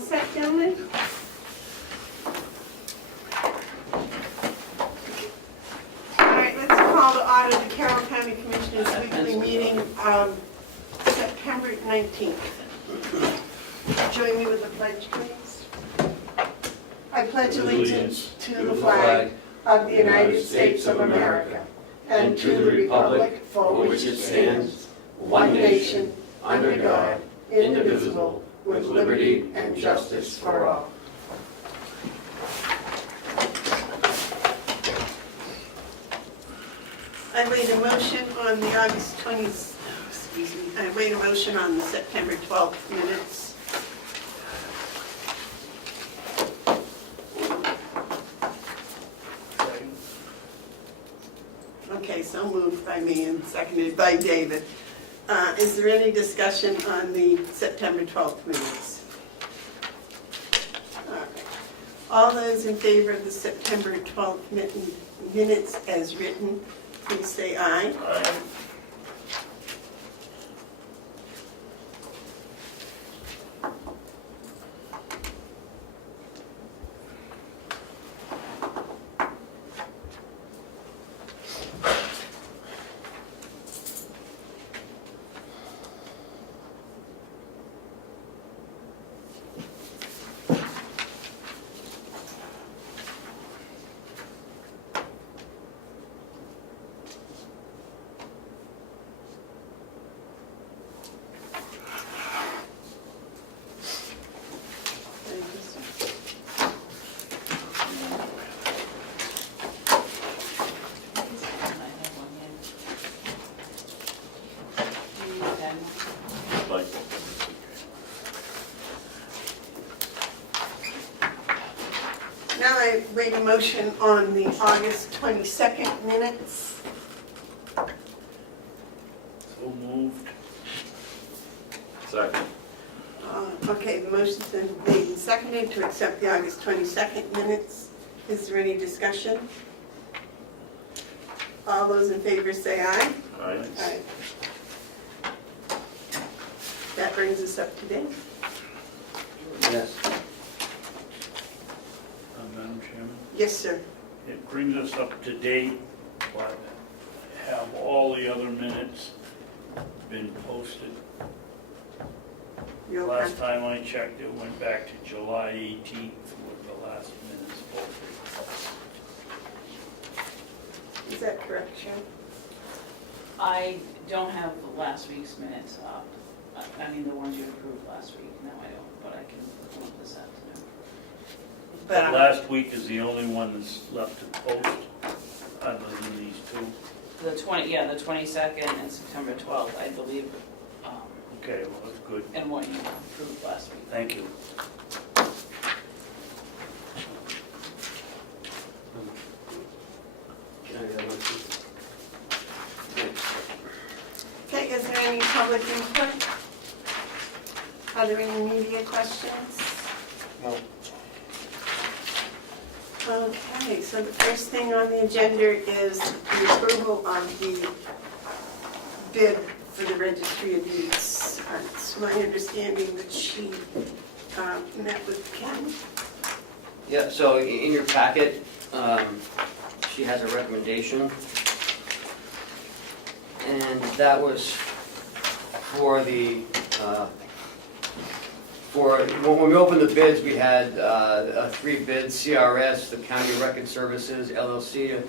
All set, gentlemen? All right, let's call to order the Carroll County Commissioners weekly meeting of September 19th. Join me with the pledge, please. I pledge allegiance to the flag of the United States of America and to the republic for which it stands, one nation, under God, indivisible, with liberty and justice for all. I made a motion on the August 20th, I made a motion on the September 12th minutes. Okay, so moved by me and seconded by David. Is there any discussion on the September 12th minutes? All right. All those in favor of the September 12th minutes as written, please say aye. Aye. Now I made a motion on the August 22nd minutes. So moved. Second. Okay, the motion's been made and seconded to accept the August 22nd minutes. Is there any discussion? All those in favor say aye. Aye. Aye. That brings us up to date. Yes. Madam Chairman, Yes, sir. it brings us up to date, but have all the other minutes been posted? You'll Last have, time I checked, it went back to July 18th with the last minutes posted. is that correct, Sharon? I don't have last week's minutes up. I mean, the ones you approved last week. No, I don't, but I can pull up this afternoon. But last week is the only one that's left to post, other than these two. The 22nd and September 12th, I believe, Okay, well, that's good. and what you approved last week. Thank you. Can I get one, please? Okay, is there any public input? Are there any media questions? No. Okay, so the first thing on the agenda is the approval of the bid for the Registry of Deeds. It's my understanding that she met with Ken. Yeah, so in your packet, she has a recommendation. And that was for the, when we opened the bids, we had 3 bids: CRS, the County Record Services, LLC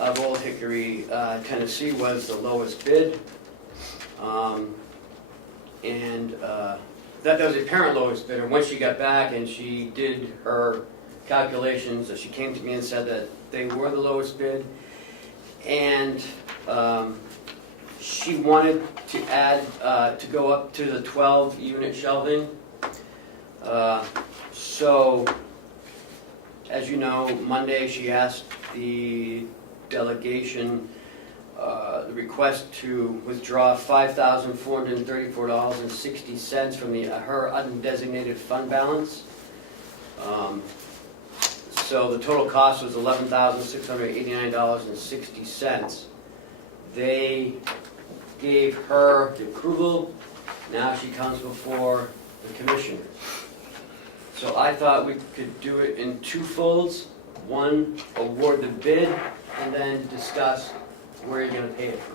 of Old Hickory, Tennessee was the lowest bid. That was the apparent lowest bidder. Once she got back and she did her calculations, she came to me and said that they were the lowest bid. And she wanted to add, to go up to the 12-unit shelving. So, as you know, Monday she asked the delegation the request to withdraw $5,434.60 from her undesignated fund balance. So the total cost was $11,689.60. They gave her the approval. Now she comes before the commissioners. So I thought we could do it in two folds. One, award the bid, and then discuss where you're gonna pay it from.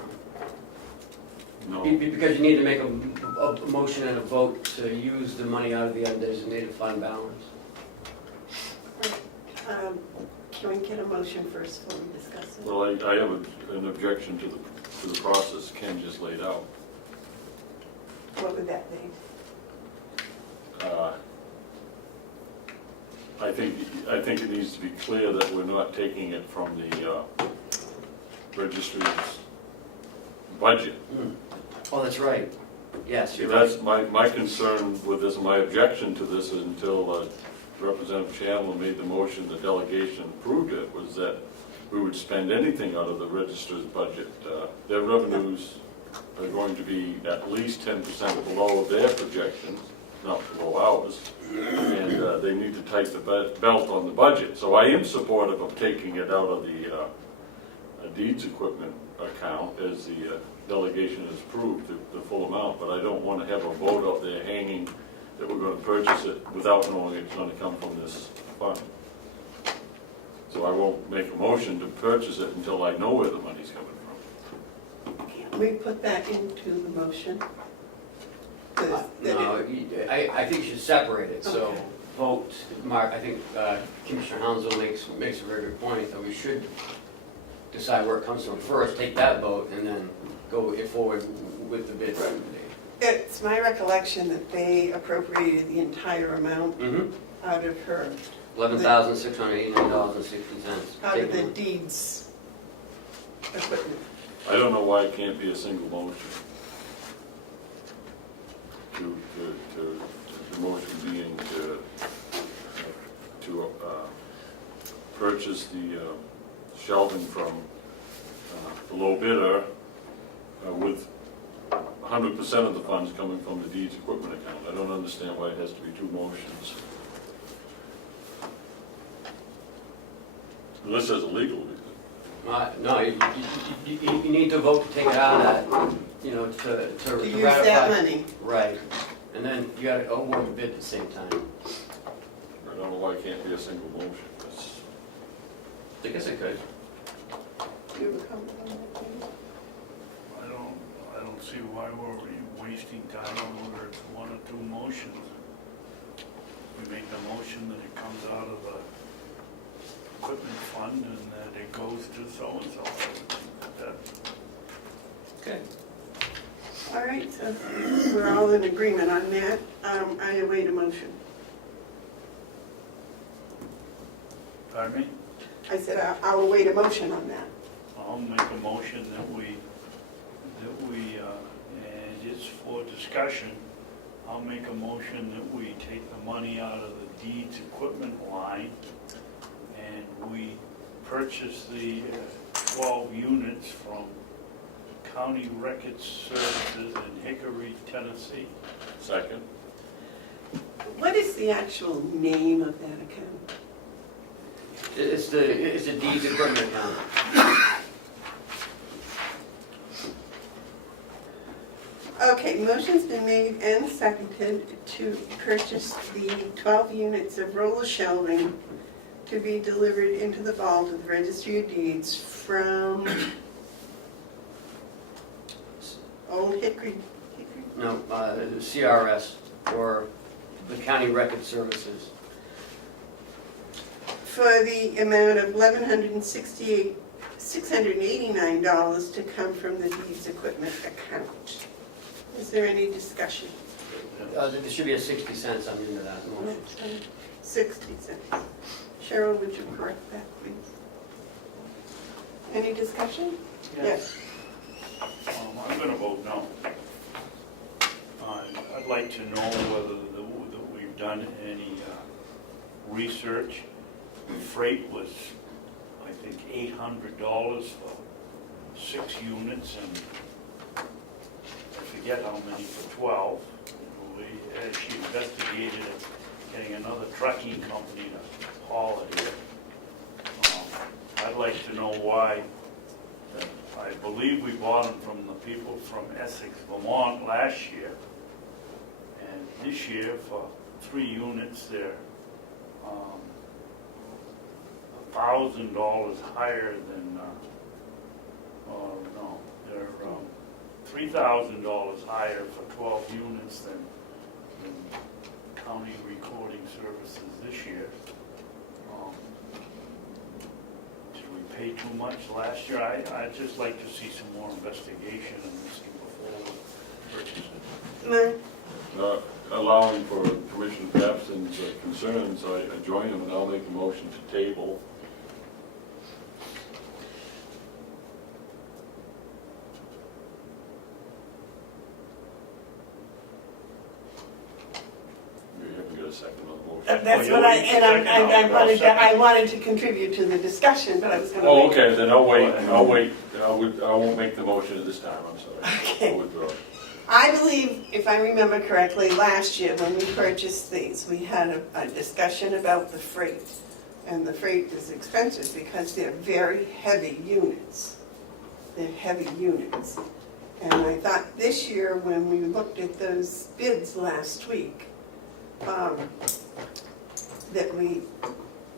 No, Because you need to make a motion and a vote to use the money out of the undesignated fund balance. Can we get a motion first before we discuss it? well, I have an objection to the process Ken just laid out. What would that be? I think it needs to be clear that we're not taking it from the registry's budget. Oh, that's right. Yes, See, you're right. that's my concern with this, my objection to this until Representative Chandler made the motion, the delegation approved it, was that we would spend anything out of the registrar's budget. Their revenues are going to be at least 10% below their projections, not below ours, and they need to tighten the belt on the budget. So I am supportive of taking it out of the deeds equipment account as the delegation has approved the full amount, but I don't want to have a vote out there hanging that we're going to purchase it without knowing it's going to come from this fund. So I won't make a motion to purchase it until I know where the money's coming from. Can we put that into the motion? No, I think you should separate it, so Okay. vote, Mark, I think Commissioner Hounsell makes a very good point, that we should decide where it comes from first, take that vote, and then go forward with the bid recommendation. It's my recollection that they appropriated the entire amount out of her, $11,689.60. out of the deeds equipment. I don't know why it can't be a single motion. The motion being to purchase the shelving from the low bidder with 100% of the funds coming from the deeds equipment account. I don't understand why it has to be two motions. Unless there's a legal reason. No, you need to vote to take it out of that, to To use ratify. that money. Right, and then you gotta award the bid at the same time. I don't know why it can't be a single motion. I guess it could. Do you have a comment on that, James? I don't see why we're wasting time on whether it's one or two motions. We make the motion that it comes out of the equipment fund and that it goes to so-and-so. Okay. All right, so we're all in agreement on that. I await a motion. Pardon me? I said I'll await a motion on that. I'll make a motion that we, and it's for discussion, I'll make a motion that we take the money out of the deeds equipment line and we purchase the 12 units from County Record Services in Hickory, Tennessee. Second. What is the actual name of that account? It's the deeds equipment account. Okay, motion's been made and seconded to purchase the 12 units of roller shelving to be delivered into the vault of the Registry of Deeds from Old Hickory. No, CRS, or the County Record Services. For the amount of $689 to come from the deeds equipment account. Is there any discussion? There should be a 60 cents on the end of that motion. 60 cents. Cheryl, would you correct that, please? Any discussion? Yes. I'm going to vote no. I'd like to know whether that we've done any research. The freight was, I think, $800 for 6 units, and I forget how many for 12. She investigated it, getting another trucking company to haul it here. I'd like to know why. I believe we bought them from the people from Essex, Vermont last year. And this year, for 3 units, they're $1,000 higher than, no, they're $3,000 higher for 12 units than county recording services this year. Did we pay too much last year? I'd just like to see some more investigation in this before we purchase it. Allowing for Commissioner Babson's concerns, I join him, and I'll make a motion to table. You haven't got a second on the motion. That's Oh, what you I want to I wanted to contribute to the discussion, but I was gonna. Oh, wait. okay, then I'll wait. I won't make the motion at this time, I'm sorry. Okay. I'll withdraw. I believe, if I remember correctly, last year when we purchased these, we had a discussion about the freight. And the freight is expensive because they're very heavy units. They're heavy units. And I thought this year, when we looked at those bids last week, that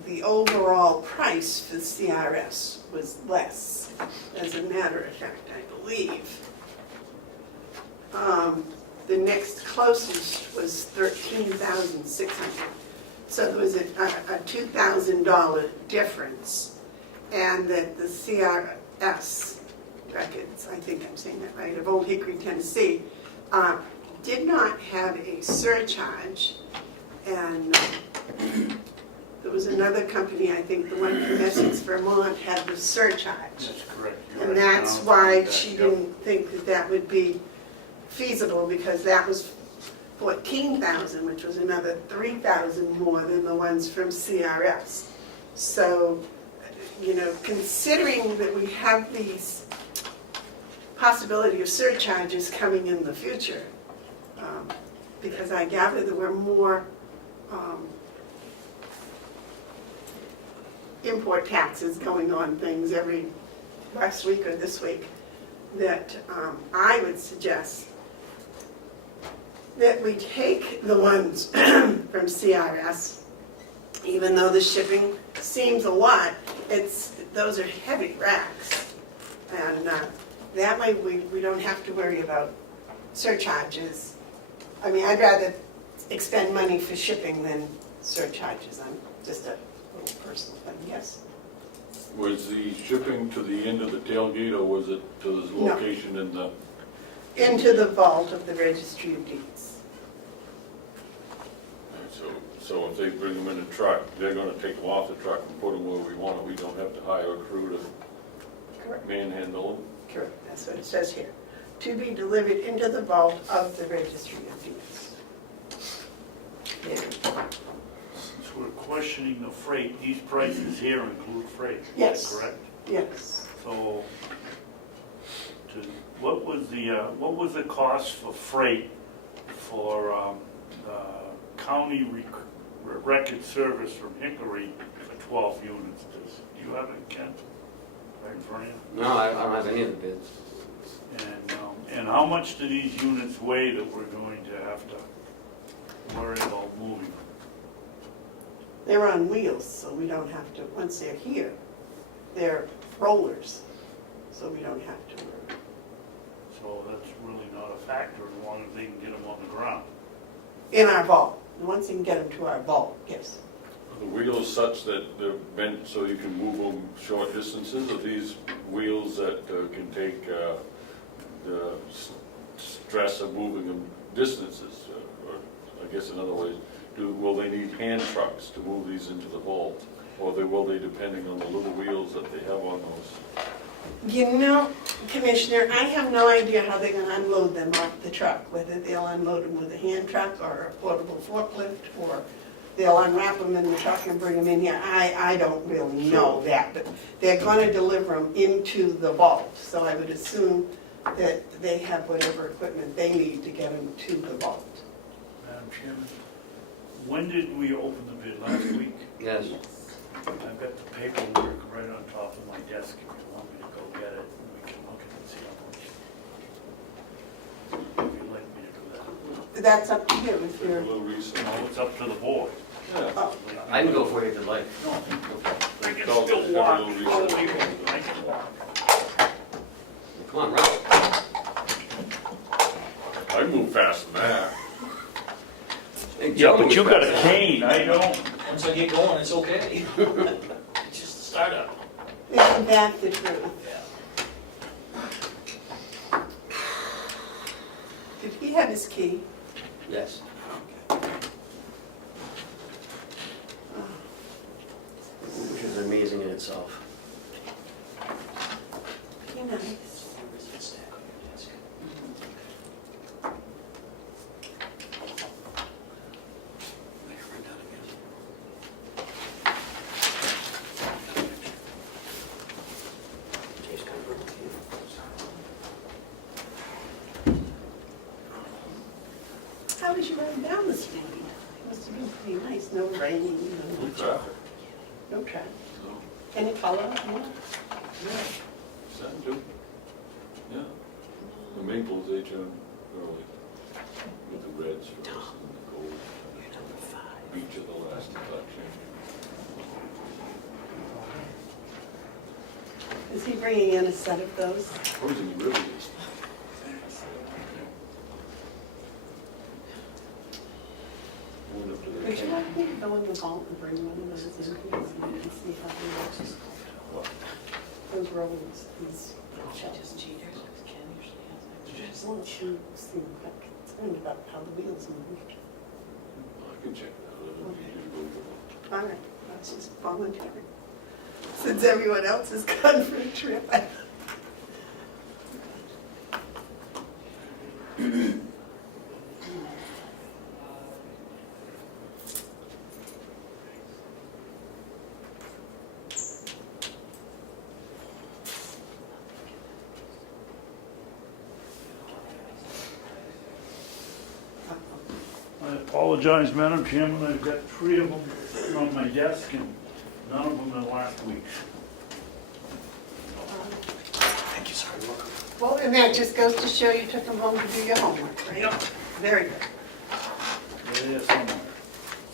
the overall price for CRS was less. As a matter of fact, I believe. The next closest was $13,600. So there was a $2,000 difference. And that the CRS records, I think I'm saying that right, of Old Hickory, Tennessee, did not have a surcharge. And there was another company, I think the one from Essex, Vermont, had the surcharge. That's correct. You're And right. that's Now, why that- she yep. didn't think that that would be feasible, because that was 14,000, which was another 3,000 more than the ones from CRS. So, considering that we have these possibility of surcharges coming in the future, because I gather there were more import taxes going on things every last week or this week, that I would suggest that we take the ones from CRS, even though the shipping seems a lot, those are heavy racks. And that way we don't have to worry about surcharges. I mean, I'd rather expend money for shipping than surcharges. I'm just a little personal thing, yes. Was the shipping to the end of the tailgate, or was it to the No. location in the? Into the vault of the Registry of Deeds. So if they bring them in a truck, they're gonna take them off the truck and put them where we want it. We don't have to hire a crew Correct. to manhandle them. Correct, that's what it says here. To be delivered into the vault of the Registry of Deeds. Yeah. Since we're questioning the freight, these prices here include freight. Is that Yes. correct? Yes. So, what was the cost for freight for county record service from Hickory for 12 units? Do you have it, Ken? Right in front of you? No, I don't have any of the bids. And how much do these units weigh that we're going to have to worry about moving? They're on wheels, so we don't have to, once they're here, they're rollers, so we don't have to worry. So that's really not a factor as long as they can get them on the ground. In our vault, once you can get them to our vault, yes. Are the wheels such that they're bent so you can move them short distances? Are these wheels that can take the stress of moving them distances? Or I guess in other ways, will they need hand trucks to move these into the vault? Or will they, depending on the little wheels that they have on those? Commissioner, I have no idea how they're gonna unload them off the truck, whether they'll unload them with a hand truck or a portable forklift, or they'll unwrap them in the truck and bring them in here. I don't really know that, but they're gonna deliver them into the vault, so I would assume that they have whatever equipment they need to get them to the vault. Madam Chairman, when did we open the bid? Last week? Yes. I've got the paperwork right on top of my desk if you want me to go get it, and we can look at it and see how much. If you'd like me to do that. That's up to you if Take a you're, little recess. No, it's up to the board. Yeah. Oh, I can go for you if you'd like. No, I can Tell still them walk. every little Oh, research. yeah, I can walk. Come on, Ralph. I move faster than that. Hey, Yeah, Joe but you moves got a fast. cane, I don't. Once I get going, it's okay. It's just a startup. isn't that the truth? Did he have his key? Yes. Which is amazing in itself. Be nice. Stack on your desk. How was you riding down the street? It must have been pretty nice, no rain, No traffic. no traffic. No. Any color? No? Seven, two. Yeah. The maples, they turn early. With the reds first and the gold. Each of the last election. Is he bringing in a set of those? Frozen really is. Went up to the Would you tent. like me to go in the vault and bring one of those in, please, and see how they work? What? Those rolls, these shells. Just cheaters, 'cause Ken usually has extra. Just want you to see, I'm concerned about how the wheels move. I can check that out. It'll be easy to go over. All right, that's just voluntary. Since everyone else has gone for a trip. I apologize, Madam Chairman, I've got 3 of them sitting on my desk and none of them in the last week. Thank you, sir. You're welcome. Well, and that just goes to show you took them home to do your homework, right? Yep. Very good. They're there somewhere.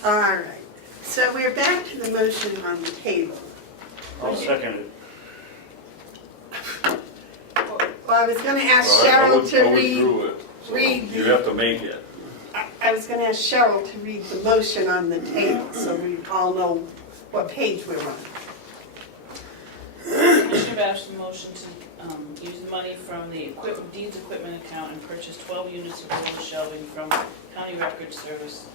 All right, so we're back to the motion on the table. I'll second it. Well, I was gonna ask All right, I Cheryl would- to I read, withdrew it, so read You the- have to make it. I was gonna ask Cheryl to read the motion on the table, so we all know what page we're on. Commissioner Babson motion to use the money from the deeds equipment account and purchase 12 units of portable shelving from County Record Service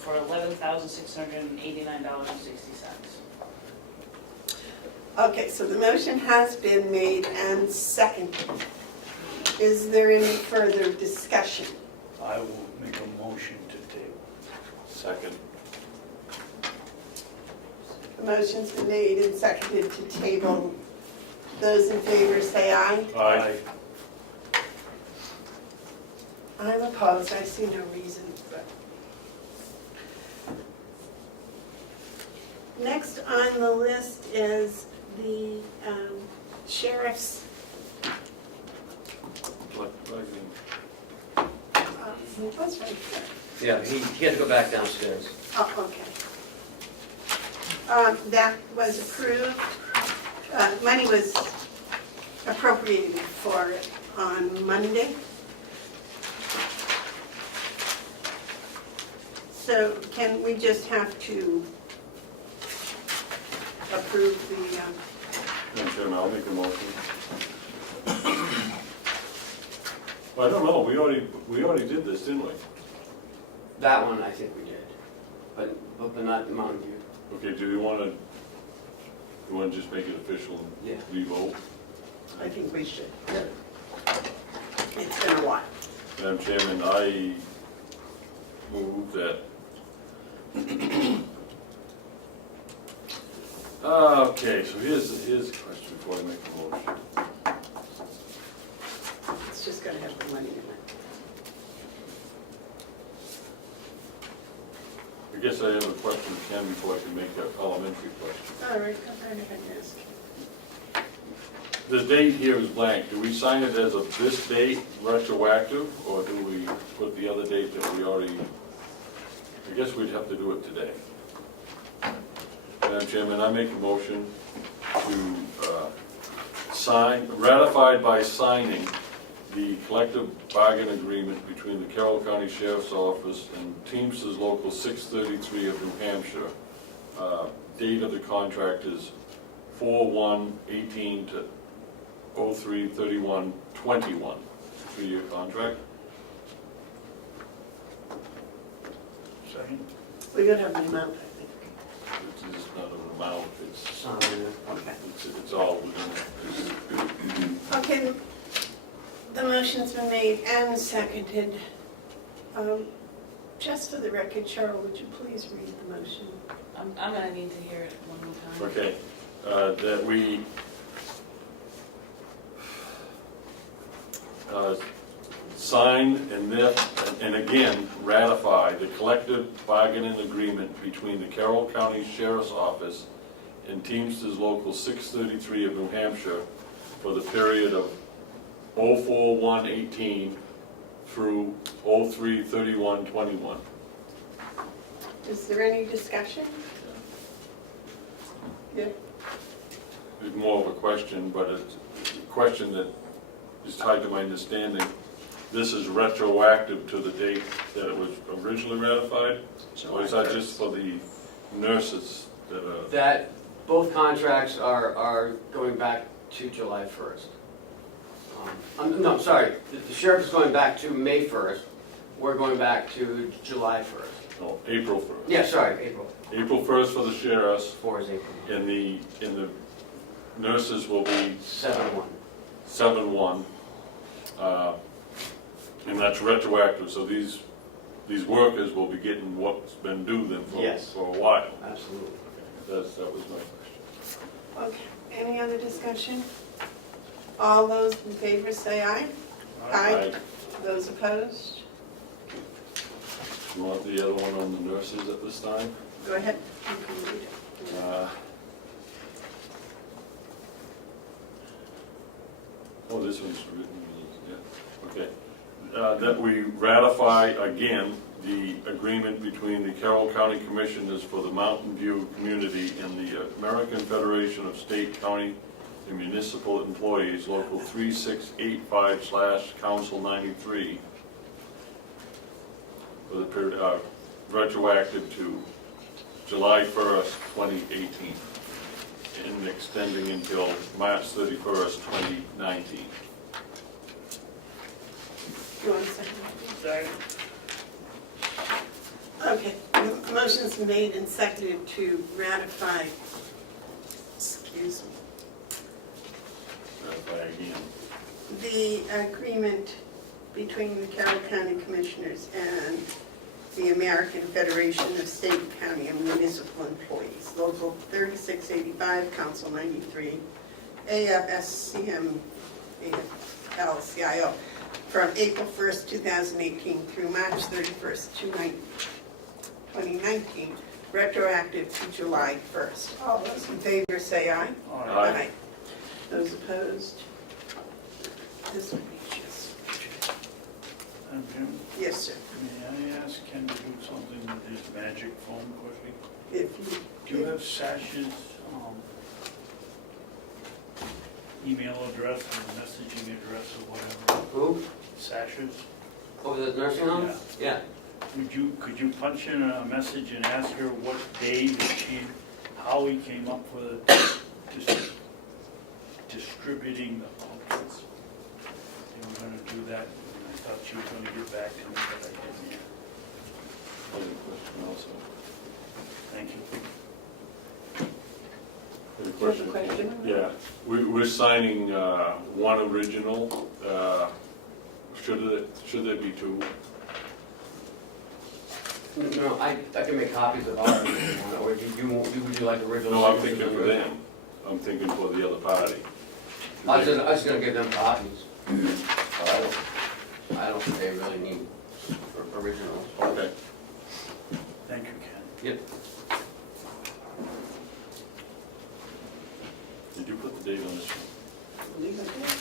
for $11,689.60. Okay, so the motion has been made and seconded. Is there any further discussion? I will make a motion to table. Second. The motion's been made and seconded to table. Those in favor say aye. Aye. I'm opposed, I see no reason, but. Next on the list is the sheriff's, it was right there. Yeah, he had to go back downstairs. Oh, okay. That was approved, money was appropriated for it on Monday. So can we just have to approve the, Madam Chairman, I'll make a motion. I don't know, we already did this, didn't we? That one, I think we did, but not Mountain View. Okay, do you want to just make it official Yeah. and revote? I think we should. It's been a while. Madam Chairman, I move that. Okay, so here's the question before I make the motion. It's just gonna have the money in it. I guess I have a question, Ken, before I can make that parliamentary question. All right, come right ahead and ask. The date here is blank. Do we sign it as of this date retroactive, or do we put the other date that we already, I guess we'd have to do it today. Madam Chairman, I make a motion to ratified by signing the collective bargain agreement between the Carroll County Sheriff's Office and Teamsters Local 633 of New Hampshire. Date of the contract is 4/1/18 to 03/31/21, 3-year contract. Second? We don't have an amount, I think. It's not an amount, it's Okay. it's all within. Okay, the motion's been made and seconded. Just for the record, Cheryl, would you please read the motion? I'm gonna need to hear it one more time. Okay, that we sign and again ratify the collective bargaining agreement between the Carroll County Sheriff's Office and Teamsters Local 633 of New Hampshire for the period of 04/1/18 through 03/31/21. Is there any discussion? Yep. It's more of a question, but it's a question that is tied to my understanding. This is retroactive to the date that it was originally ratified? Or is that just for the nurses that are? That, both contracts are going back to July 1st. No, I'm sorry, the sheriff is going back to May 1st, we're going back to July 1st. No, April 1st. Yeah, sorry, April. April 1st for the sheriffs, 4 is April. and the nurses will be 7/1. 7/1. And that's retroactive, so these workers will be getting what's been due them Yes. for a while. Absolutely. That was my question. Okay, any other discussion? All those in favor say aye. Aye. Those opposed? You want the other one on the nurses at this time? Go ahead, you can read it. Oh, this one's written, yeah, okay. That we ratify again the agreement between the Carroll County Commissioners for the Mountain View community and the American Federation of State, County, and Municipal Employees, Local 3685/Council 93, for the period, retroactive to July 1st, 2018, and extending until March 31st, 2019. You want a second? Second. Okay, the motion's made and seconded to ratify, excuse me, Ratify again. the agreement between the Carroll County Commissioners and the American Federation of State, County, and Municipal Employees, Local 3685, Council 93, AFSCM, AFL-CIO, from April 1st, 2018 through March 31st, 2019, retroactive to July 1st. All those in favor say aye. Aye. Those opposed? This would be just, Jim, yes, sir. may I ask Ken to do something with his magic phone quickly? If you, Do you have Sash's email address or messaging address or whatever? Who? Sash's? Over the nursing home? Yeah. Could you punch in a message and ask her what day that how he came up with distributing the pumpkins? They were gonna do that, and I thought she was gonna get back to me, but I didn't yet. I have a question also. Thank you. Have a do you have a question? Yeah, we're signing one original. Should there be two? No, I can make copies of ours, or would you like originals? No, I'm thinking for them. I'm thinking for the other party. I was just gonna give them copies. I don't think they really need originals. Okay. Thank you, Ken. Yep. Did you put the date on this one? Leave it there.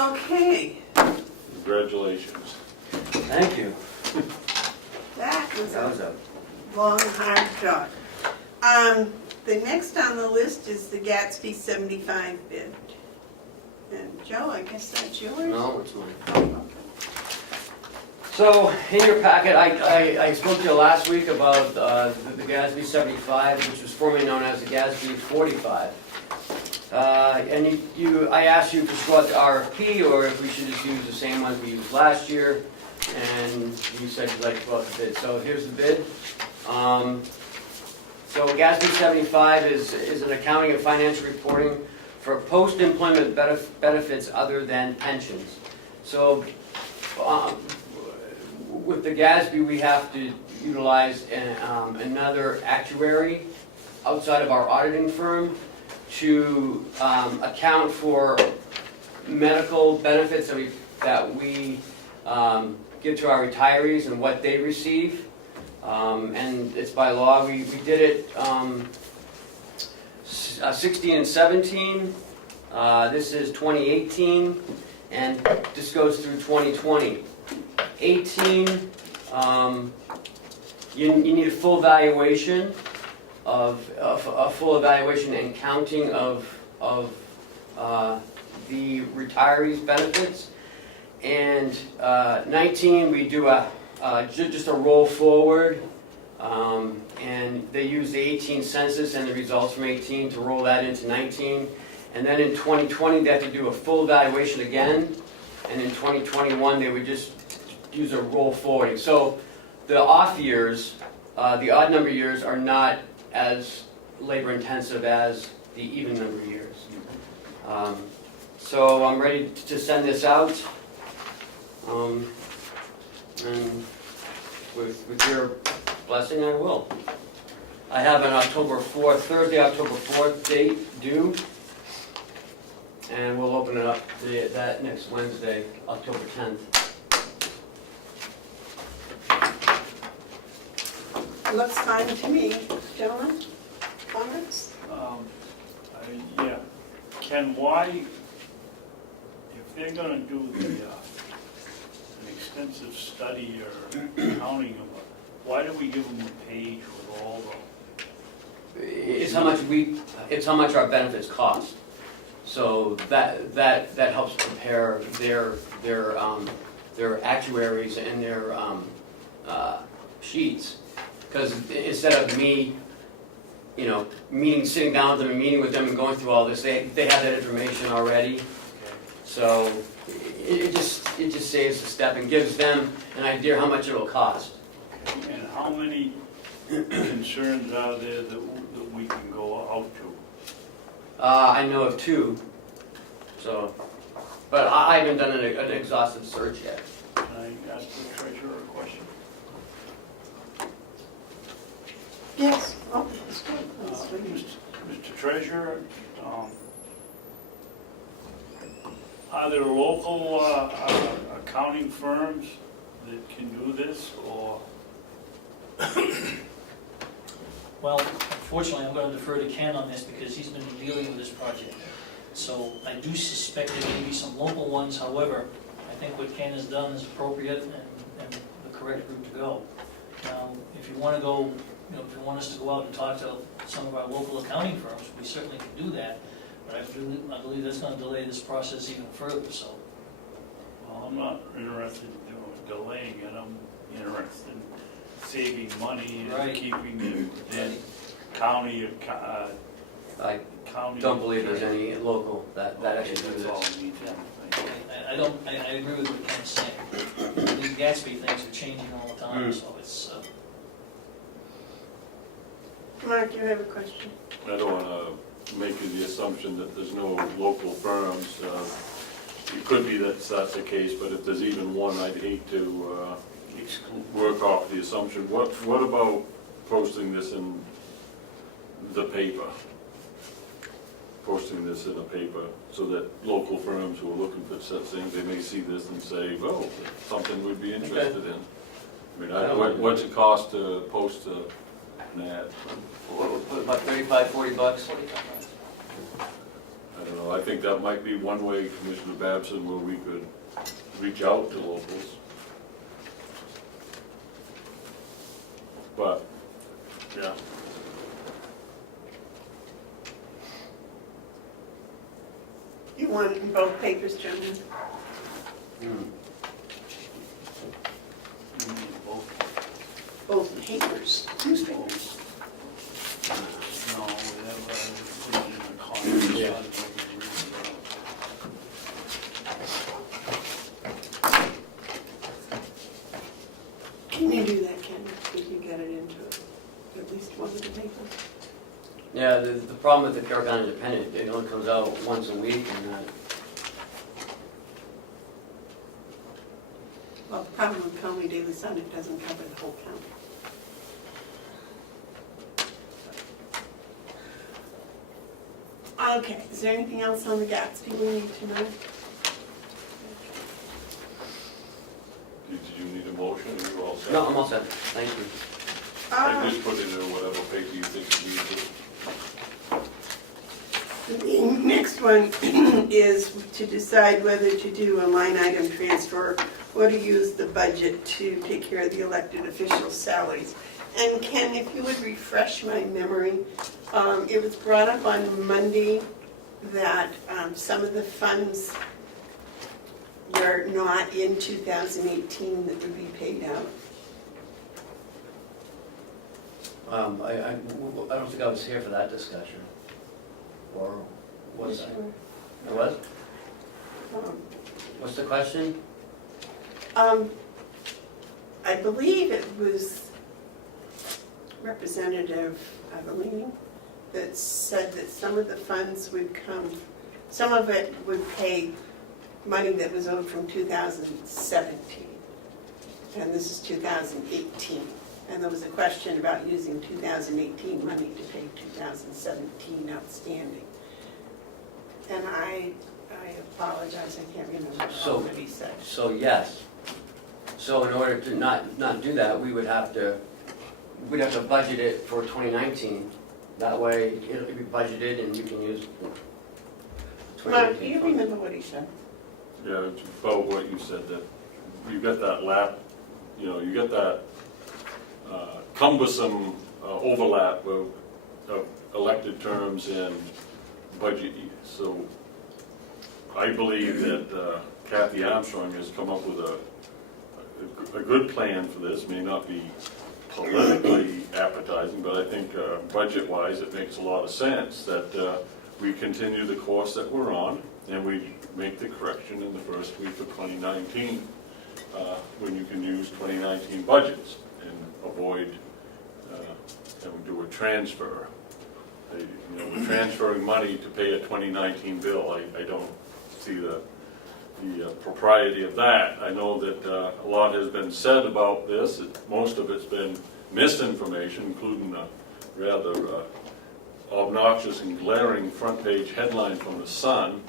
Okay, Congratulations. Congratulations. Thank you. That was That was a a, long, hard shot. The next on the list is the Gatsby 75 bid. And Joe, I guess that's yours? no, it's mine. Oh, okay. So, in your packet, I spoke to you last week about the GASB 75, which was formerly known as the GASB 45. And I asked you to go out to RFP, or if we should just use the same ones we used last year, and you said you'd like to go out to bid. So here's the bid. So GASB 75 is an accounting and financial reporting for post-employment benefits other than pensions. So with the GASB, we have to utilize another actuary outside of our auditing firm to account for medical benefits that we give to our retirees and what they receive. And it's by law. We did it 16 and 17. This is 2018, and this goes through 2020. 18, you need a full valuation of a full evaluation and counting of the retirees' benefits. And 19, we do just a roll forward, and they use the 18 census and the results from 18 to roll that into 19. And then in 2020, they have to do a full evaluation again, and in 2021, they would just use a roll forward. So the off years, the odd number years, are not as labor intensive as the even number years. So I'm ready to send this out. And with your blessing, I will. I have an Thursday, October 4th date due, and we'll open it up that next Wednesday, October 10th. Looks fine to me. Gentlemen, comments? Yeah. Ken, why, if they're gonna do an extensive study or counting of it, why do we give them a page with all the? It's how much our benefits cost. So that helps prepare their actuaries and their sheets. Because instead of me, sitting down with them and meeting with them and going through all this, they have that information already. So it just saves a step and gives them an idea how much it'll cost. And how many concerns are there that we can go out to? I know of 2. So, but I haven't done an exhaustive search yet. Can I ask the treasurer a question? Yes. Oh, that's good. That's good. Mr. Treasurer, are there local accounting firms that can do this, or? Well, unfortunately, I'm going to defer to Ken on this because he's been dealing with this project. So I do suspect there may be some local ones. However, I think what Ken has done is appropriate and the correct route to go. Now, if you want to go, if you want us to go out and talk to some of our local accounting firms, we certainly can do that. But I believe that's going to delay this process even further. So, Well, I'm not interested in delaying it. I'm interested in saving money and Right. keeping it within county. I County. don't believe there's any local that actually do That's all this. I need to know. I agree with what Ken's saying. The Gatsby things are changing all the time, so it's. Mark, you have a question? I don't want to make the assumption that there's no local firms. It could be that that's the case, but if there's even one, I'd hate to work off the assumption. What about posting this in the paper? Posting this in a paper so that local firms who are looking for such things, they may see this and say, well, something we'd be interested in. I mean, what's it cost to post an ad? About $35-40. I don't know, I think that might be one way, Commissioner Babson, where we could reach out to locals. But, yeah. You want it in both papers, gentlemen? Both papers, newspapers. No, that was thinking of comments. Yeah. Can you do that, Ken, if you get it into at least one of the papers? Yeah, the problem with the Carroll County Independent, it only comes out once a week, and Well, the problem with County Daily Sun, it doesn't cover the whole county. Okay, is there anything else on the Gatsby we need to know? Did you need a motion, or you all set? no, I'm all set, thank you. I just put it in whatever paper you think you need to. The next one is to decide whether to do a line item transfer or to use the budget to take care of the elected officials' salaries. And Ken, if you would refresh my memory, it was brought up on Monday that some of the funds were not in 2018 that would be paid out. I don't think I was here for that discussion. Or was I? I was? What's the question? I believe it was Representative Evelyn that said that some of the funds would come, some of it would pay money that was owed from 2017. And this is 2018. And there was a question about using 2018 money to pay 2017 outstanding. And I apologize, I can't remember all that he said. So yes. So in order to not do that, we'd have to budget it for 2019. That way it'll be budgeted and you can use Mark, do 2019 you funds. remember what he said? Yeah, it's about what you said, that you got that you got that cumbersome overlap of elected terms and budget years. So I believe that Kathy Armstrong has come up with a good plan for this. May not be politically appetizing, but I think budget-wise it makes a lot of sense that we continue the course that we're on and we make the correction in the first week of 2019 when you can use 2019 budgets and avoid having to do a transfer. We're transferring money to pay a 2019 bill. I don't see the propriety of that. I know that a lot has been said about this. Most of it's been misinformation, including a rather obnoxious and glaring front page headline from the Sun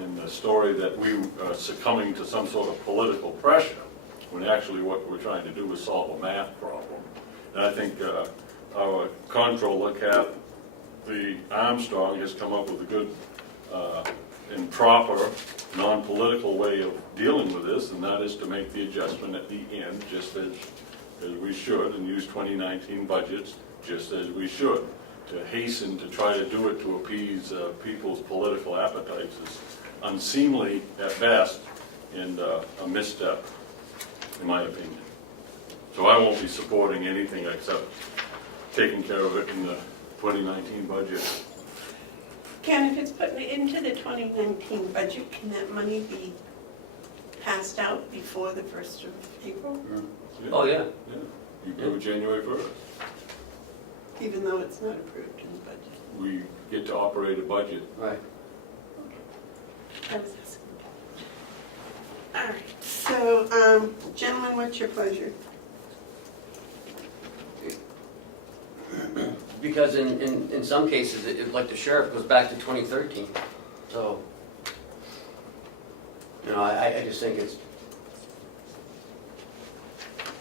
in the story that we are succumbing to some sort of political pressure, when actually what we're trying to do is solve a math problem. And I think our comptroller, Kathy Armstrong, has come up with a good and proper, non-political way of dealing with this, and that is to make the adjustment at the end, just as we should, and use 2019 budgets just as we should. To hasten to try to do it to appease people's political appetites is unseemly at best and a misstep, in my opinion. So I won't be supporting anything except taking care of it in the 2019 budget. Ken, if it's put into the 2019 budget, can that money be passed out before the 1st of April, Oh, yeah. Yeah, you go January 1st. even though it's not approved in the budget? We get to operate a budget. Right. I was asking. All right, so, gentlemen, what's your pleasure? Because in some cases, like the sheriff goes back to 2013. So, I just think it's,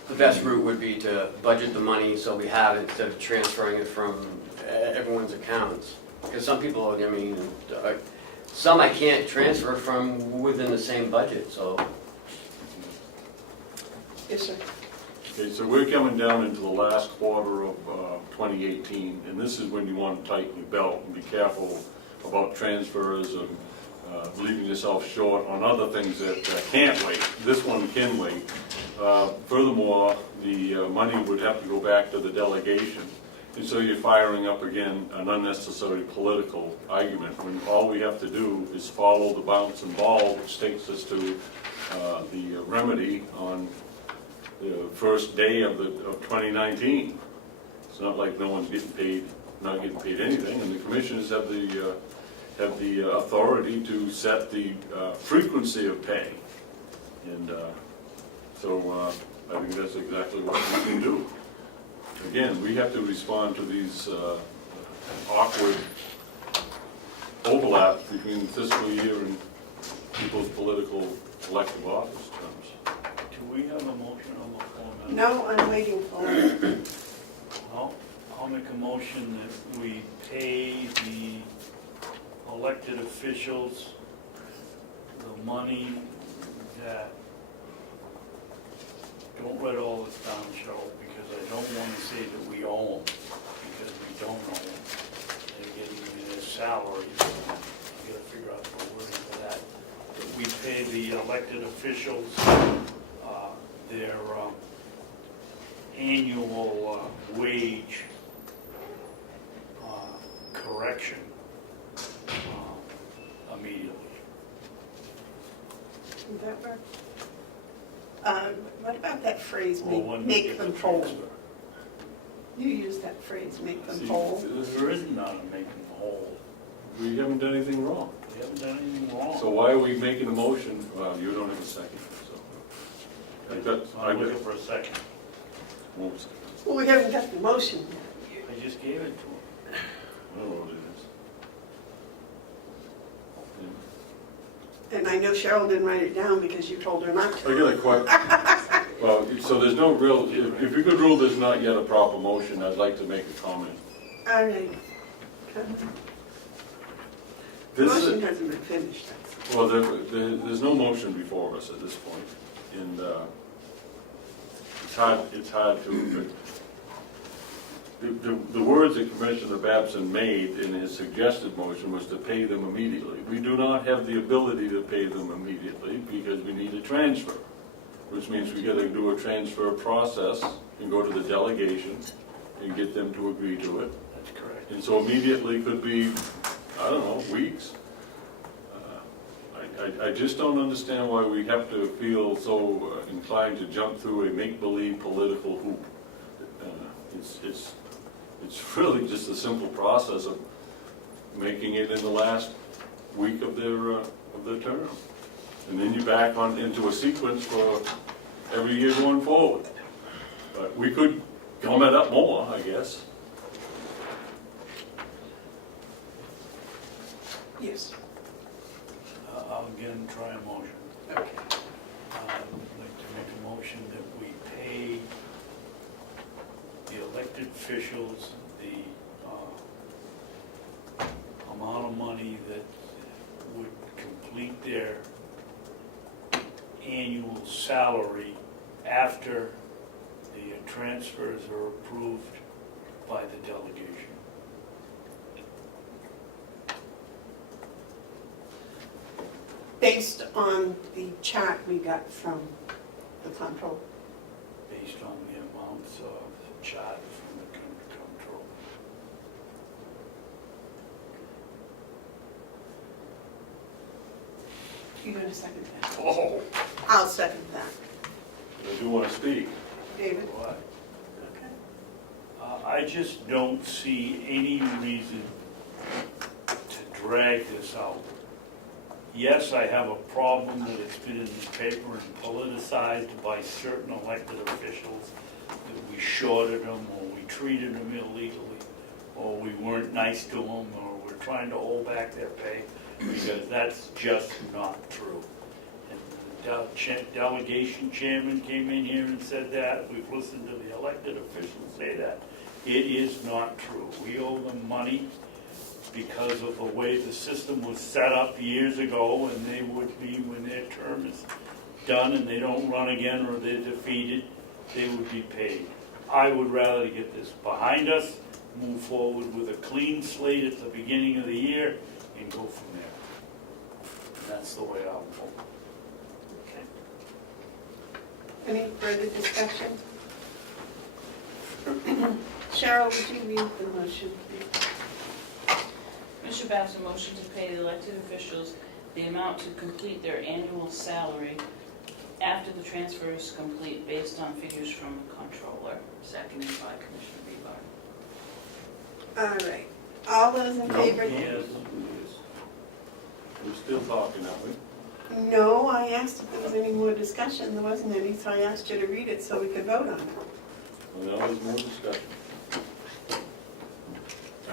the best route would be to budget the money so we have it instead of transferring it from everyone's accounts. Because some people, Some I can't transfer from within the same budget, so. Yes, sir. Okay, so we're coming down into the last quarter of 2018, and this is when you want to tighten your belt and be careful about transfers and leaving yourself short on other things that can't wait. This one can wait. Furthermore, the money would have to go back to the delegation, and so you're firing up again an unnecessary political argument when all we have to do is follow the bounce and ball, which takes us to the remedy on the first day of 2019. It's not like no one's getting paid, not getting paid anything, and the commissioners have the authority to set the frequency of pay. And so I think that's exactly what we can do. Again, we have to respond to these awkward overlaps between fiscal year and people's political elective office terms. Do we have a motion on the floor now? No, I'm waiting for it. I'll make a motion that we pay the elected officials the money that, don't write all this down, Cheryl, because I don't want to say that we owe them, because we don't owe them. They're getting their salaries. I've got to figure out the wording for that. That we pay the elected officials their annual wage correction immediately. Would that work? What about that phrase, Or when we make get them the whole? transfer. You use that phrase, make them See, whole. there is none of making them whole. We haven't done anything wrong. We haven't done anything wrong. So why are we making a motion? Well, you don't have a second, so. I'm looking for a second. One second. Well, we haven't got the motion yet. I just gave it to him. I don't know what it is. And I know Cheryl didn't write it down because you told her not to. I got a question. Well, so there's no real, if you could rule there's not yet a proper motion, I'd like to make a comment. All right. The This motion is, hasn't been finished. That's- well, there's no motion before us at this point, and it's hard to, the words that Commissioner Babson made in his suggested motion was to pay them immediately. We do not have the ability to pay them immediately because we need a transfer, which means we gotta do a transfer process and go to the delegation and get them to agree to it. That's correct. And so immediately could be, I don't know, weeks. I just don't understand why we have to feel so inclined to jump through a make-believe political hoop. It's really just a simple process of making it in the last week of their term. And then you're back on into a sequence for every year going forward. But we could gum it up more, I guess. Yes. I'll again try a motion. Okay. I'd like to make a motion that we pay the elected officials the amount of money that would complete their annual salary after the transfers are approved by the delegation. Based on the chart we got from the control. Based on the amounts of the chart from the control. You gonna second that? Oh, I'll second that. I do want to speak. David? What? Okay. I just don't see any reason to drag this out. Yes, I have a problem that it's been in the paper and politicized by certain elected officials, that we shorted them, or we treated them illegally, or we weren't nice to them, or we're trying to hold back their pay, because that's just not true. And the delegation chairman came in here and said that. We've listened to the elected officials say that. It is not true. We owe them money. because of the way the system was set up years ago, and they would be, when their term is done and they don't run again or they're defeated, they would be paid. I would rather get this behind us, move forward with a clean slate at the beginning of the year, and go from there. That's the way I'll vote. Okay. Any further discussion? Cheryl, would you read the motion, please? Commissioner Babson motion to pay the elected officials the amount to complete their annual salary after the transfer is complete based on figures from the comptroller, seconded by Commissioner Bevard. All right. All those in favor? Yes. We're still talking, aren't we? No, I asked if there was any more discussion. There wasn't any, so I asked you to read it so we could vote on it. Well, now there's more discussion.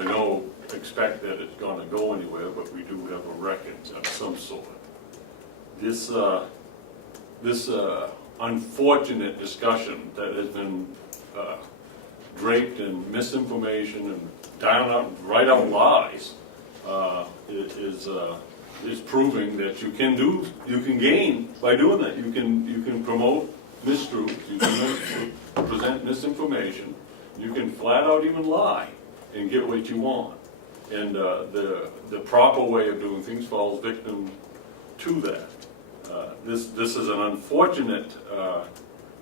I don't expect that it's gonna go anywhere, but we do have a record of some sort. This unfortunate discussion that has been draped in misinformation and right out lies is proving that you can gain by doing that. You can promote mistruths, you can present misinformation, you can flat out even lie and get what you want. And the proper way of doing things falls victim to that. This is an unfortunate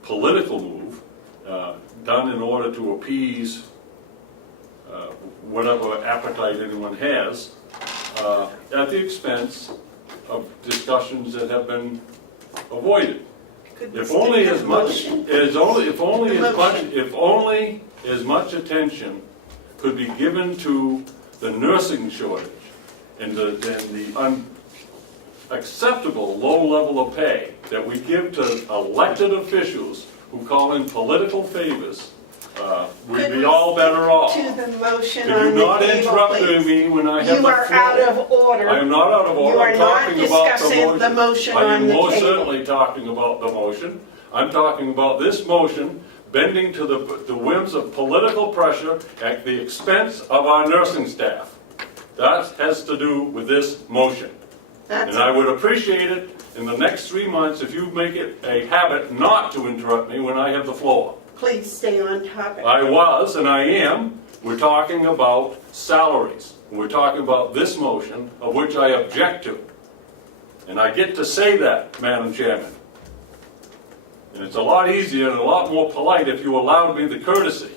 political move done in order to appease whatever appetite anyone has at the expense of discussions that have been avoided. Could we If skip only the as much, motion? if only as much attention could be given to the nursing shortage and the unacceptable low level of pay that we give to elected officials who call in political favors, we'd Could be we all better off. To the motion Could on you the not table, interrupt please. me when I have the floor? You are out of order. I am not out of order. You are I'm not talking about discussing the motion I on am the most table. certainly talking about the motion. I'm talking about this motion bending to the whims of political pressure at the expense of our nursing staff. That has to do with this motion. That's And I would appreciate it in the next 3 months if you make it a habit not to interrupt me when I have the floor. Please stay on topic. I was, and I am. We're talking about salaries. We're talking about this motion, of which I object to. And I get to say that, Madam Chairman. And it's a lot easier and a lot more polite if you allowed me the courtesy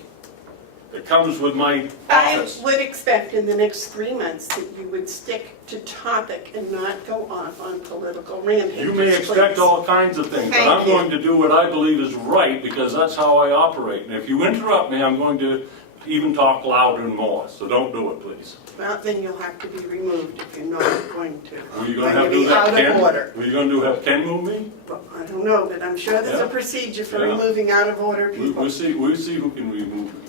that comes with my I office. would expect in the next 3 months that you would stick to topic and not go off on political rampages. You may expect please. all kinds of things, but Thank I'm you. going to do what I believe is right because that's how I operate. And if you interrupt me, I'm going to even talk louder and more. So don't do it, please. Well, then you'll have to be removed if you're not going to. Were you going to Going have to to do be that, out Ken? of order. Were you going to have Ken move me? Well, I don't know, but I'm sure there's Yeah. a procedure for Yeah. removing out of order people. We'll see who can remove me.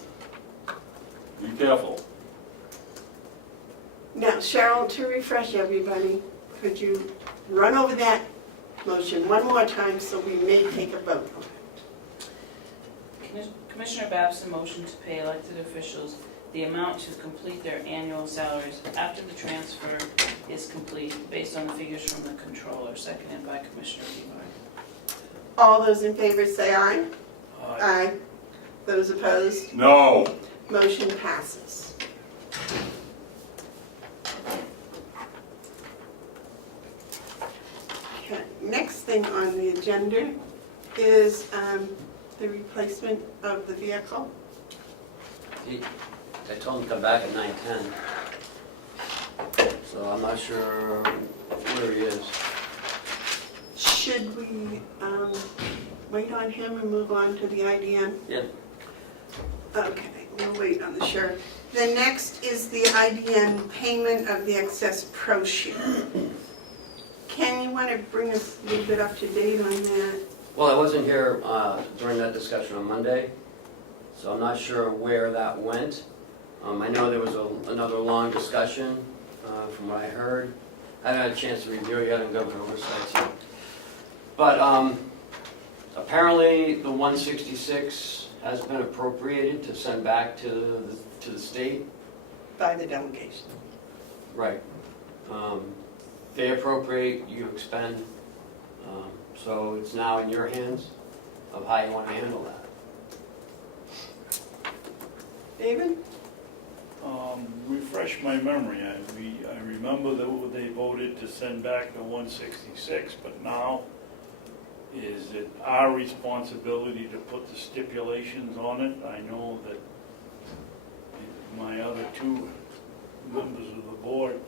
Be careful. Now, Cheryl, to refresh everybody, could you run over that motion one more time so we may take a vote on it? Commissioner Babson motion to pay elected officials the amount to complete their annual salaries after the transfer is complete based on the figures from the comptroller, seconded by Commissioner Bevard. All those in favor say aye. Aye. Aye. Those opposed? No. Motion passes. Okay, next thing on the agenda is the replacement of the vehicle. I told him to come back at 9:10. So I'm not sure where he is. Should we wait on him and move on to the IDN? Yeah. Okay, we'll wait on the sheriff. The next is the IDN payment of the excess pro share. Ken, you want to bring us a little bit up to date on that? Well, I wasn't here during that discussion on Monday, so I'm not sure where that went. I know there was another long discussion from what I heard. I haven't had a chance to review it yet on Government Oversight, so. But apparently the 166 has been appropriated to send back to the state. By the delegation. Right. They appropriate, you expend, so it's now in your hands of how you want to handle that. David? Refresh my memory, I remember that they voted to send back the 166, but now is it our responsibility to put the stipulations on it? I know that my other two members of the board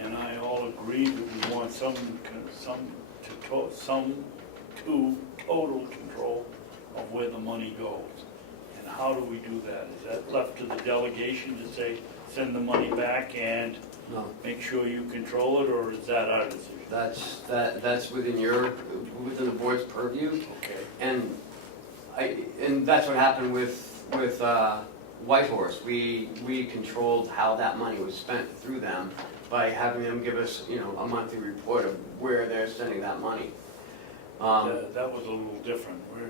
and I all agree that we want some total control of where the money goes. And how do we do that? Is that left to the delegation to say, send the money back and No, make sure you control it, or is that our decision? that's within the board's purview. Okay. And that's what happened with Whitehorse. We controlled how that money was spent through them by having them give us, a monthly report of where they're spending that money. That was a little different. We were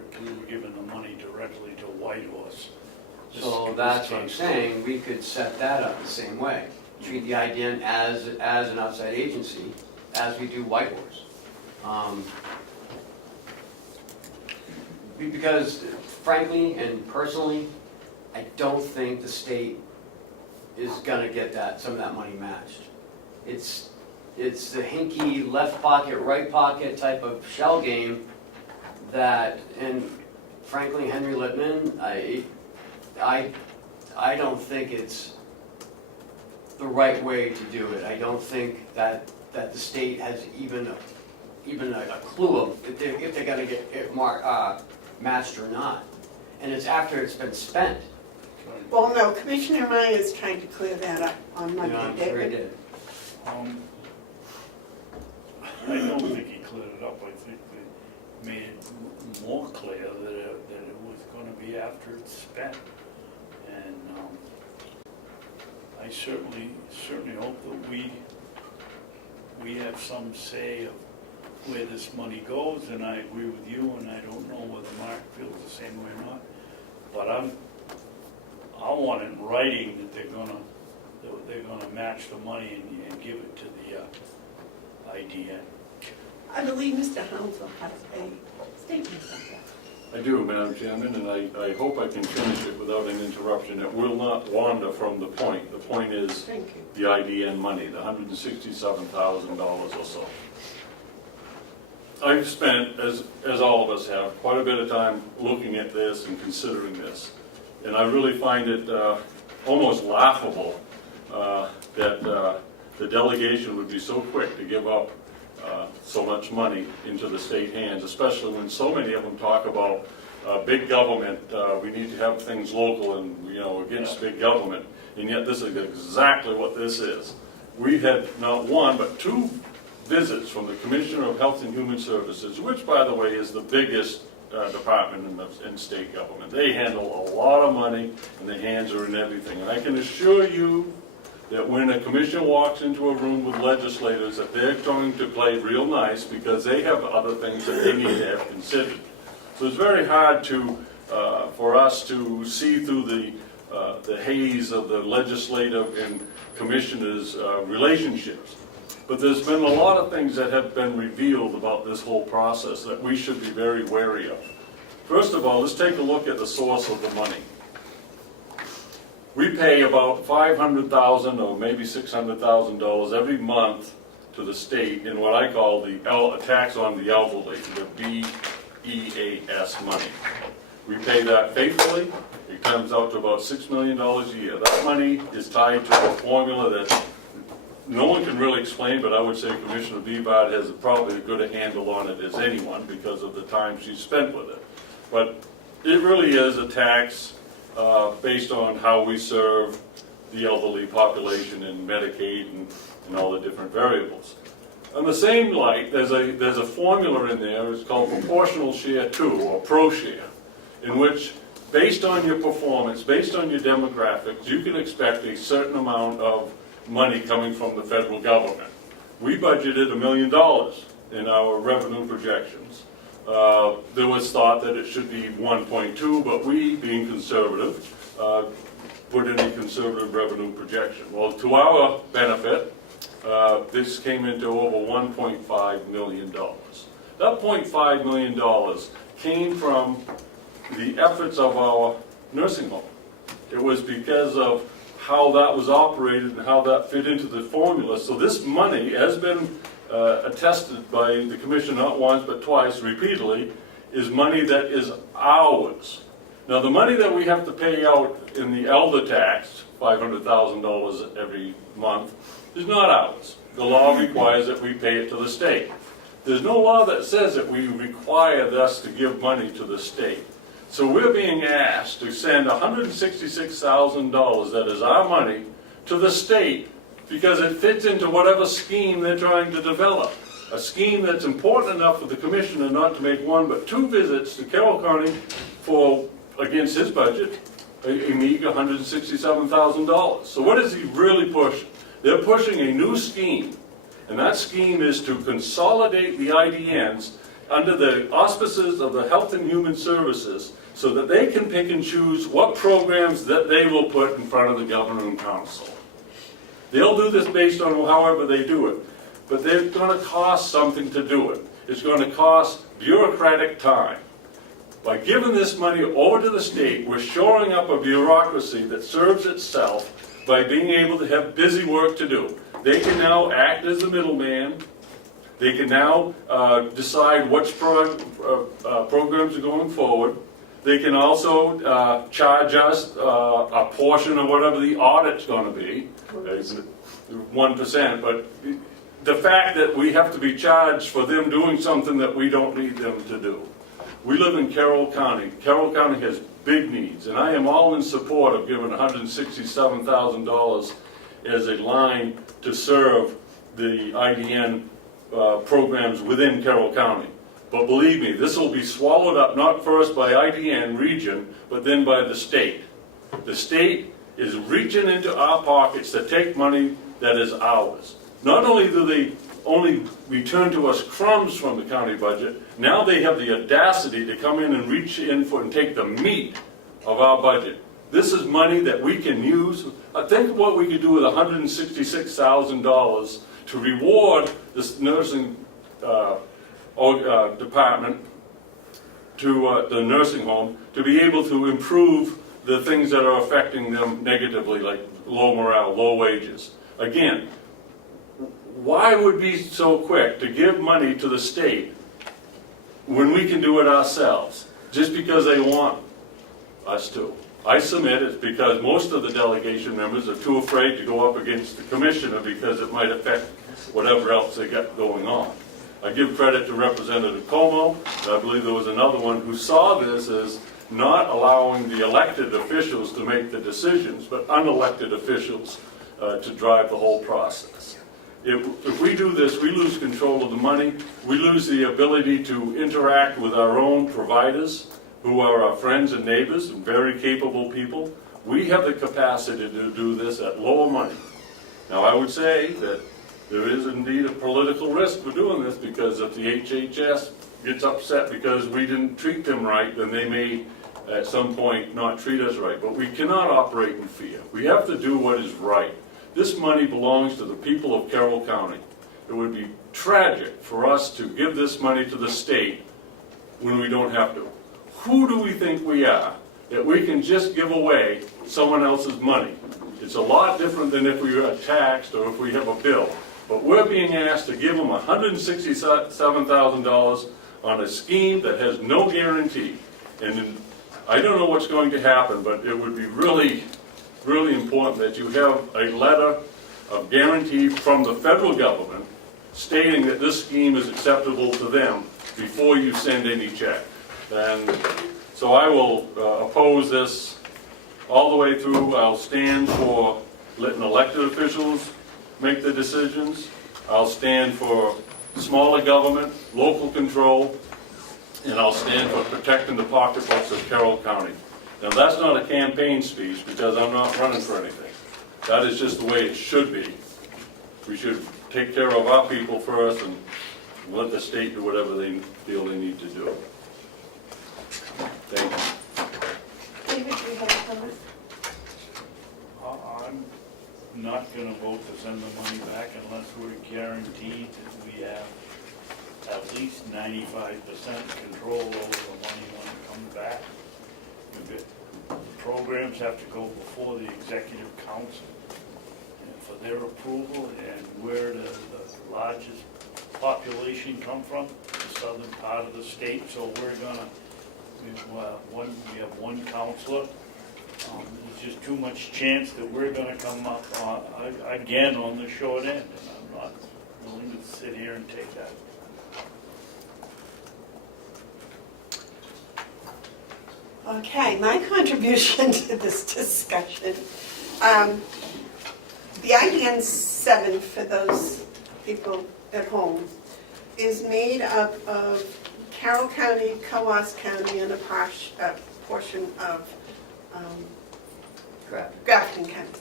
giving the money directly to Whitehorse. So that's what I'm saying, we could set that up the same way. Treat the IDN as an outside agency, as we do Whitehorse. Because frankly and personally, I don't think the state is gonna get some of that money matched. It's the hinky left pocket, right pocket type of shell game that, and frankly, Henry Littman, I don't think it's the right way to do it. I don't think that the state has even a clue of if they're gonna get it matched or not. And it's after it's been spent. Well, no, Commissioner Meyer is trying to clear that up on Monday, I'm sure he David. did. I don't think he cleared it up. I think they made it more clear that it was going to be after it's spent. And I certainly hope that we have some say of where this money goes, and I agree with you, and I don't know whether Mark feels the same way or not. But I want it in writing that they're gonna match the money and give it to the IDN. I believe Mr. Hounsell has a statement on that. I do, Madam Chairman, and I hope I can finish it without an interruption. It will not wander from the point. The point is Thank you. the IDN money, the $167,000 or so. I've spent, as all of us have, quite a bit of time looking at this and considering this. And I really find it almost laughable that the delegation would be so quick to give up so much money into the state hands, especially when so many of them talk about big government, we need to have things local and, against big government. And yet this is exactly what this is. We had not one, but two visits from the Commissioner of Health and Human Services, which, by the way, is the biggest department in state government. They handle a lot of money, and their hands are in everything. And I can assure you that when a commission walks into a room with legislators, that they're going to play real nice because they have other things that they need to have considered. So it's very hard for us to see through the haze of the legislative and commissioners' relationships. But there's been a lot of things that have been revealed about this whole process that we should be very wary of. First of all, let's take a look at the source of the money. We pay about $500,000 or maybe $600,000 every month to the state in what I call the tax on the elderly, the BEAS money. We pay that faithfully. It comes out to about $6 million a year. That money is tied to a formula that no one can really explain, but I would say Commissioner Bevard has probably as good a handle on it as anyone because of the time she's spent with it. But it really is a tax based on how we serve the elderly population in Medicaid and all the different variables. On the same light, there's a formula in there. It's called proportional share 2 or pro share, in which based on your performance, based on your demographics, you can expect a certain amount of money coming from the federal government. We budgeted $1 million in our revenue projections. There was thought that it should be 1.2, but we, being conservative, put any conservative revenue projection. Well, to our benefit, this came into over $1.5 million. That $0.5 million came from the efforts of our nursing home. It was because of how that was operated and how that fit into the formula. So this money has been attested by the commission not once but twice, repeatedly, is money that is ours. Now the money that we have to pay out in the elder tax, $500,000 every month, is not ours. The law requires that we pay it to the state. There's no law that says that we require us to give money to the state. So we're being asked to send $166,000, that is our money, to the state because it fits into whatever scheme they're trying to develop. A scheme that's important enough for the commissioner not to make one but two visits to Carroll County for, against his budget, a meager $167,000. So what is he really pushing? They're pushing a new scheme, and that scheme is to consolidate the IDNs under the auspices of the Health and Human Services so that they can pick and choose what programs that they will put in front of the Governing Council. They'll do this based on however they do it, but they're going to cost something to do it. It's going to cost bureaucratic time. By giving this money over to the state, we're shoring up a bureaucracy that serves itself by being able to have busy work to do. They can now act as the middleman. They can now decide which programs are going forward. They can also charge us a portion of whatever the audit's going to be, 1%. But the fact that we have to be charged for them doing something that we don't need them to do. We live in Carroll County. Carroll County has big needs, and I am all in support of giving $167,000 as a line to serve the IDN programs within Carroll County. But believe me, this will be swallowed up not first by IDN region, but then by the state. The state is reaching into our pockets to take money that is ours. Not only do they only return to us crumbs from the county budget, now they have the audacity to come in and reach in for and take the meat of our budget. This is money that we can use. Think of what we could do with $166,000 to reward this nursing department, to the nursing home, to be able to improve the things that are affecting them negatively, like low morale, low wages. Again, why would we be so quick to give money to the state when we can do it ourselves, just because they want us to? I submit it's because most of the delegation members are too afraid to go up against the commissioner because it might affect whatever else they got going on. I give credit to Representative Comeau, and I believe there was another one who saw this as not allowing the elected officials to make the decisions, but unelected officials to drive the whole process. If we do this, we lose control of the money, we lose the ability to interact with our own providers, who are our friends and neighbors and very capable people. We have the capacity to do this at lower money. Now I would say that there is indeed a political risk for doing this, because if the HHS gets upset because we didn't treat them right, then they may at some point not treat us right. But we cannot operate in fear. We have to do what is right. This money belongs to the people of Carroll County. It would be tragic for us to give this money to the state when we don't have to. Who do we think we are that we can just give away someone else's money? It's a lot different than if we are taxed or if we have a bill. But we're being asked to give them $167,000 on a scheme that has no guarantee. And I don't know what's going to happen, but it would be really, really important that you have a letter of guarantee from the federal government stating that this scheme is acceptable to them before you send any check. And so I will oppose this all the way through. I'll stand for letting elected officials make the decisions. I'll stand for smaller government, local control, and I'll stand for protecting the pocketbooks of Carroll County. Now that's not a campaign speech, because I'm not running for anything. That is just the way it should be. We should take care of our people first and let the state do whatever they feel they need to do. Thank you. David, do you have a comment? not gonna vote to send the money back unless we're guaranteed that we have at least 95% control over the money when it comes back. Programs have to go before the executive council and for their approval, and where the largest population come from, the southern part of the state, so we're gonna, we have one counselor. There's just too much chance that we're gonna come up again on the short end, and I'm not willing to sit here and take that. Okay, my contribution to this discussion, the IDN 7, for those people at home, is made up of Carroll County, Coos County, and a portion of Grafton County.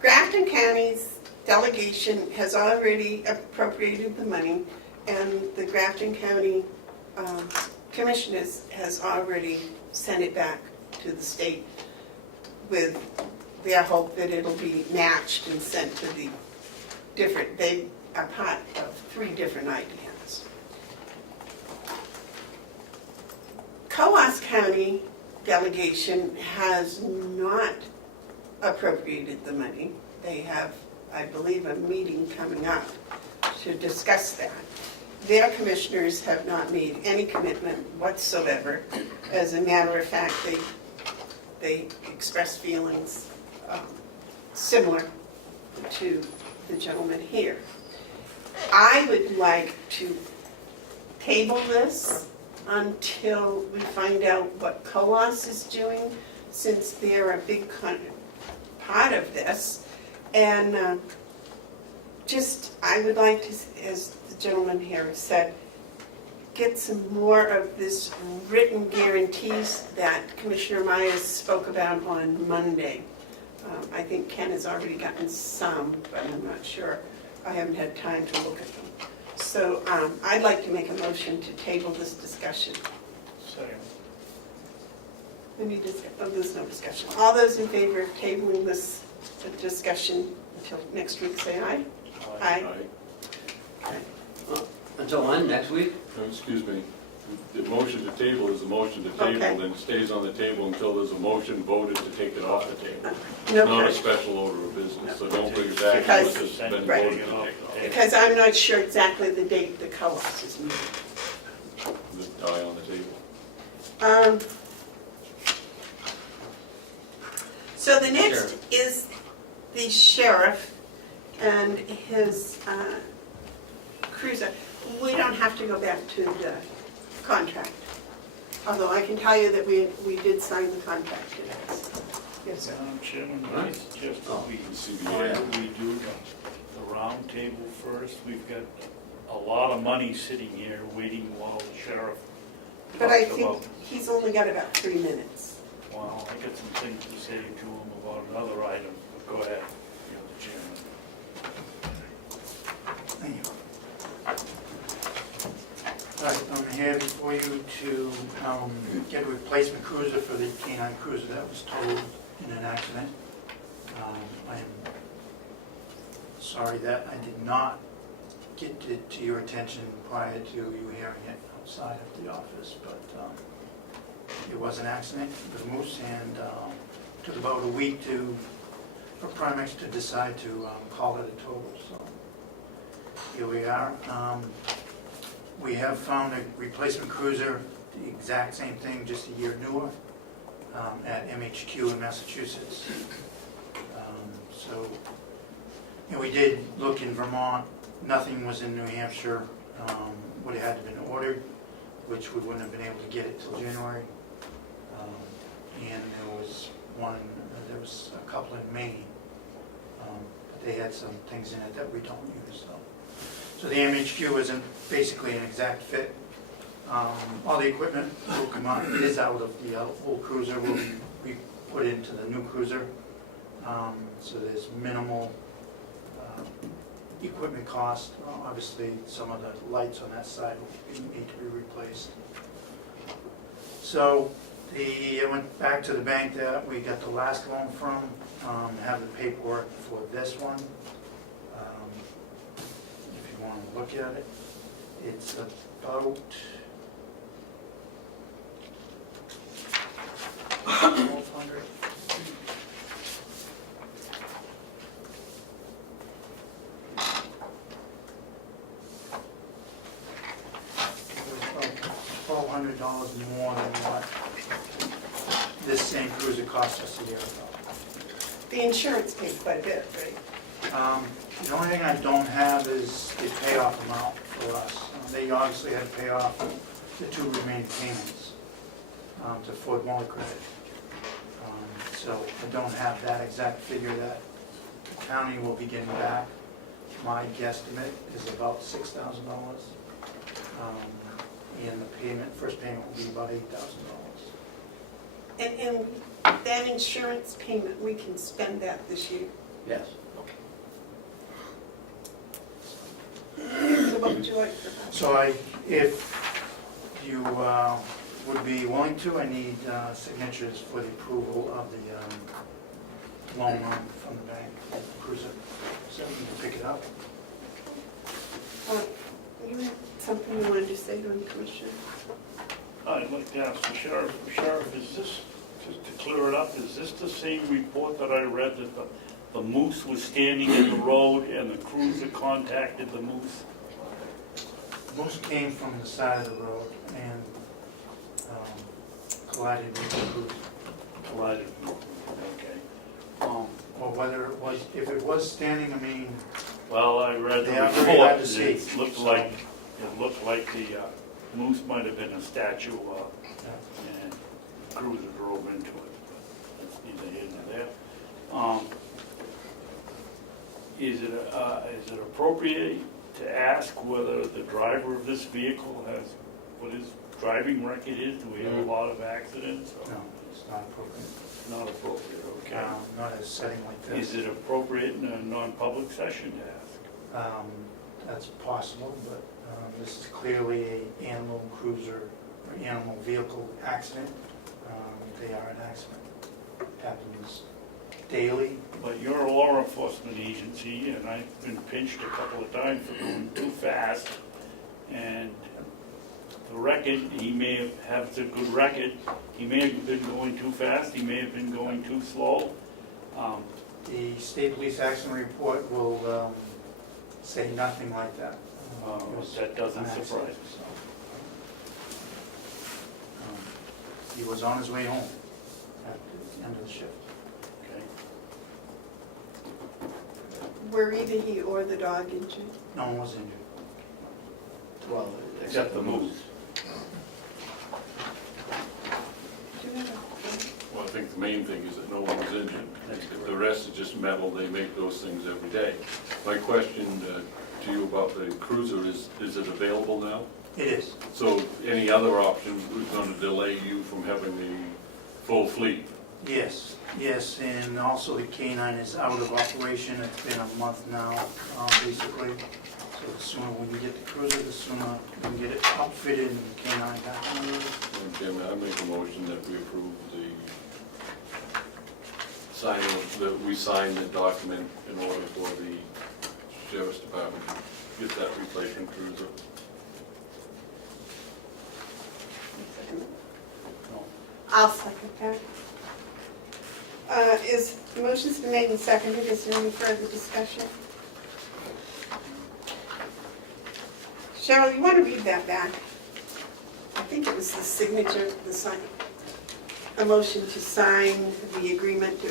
Grafton County's delegation has already appropriated the money, and the Grafton County Commissioners has already sent it back to the state with their hope that it'll be matched and sent to the different, they are part of 3 different IDNs. Coos County delegation has not appropriated the money. They have, I believe, a meeting coming up to discuss that. Their commissioners have not made any commitment whatsoever. As a matter of fact, they express feelings similar to the gentleman here. I would like to table this until we find out what COAS is doing, since they're a big part of this. And I would like to, as the gentleman here has said, get some more of this written guarantees that Commissioner Myers spoke about on Monday. I think Ken has already gotten some, but I'm not sure. I haven't had time to look at them. So I'd like to make a motion to table this discussion. Second. There's no discussion. All those in favor of tabling this discussion until next week, say aye. Aye. Okay. Until when, next week? Excuse me, the motion to table is a motion to table, Okay. and it stays on the table until there's a motion voted to take it off the table. No Not a pressure. special order of business, so don't bring it back Because- unless it's been right. voted to take it off. Because I'm not sure exactly the date the co-op is meeting. Just die on the table. So the next Sheriff. is the sheriff and his cruiser. We don't have to go back to the contract, although I can tell you that we did sign the contract today. Yes, sir. Madam Chairman, Huh? I suggest Oh, that we, CBA. we do the round table first. We've got a lot of money sitting here waiting while the sheriff But I talks think about, he's only got about 3 minutes. well, I got some things to say to him about another item. But go ahead, you're the chairman. Thank you. All right, I'm here before you to get a replacement cruiser for the K-9 cruiser that was totaled in an accident. I am sorry that I did not get it to your attention prior to you hearing it outside of the office, but it was an accident with a moose, and took about a week for Primex to decide to call it a total, so here we are. We have found a replacement cruiser, the exact same thing, just a year newer, at MHQ in Massachusetts. So, we did look in Vermont. Nothing was in New Hampshire. Would have had to been ordered, which we wouldn't have been able to get it till January. And there was a couple in Maine. But they had some things in it that we don't use, so the MHQ is basically an exact fit. All the equipment will come out, it is out of the old cruiser, will be put into the new cruiser. So there's minimal equipment cost. Obviously, some of the lights on that side will need to be replaced. So I went back to the bank that we got the last loan from, have the paperwork for this one. If you want to look at it, it's about 1,200. $1,200 more than what this same cruiser cost us a year ago. The insurance paid quite a bit, right? The only thing I don't have is the payoff amount for us. They obviously had to pay off the 2 remaining payments to Ford Motor Credit. So I don't have that exact figure that the county will be getting back. My guesstimate is about $6,000. And the first payment will be about $8,000. And that insurance payment, we can spend that this year? Yes. So what would you like for that? So if you would be willing to, I need signatures for the approval of the loan from the bank, cruiser, so we can pick it up. You had something you wanted to say to the commissioner? I'd like to ask the sheriff, is this, just to clear it up, is this the same report that I read that the moose was standing in the road and the cruiser contacted the moose? Moose came from the side of the road and collided with the cruiser. Collided, okay. Or whether it was, if it was standing, I mean, Well, I read the They are report, very hard to and see, it looked so- like the moose might have been a statue, and the cruiser drove into it, but that's neither here nor there. Is it appropriate to ask whether the driver of this vehicle has, what his driving record is? Do we have a lot of accidents? or- no, it's not appropriate. Not appropriate, okay. Not a setting like this. Is it appropriate in a non-public session to ask? That's possible, but this is clearly an animal cruiser or animal vehicle accident. They are an accident. It happens daily. But you're a law enforcement agency, and I've been pinched a couple of times for going too fast. And the record, he may have a good record. He may have been going too fast, he may have been going too slow. The state police accident report will say nothing like that. It was That doesn't an accident, surprise me. so. He was on his way home at the end of the shift. Okay. Were either he or the dog injured? No one was injured. Well, Except the moose. Do you have a- Well, I think the main thing is that no one was injured. If the rest is just metal, they make those things every day. My question to you about the cruiser is it available now? It is. So any other options was going to delay you from having the full fleet? Yes, yes, and also the K-9 is out of operation. It's been a month now, basically. So the sooner we can get the cruiser, the sooner we can get it outfitted and the K-9 back on the road. And Jim, I make a motion that we approve that we sign the document in order for the sheriff's department to get that replacement cruiser. I'll second that. The motion's been made and seconded. Is there any further discussion? Cheryl, you want to read that back? I think it was the signature, the sign, a motion to sign the agreement to,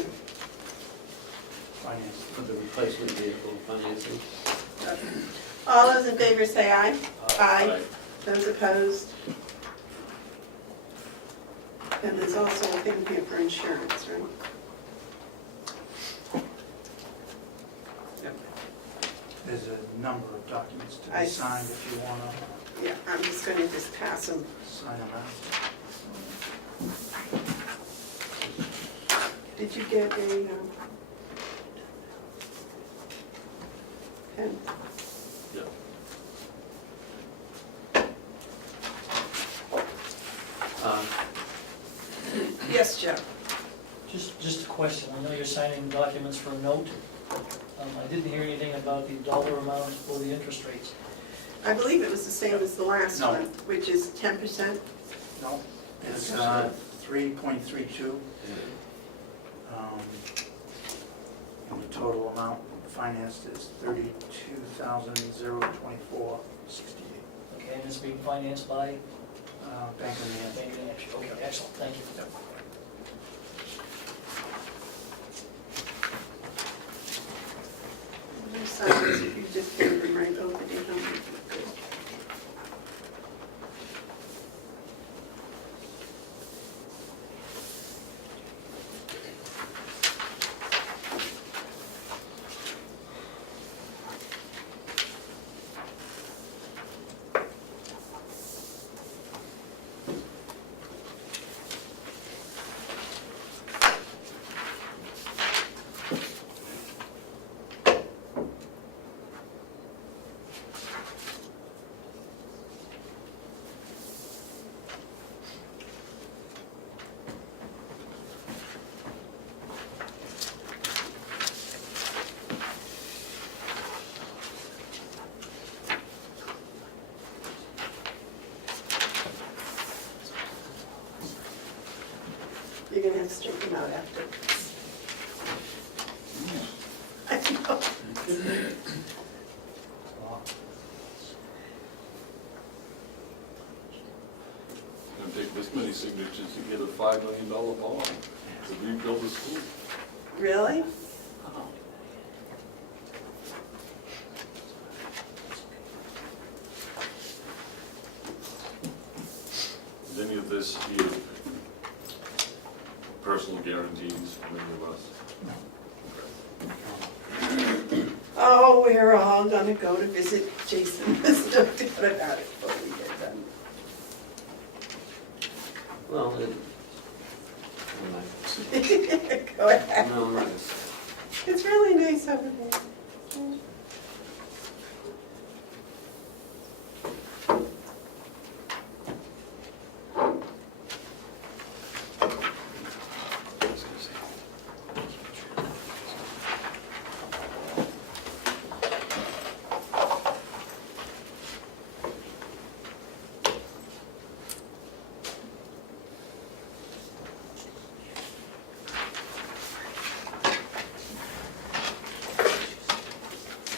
Finance. For the replacement vehicle financing. all those in favor say aye. Aye. Those opposed? And there's also a thing here for insurance, right? There's a number of documents to I be signed if you want to Yeah, I'm just going to just pass them. sign them out. Did you get a pen? Yeah. transfer note. I didn't hear anything about the dollar amount or the interest rates. I believe it was the same as the last No. one, which is 10%. No, it's 3.32. And the total amount financed is $32,024.68. Okay, and it's being financed by Bank of the Bank of New Hampshire. Okay, excellent, thank you. There's signs if you just give them right over the number. You're gonna have to straighten them out after. I know. It's gonna take this many signatures to get a $5 million bond to rebuild the school. Really? Is any of this here personal guarantees from any of us? Oh, we're all gonna go to visit Jason. Let's not talk about it before we get done. Well, Go ahead. no, I'm right. It's really nice over there.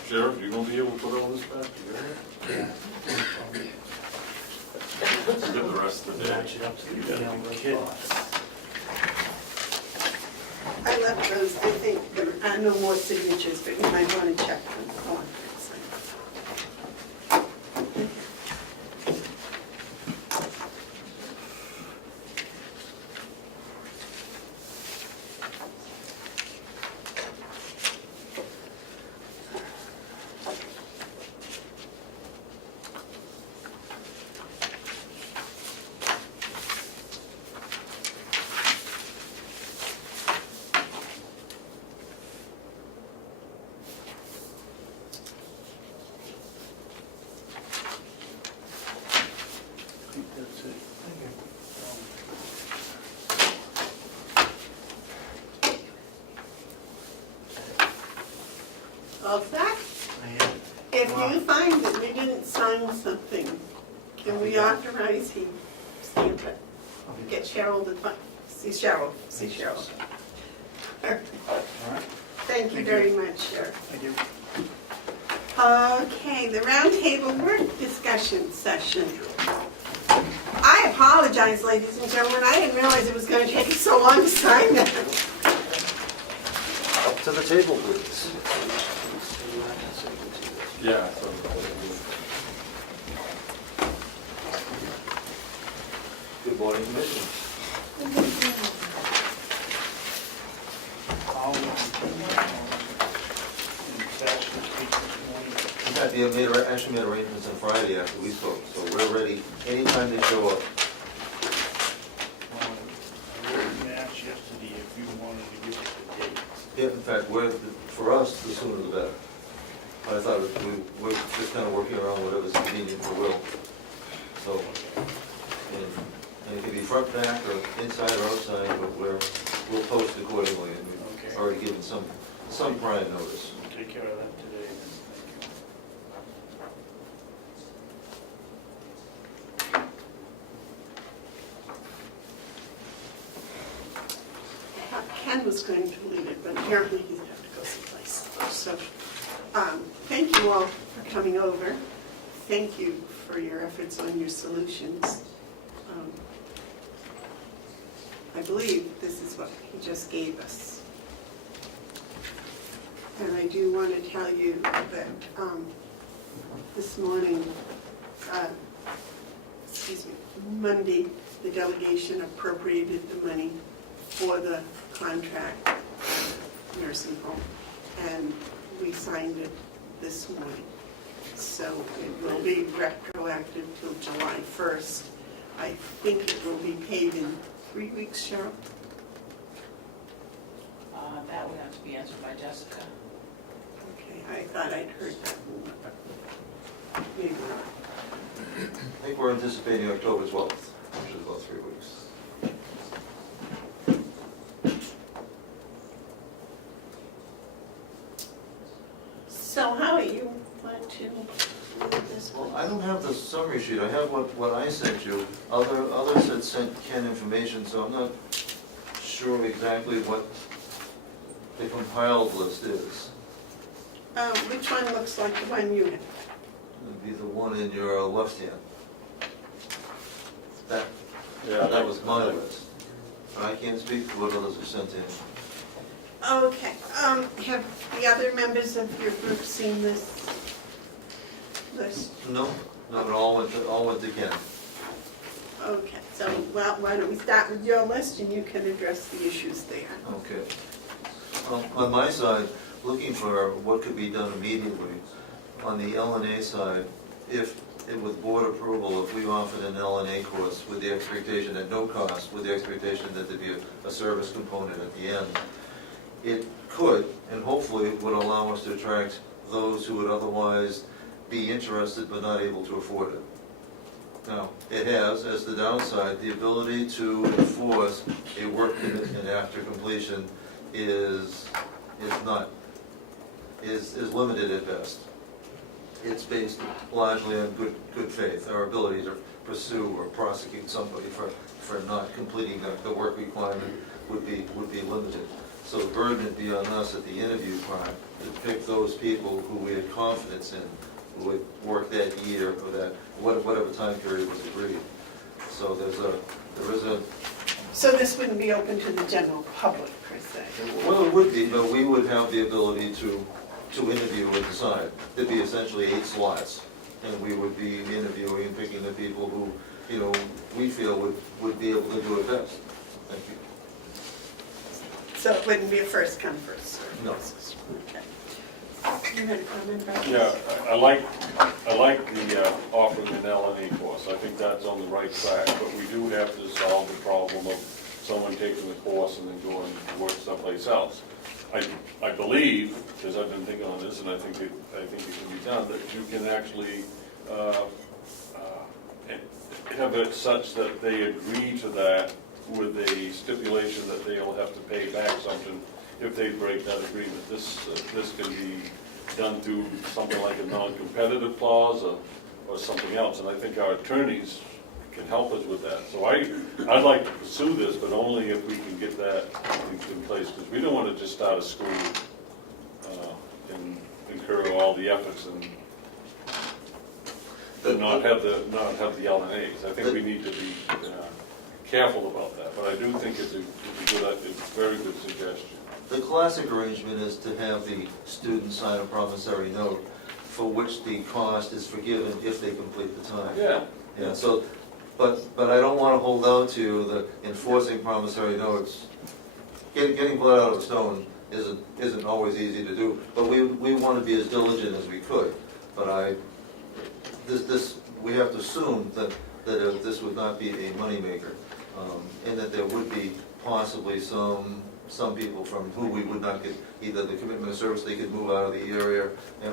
Sheriff, you gonna be able to put all this back together? Yeah. Let's get the rest of the day. Match it up to the You gotta be kidding. I left those, I think, there are no more signatures, but you might want to check them. Go on. I think that's it. All set? If you find that you didn't sign something, can we authorize he stamp it? Get Cheryl to, see Cheryl. All right, Thank you Thank very you. much, Sheriff. thank you. Okay, the roundtable work discussion session. I apologize, ladies and gentlemen, I didn't realize it was going to take us so long to sign that. Up to the table, please. Yeah, so. Good morning, Commissioners. In fact, we actually made arrangements on Friday after we spoke, so we're ready anytime they show up. I asked yesterday if you wanted to give us the date. Yeah, in fact, for us, the sooner the better. I thought we're just kind of working around whatever's convenient for Will. So, and it could be front, back, or inside or outside, but we'll post accordingly, and we've Okay. already given some some prior notice. We'll take care of that today, then. Ken was going to lead it, but apparently he's had to go someplace. So, thank you all for coming over. Thank you for your efforts on your solutions. I believe this is what he just gave us. And I do want to tell you that this morning, Monday, the delegation appropriated the money for the contract nursing home, and we signed it this morning. So it will be retroactive till July 1st. I think it will be paid in 3 weeks, Cheryl? That would have to be answered by Jessica. Okay, I thought I'd heard that. Maybe not. I think we're anticipating October 12th, which is about 3 weeks. So Howie, you want to lead this Well, one? I don't have the summary sheet, I have what I sent you. Others had sent Ken information, so I'm not sure exactly what the compiled list is. Which one looks like the one you have? It'd be the one in your left hand. That, Yeah, that was my list. I can't speak to what others have sent in. Okay, have the other members of your group seen this list? No, it all went to Ken. Okay, so, well, why don't we start with your list and you can address the issues there. Okay. On my side, looking for what could be done immediately. On the LNA side, with board approval, if we offered an LNA course with the expectation at no cost, with the expectation that there'd be a service component at the end, it could, and hopefully would allow us to attract those who would otherwise be interested but not able to afford it. Now, it has, as the downside, the ability to enforce a work commitment after completion is limited at best. It's based largely on good faith, our ability to pursue or prosecute somebody for not completing the work requirement would be limited. So the burden would be on us at the interview part to pick those people who we had confidence in, who would work that year or that whatever time period was agreed. So there is a So this wouldn't be open to the general public, per se? well, it would be, but we would have the ability to interview and decide. There'd be essentially 8 slots, and we would be interviewing and picking the people who, we feel would be able to do it best. Thank you. So it wouldn't be a first come, first served? No. Okay. You had a comment about this? Yeah, I like the offering an LNA course. I think that's on the right track, but we do have to solve the problem of someone taking the course and then going to work someplace else. I believe, because I've been thinking on this, and I think it can be done, that you can actually have it such that they agree to that with a stipulation that they'll have to pay back something if they break that agreement. This can be done through something like a non-competitive clause or something else, and I think our attorneys can help us with that. So I'd like to pursue this, but only if we can get that in place, because we don't want to just start a school and incur all the efforts and not have the LNAs. I think we need to be careful about that, but I do think it's a very good suggestion. The classic arrangement is to have the student sign a promissory note for which the cost is forgiven if they complete the time. Yeah. Yeah, so, but I don't want to hold out to the enforcing promissory notes. Getting blood out of a stone isn't always easy to do, but we want to be as diligent as we could. But we have to assume that this would not be a moneymaker, and that there would be possibly some people from who we would not get either the commitment of service, they could move out of the area,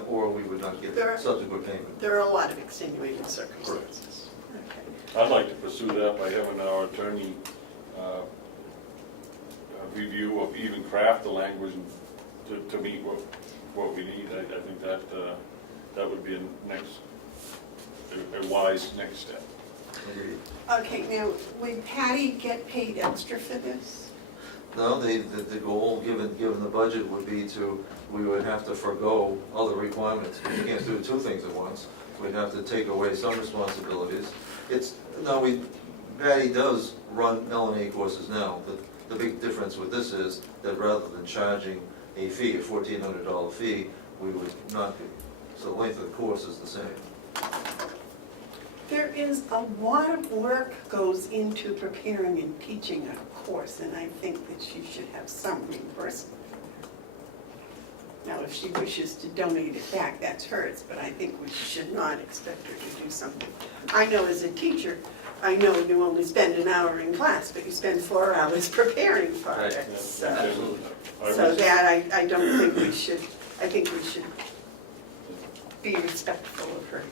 or we would not get subsequent payment. There are a lot of extenuating circumstances. Okay. I'd like to pursue that by having our attorney review of even craft the language and to meet what we need. I think that, that would be a wise next step. Agreed. Okay, now, would Patty get paid extra for this? No, the goal, given the budget, would be we would have to forego other requirements. We can't do two things at once. We'd have to take away some responsibilities. Patty does run L&A courses now. The big difference with this is that rather than charging a fee, a $1,400 fee, we would not be. So the length of the course is the same. There is a lot of work goes into preparing and teaching a course, and I think that she should have some reimbursement. Now, if she wishes to donate it back, that's hers, but I think we should not expect her to do something. I know as a teacher, I know you only spend an hour in class, but you spend 4 hours preparing for Right. it. So I so was- that, I don't think we should, I think we should be respectful of her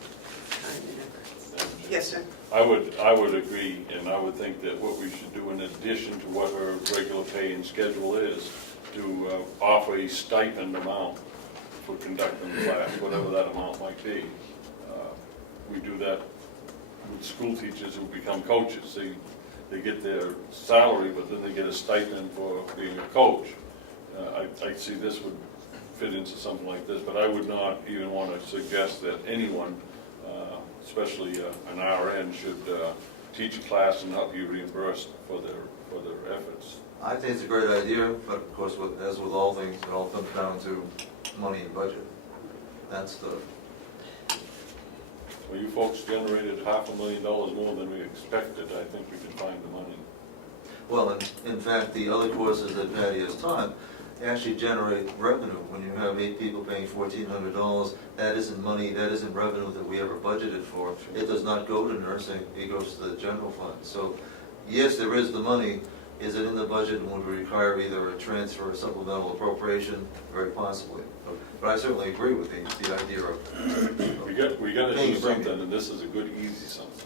time and efforts. Yes, sir? I would agree, and I would think that what we should do in addition to what her regular pay and schedule is, to offer a stipend amount for conducting the class, whatever that amount might be. We do that with school teachers who become coaches. They get their salary, but then they get a stipend for being a coach. I see this would fit into something like this, but I would not even want to suggest that anyone, especially an RN, should teach a class and not be reimbursed for their efforts. I think it's a great idea, but of course, as with all things, it all comes down to money and budget. That's the, Well, you folks generated $500,000 more than we expected. I think we can find the money. well, in fact, the other courses that Patty has taught actually generate revenue. When you have 8 people paying $1,400, that isn't money, that isn't revenue that we ever budgeted for. It does not go to nursing, it goes to the general fund. So, yes, there is the money. Is it in the budget and would require either a transfer or supplemental appropriation? Very possibly. But I certainly agree with the idea of. We got to paying do a something, premium. and this is a good, easy something.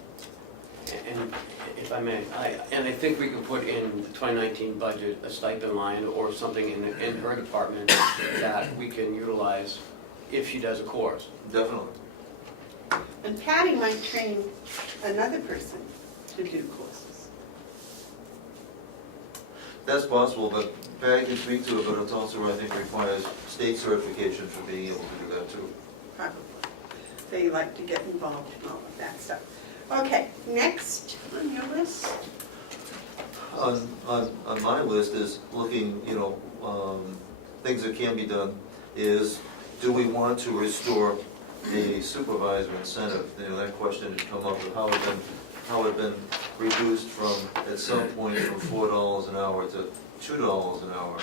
And if I may, I think we could put in the 2019 budget a stipend line or something in her department that we can utilize if she does a course. Definitely. And Patty might train another person to do courses. That's possible, but Patty can speak to it, but it's also, I think, requires state certification for being able to do that too. Probably. They like to get involved in all of that stuff. Okay, next on your list. On my list is looking, things that can be done is, do we want to restore the supervisor incentive? That question had come up of how it been reduced from, at some point, from $4 an hour to $2 an hour.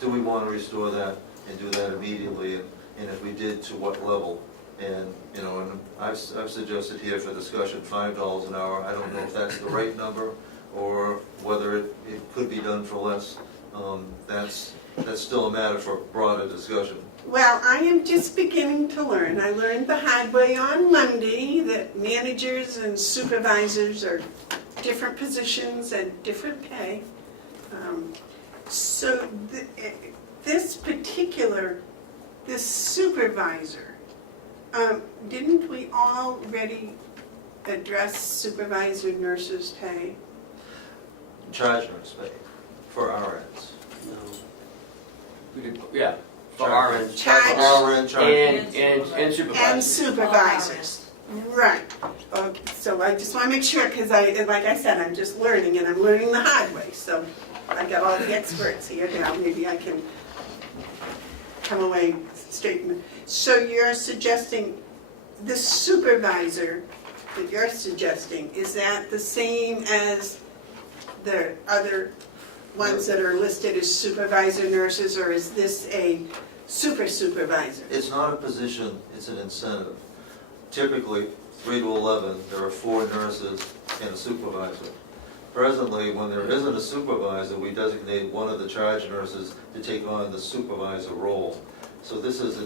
Do we want to restore that and do that immediately? And if we did, to what level? And, and I've suggested here for discussion $5 an hour. I don't know if that's the right number or whether it could be done for less. That's still a matter for broader discussion. Well, I am just beginning to learn. I learned the hard way on Monday that managers and supervisors are different positions and different pay. So this supervisor, didn't we already address supervisor nurses' pay? Charge nurse pay for RNs. No. We did, yeah, for Charge. RNs. Charge. RN charge. And And supervisors. supervisors. Right. Okay, so I just want to make sure, because like I said, I'm just learning, and I'm learning the hard way. So I got all the experts here now. Maybe I can come away straight. So you're suggesting the supervisor that you're suggesting, is that the same as the other ones that are listed as supervisor nurses, or is this a super supervisor? It's not a position, it's an incentive. Typically, 3 to 11, there are 4 nurses and a supervisor. Presently, when there isn't a supervisor, we designate one of the charge nurses to take on the supervisor role. So this is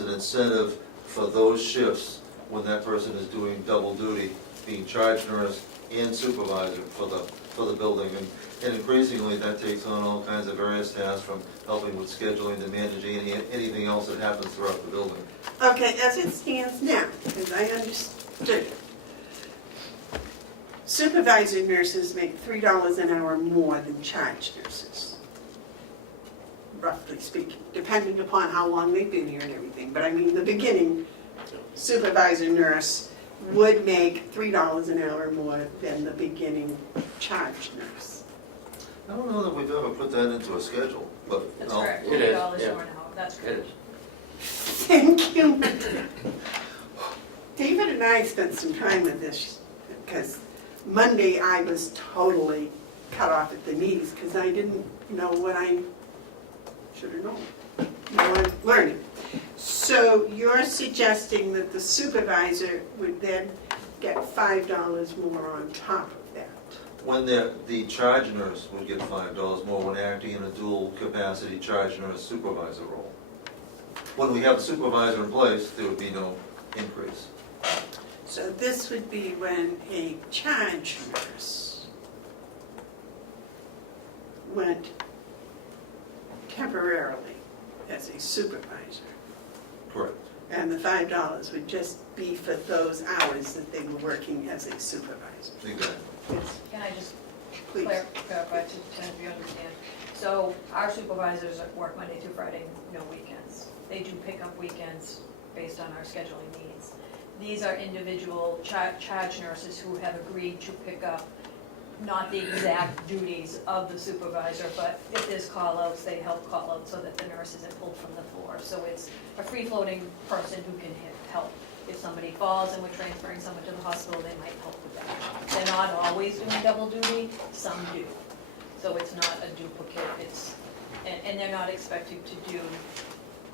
an incentive for those shifts when that person is doing double duty, being charge nurse and supervisor for the for the building. And increasingly, that takes on all kinds of various tasks, from helping with scheduling to managing anything else that happens throughout the building. Okay, as it stands now, as I understood, supervisor nurses make $3 an hour more than charge nurses, roughly speaking, depending upon how long they've been here and everything. But I mean, the beginning supervisor nurse would make $3 an hour more than the beginning charge nurse. I don't know that we've ever put that into a schedule, but That's I'll- correct, It is, $3 yeah. more an hour, that's It correct. is. Thank you. David and I spent some time with this, because Monday I was totally cut off at the knees, because I didn't know what I should have known. I'm learning. So you're suggesting that the supervisor would then get $5 more on top of that? when the charge nurse would get $5 more when acting in a dual capacity charge nurse supervisor role. When we have the supervisor in place, there would be no increase. So this would be when a charge nurse went temporarily as a supervisor, Correct. and the $5 would just be for those hours that they were working as a supervisor. Exactly. Yes, Can I just please. clarify to if you understand? So our supervisors work Monday through Friday, no weekends. They do pick up weekends based on our scheduling needs. These are individual charge nurses who have agreed to pick up not the exact duties of the supervisor, but if there's call-outs, they help call out so that the nurse isn't pulled from the floor. So it's a free-floating person who can help. If somebody falls and we're transferring someone to the hospital, they might help with that. They're not always doing double duty, some do. So it's not a duplicate, and they're not expected to do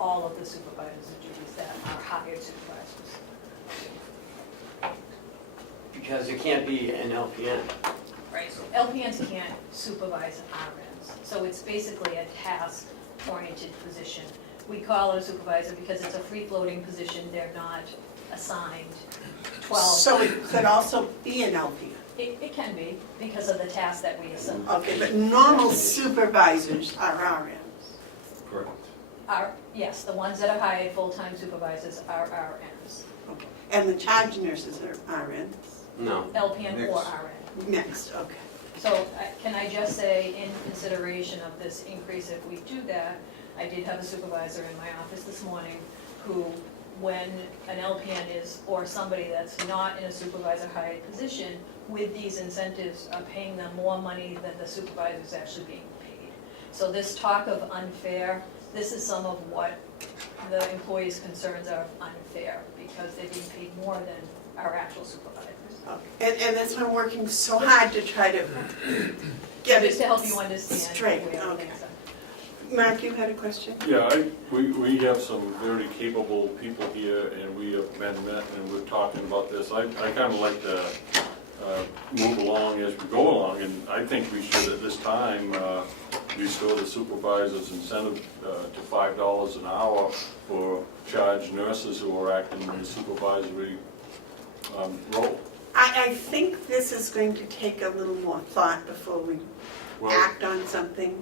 all of the supervisor's duties that are hired supervisors. Because it can't be an LPN. Right, so LPNs can't supervise RNs, so it's basically a task-oriented position. We call it a supervisor because it's a free-floating position, they're not assigned 12. So it could also be an LPN. It can be, because of the task that we assign. Okay, but normal supervisors are RNs. Correct. Yes, the ones that are hired, full-time supervisors are RNs, Okay. And the charge nurses are RNs? No. LPN or Mixed. RN. Next, okay. So can I just say, in consideration of this increase, if we do that, I did have a supervisor in my office this morning who, when an LPN is, or somebody that's not in a supervisor hired position, with these incentives are paying them more money than the supervisor's actually being paid. So this talk of unfair, this is some of what the employees' concerns are of unfair, because they're being paid more than our actual supervisors. Okay. And that's why I'm working so hard to try to get it Just to help you understand straight. where Okay. things are. Mark, you had a question? Yeah, we have some very capable people here, and we have been met, and we're talking about this. I kind of like to move along as we go along, and I think we should at this time restore the supervisor's incentive to $5 an hour for charge nurses who are acting in a supervisory role. I think this is going to take a little more thought before we Well, act on something.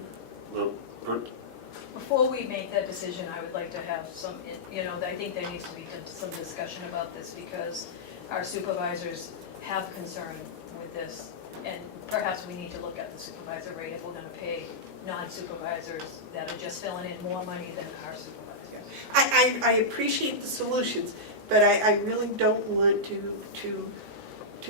well, good. Before we make that decision, I would like to have some, I think there needs to be some discussion about this, because our supervisors have concern with this, and perhaps we need to look at the supervisor rate if we're gonna pay non-supervisors that are just filling in more money than our supervisors. I appreciate the solutions, but I really don't want to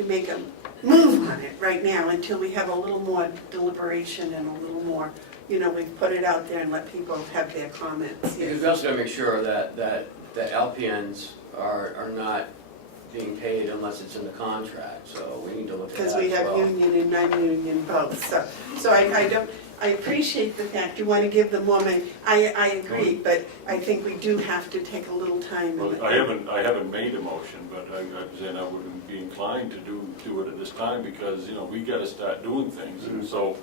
make a move on it right now until we have a little more deliberation and a little more, we've put it out there and let people have their comments. Because we also gotta make sure that LPNs are not being paid unless it's in the contract, so we need to look at that as Because we have well. union and non-union both, so I appreciate the fact you want to give them more money. I agree, but I think we do have to take a little time. Well, I haven't made a motion, but I said I wouldn't be inclined to do it at this time, because, we gotta start doing things. And so,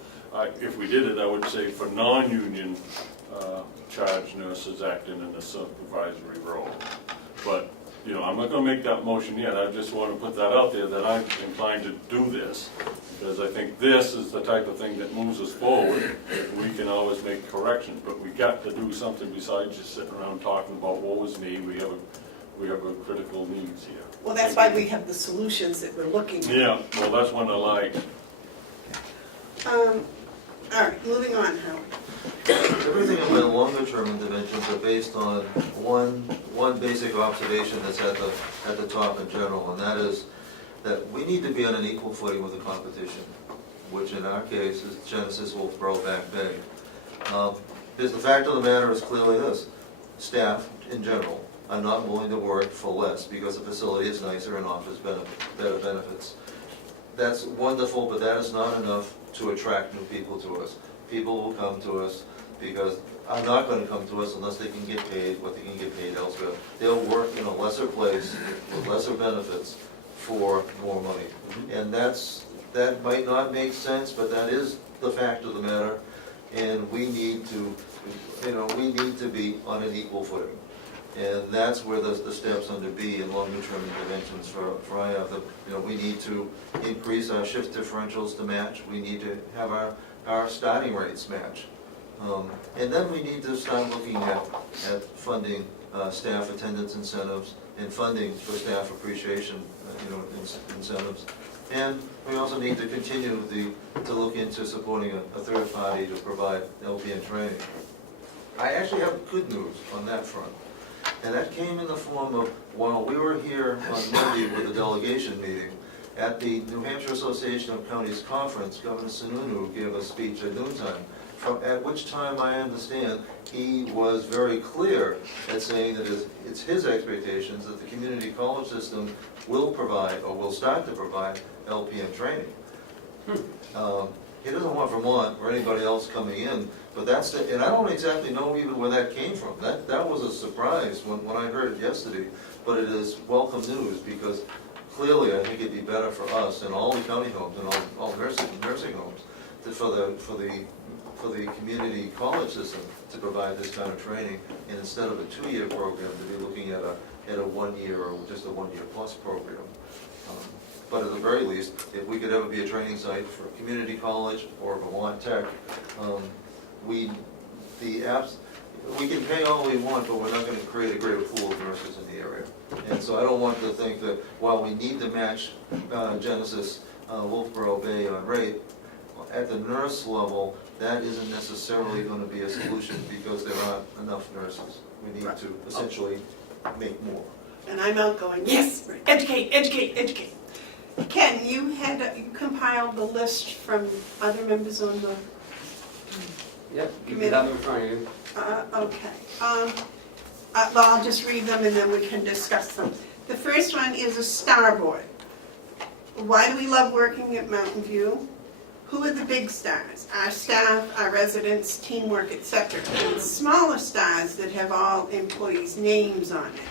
if we did it, I would say for non-union charge nurses acting in a supervisory role. But you know, I'm not gonna make that motion yet, I just wanna put that out there, that I'm inclined to do this, because I think this is the type of thing that moves us forward. We can always make corrections, but we got to do something besides just sitting around talking about what was me. We have a critical needs here. Well, that's why we have the solutions that we're looking at. Yeah, well, that's one I like. All right, moving on, Howard. Everything in my longer-term interventions are based on one basic observation that's at the top in general, and that is that we need to be on an equal footing with the competition, which in our case is Genesis, Wolfboro, Back Bay. Because the fact of the matter is clearly this: staff in general are not willing to work for less because the facility is nicer and offers better benefits. That's wonderful, but that is not enough to attract new people to us. People will come to us because are not going to come to us unless they can get paid what they can get paid elsewhere. They'll work in a lesser place with lesser benefits for more money. And that might not make sense, but that is the fact of the matter. And we need to be on an equal footing. And that's where the steps under B in longer-term interventions for IAF, we need to increase our shift differentials to match. We need to have our starting rates match. And then we need to start looking at funding staff attendance incentives and funding for staff appreciation incentives. And we also need to continue to look into supporting a third party to provide LPN training. I actually have good news on that front. And that came in the form of, while we were here on Monday with the delegation meeting, at the New Hampshire Association of Counties Conference, Governor Sununu gave a speech at noontime, at which time I understand he was very clear at saying that it's his expectations that the community college system will provide, or will start to provide, LPN training. He doesn't want Vermont or anybody else coming in, but and I don't exactly know even where that came from. That was a surprise when I heard it yesterday, but it is welcome news, because clearly I think it'd be better for us and all the county homes and all nursing homes for the community college system to provide this kind of training, and instead of a 2-year program, to be looking at a 1 year or just a 1 year plus program. But at the very least, if we could ever be a training site for community college or Vermont Tech, we can pay all we want, but we're not going to create a greater pool of nurses in the area. And so I don't want to think that while we need to match Genesis, Wolfboro Bay on rate, at the nurse level, that isn't necessarily going to be a solution because there aren't enough nurses. We need to essentially make more. And I'm out going, yes, educate, educate, educate. Ken, you compiled the list from other members on the Yep, you can have them in front of you. okay. Well, I'll just read them and then we can discuss them. The first one is a starboard. Why do we love working at Mountain View? Who are the big stars? Our staff, our residents, teamwork, etc. And smaller stars that have all employees' names on it.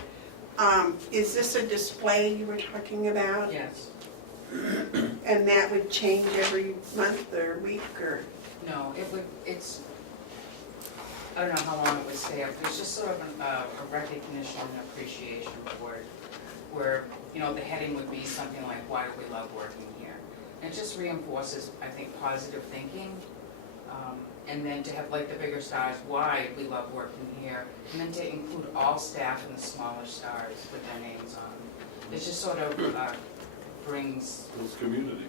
Is this a display you were talking about? Yes. And that would change every month or week or? No, I don't know how long it would stay up. It's just sort of a recognition and appreciation for it, where, the heading would be something like, why do we love working here? And it just reinforces, I think, positive thinking. And then to have like the bigger stars, why we love working here, and then to include all staff in the smaller stars with their names on. It just sort of brings, It's community.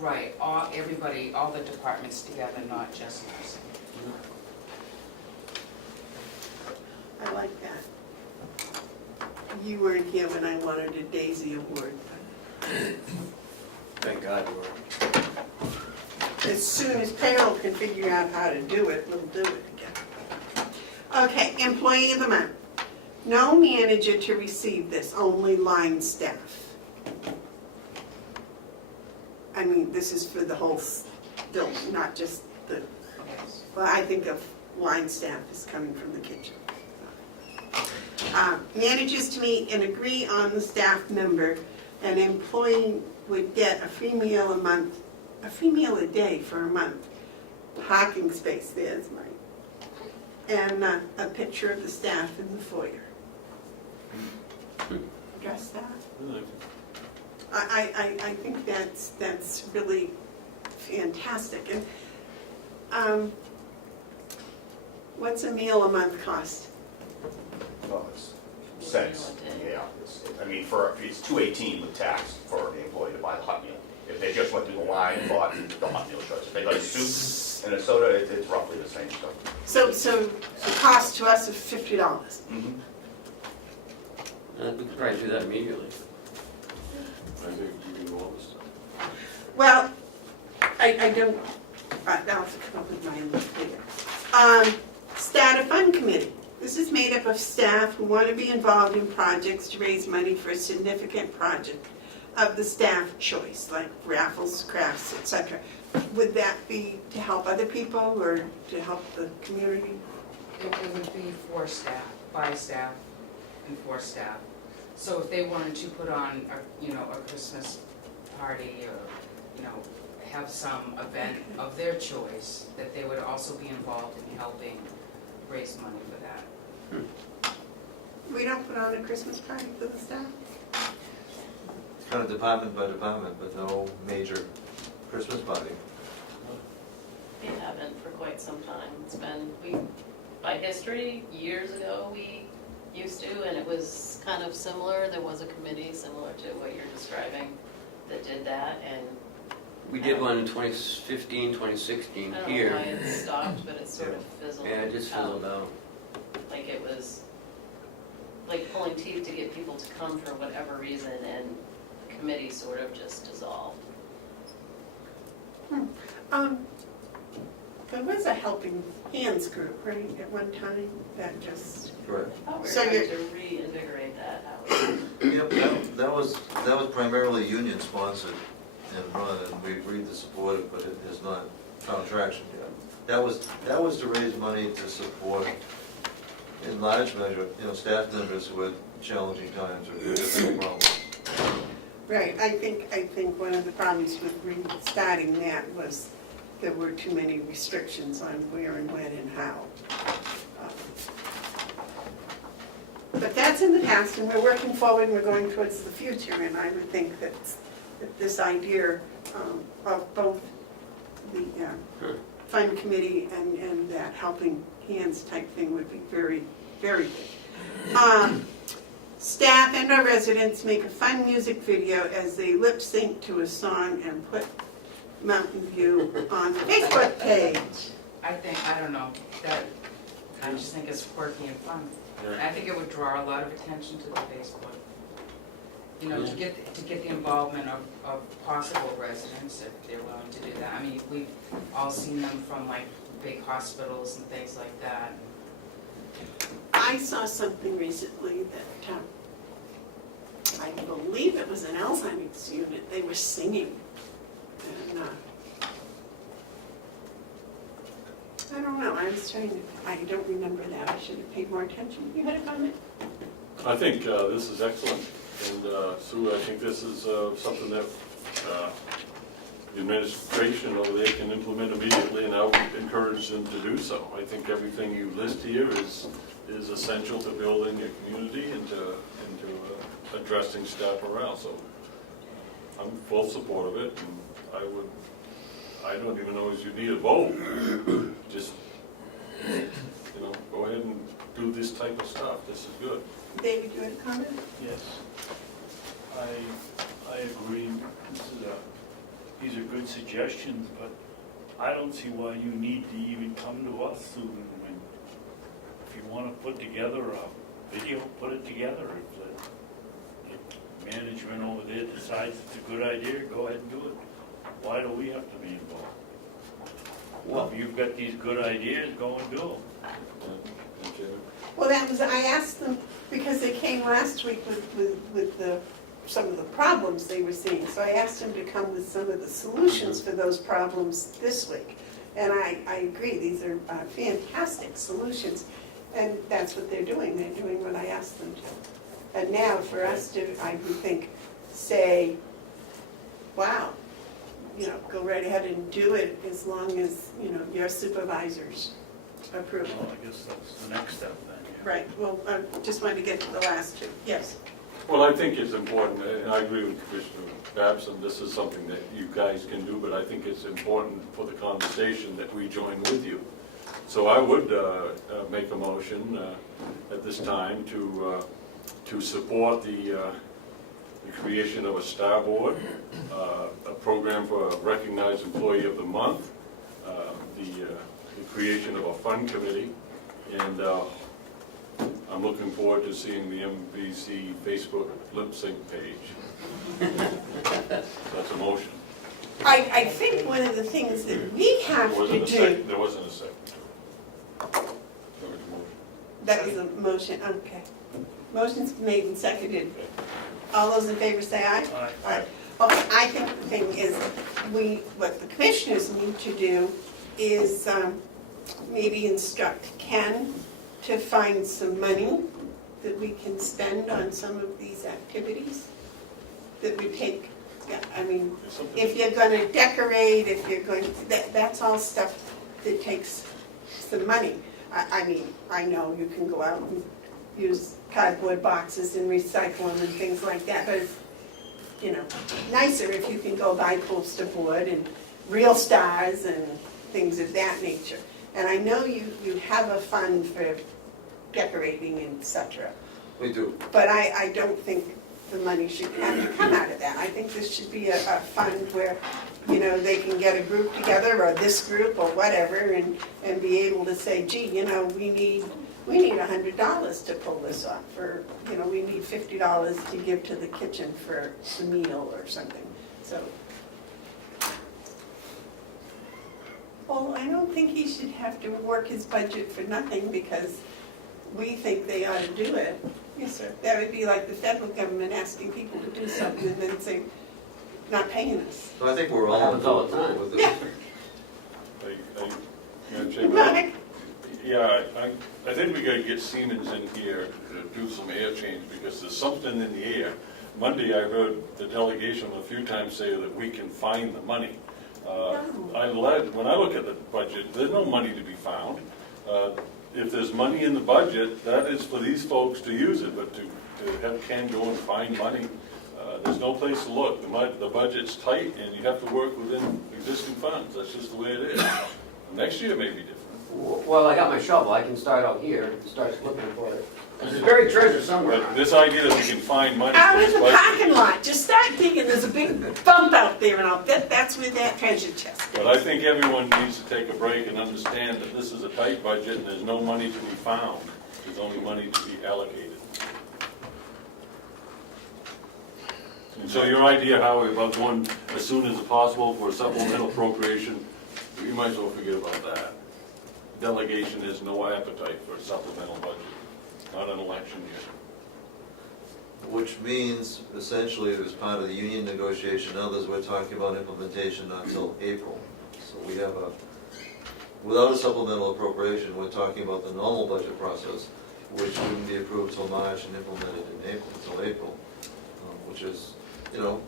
right, everybody, all the departments together, not just nursing. I like that. You weren't here when I wanted a Daisy Award. Thank God you were. As soon as Carroll can figure out how to do it, we'll do it again. Okay, Employee of the Month. No manager to receive this, only line staff. I mean, this is for the whole building, not just the, well, I think of line staff as coming from the kitchen. Managers to meet and agree on the staff member. An employee would get a free meal a month, a free meal a day for a month. Parking space, there's mine. And a picture of the staff in the foyer. address that? I think that's really fantastic. And what's a meal a month cost? Well, it's cents, yeah. I mean, it's $2.18 with tax for the employee to buy the hot meal. If they just went through the line and bought the hot meal choice. If they got a soup and a soda, it's roughly the same stuff. So the cost to us is $50. Mm-hmm. We could probably do that immediately. I think you can all this stuff. Well, I don't, I'll have to come up with my own figure. Start a fund committee. This is made up of staff who want to be involved in projects to raise money for a significant project of the staff choice, like raffles, crafts, etc. Would that be to help other people or to help the community? It would be for staff, by staff, and for staff. So if they wanted to put on a Christmas party or, have some event of their choice, that they would also be involved in helping raise money for that. We don't put on a Christmas party for the staff? It's kind of department by department, but no major Christmas party. We haven't for quite some time. It's been, by history, years ago, we used to, and it was kind of similar. There was a committee similar to what you're describing that did that, and We did one in 2015, 2016 I don't here. know why it stopped, but it sort of fizzled out. Yeah, it just fizzled out. Like it was like pulling teeth to get people to come for whatever reason, and the committee sort of just dissolved. There was a Helping Hands group, right, at one time, that just, Correct. I thought we were So trying you're- to reinvigorate that, Howard. Yep, that was primarily union sponsored and run, and we agreed to support it, but it has not found traction yet. That was to raise money to support, in large measure, staff members who had challenging times or difficult problems. right, I think one of the problems with restarting that was there were too many restrictions on where and when and how. But that's in the past, and we're working forward, and we're going towards the future, and I would think that this idea of both the fund committee and that Helping Hands type thing would be very, very good. Staff and our residents make a fun music video as they lip sync to a song and put Mountain View on the Facebook page. I don't know, I just think it's quirky and fun. I think it would draw a lot of attention to the Facebook. To get the involvement of possible residents if they're willing to do that. I mean, we've all seen them from like big hospitals and things like that. I saw something recently that, I believe it was an Alzheimer's unit, they were singing. And, I don't know, I don't remember that, I should have paid more attention. You had a comment? I think this is excellent, and Sue, I think this is something that the administration over there can implement immediately, and I would encourage them to do so. I think everything you list here is essential to building a community and to addressing staff morale, so I'm full support of it, and I don't even know if you need a vote, just, go ahead and do this type of stuff, this is good. David, you had a comment? Yes, I agree. These are good suggestions, but I don't see why you need to even come to us, Susan. I mean, if you want to put together a video, put it together. If the management over there decides it's a good idea, go ahead and do it. Why do we have to be involved? Well, if you've got these good ideas, go and do them. Well, I asked them, because they came last week with some of the problems they were seeing. So I asked them to come with some of the solutions for those problems this week. And I agree, these are fantastic solutions. And that's what they're doing. They're doing what I asked them to. And now for us to, I would think, say, wow, go right ahead and do it as long as, your supervisors approve it. Well, I guess that's the next step then. Yeah. Right, well, I just wanted to get to the last two. Yes. Well, I think it's important, and I agree with Commissioner Babson, this is something that you guys can do, but I think it's important for the conversation that we join with you. So I would make a motion at this time to support the creation of a star board, a program for a recognized employee of the month, the creation of a fund committee, and I'm looking forward to seeing the MVC Facebook lip sync page. That's a motion. I think one of the things that we have There wasn't to a do, second. There wasn't a second. There was a motion. that was a motion, okay. Motion's made and seconded. All those in favor say aye? Aye. Okay, I think the thing is, what the commissioners need to do is maybe instruct Ken to find some money that we can spend on some of these activities that we take, yeah, I mean, It's something- if you're gonna decorate, if you're going, that's all stuff that takes some money. I mean, I know you can go out and use cardboard boxes and recycle them and things like that, but it's, you know, nicer if you can go buy poster board and real stars and things of that nature. And I know you have a fund for decorating, et cetera, We do. but I don't think the money should have to come out of that. I think this should be a fund where, you know, they can get a group together, or this group, or whatever, and be able to say, gee, you know, we need $100 to pull this off, or, you know, we need $50 to give to the kitchen for the meal or something, so. Well, I don't think he should have to work his budget for nothing, because we think they ought to do it. Yes, sir. That would be like the federal government asking people to do something and then saying, not paying us. So I think we're all. That happens all the time. with this. Yeah. Madam Chairman, yeah, I think we gotta get Siemens in here to do some air change, because there's something in the air. Monday, I heard the delegation a few times say that we can find the money. When I look at the budget, there's no money to be found. If there's money in the budget, that is for these folks to use it, but to have Ken go and find money, there's no place to look. The budget's tight, and you have to work within existing funds. That's just the way it is. Next year may be different. Well, I got my shovel, I can start out here and start looking for it. There's buried treasure somewhere. But this idea that we can find money. Out for in this the budget- parking lot, just start digging, there's a big bump out there, and I'll bet that's where that treasure chest is. But I think everyone needs to take a break and understand that this is a tight budget and there's no money to be found. There's only money to be allocated. And so your idea, Howie, about going as soon as possible for a supplemental appropriation, you might as well forget about that. Delegation has no appetite for a supplemental budget, not an election year. Which means essentially it was part of the union negotiation, others we're talking about implementation not until April. So we have without a supplemental appropriation, we're talking about the normal budget process, which wouldn't be approved till March and implemented in April, until April, which is, you know,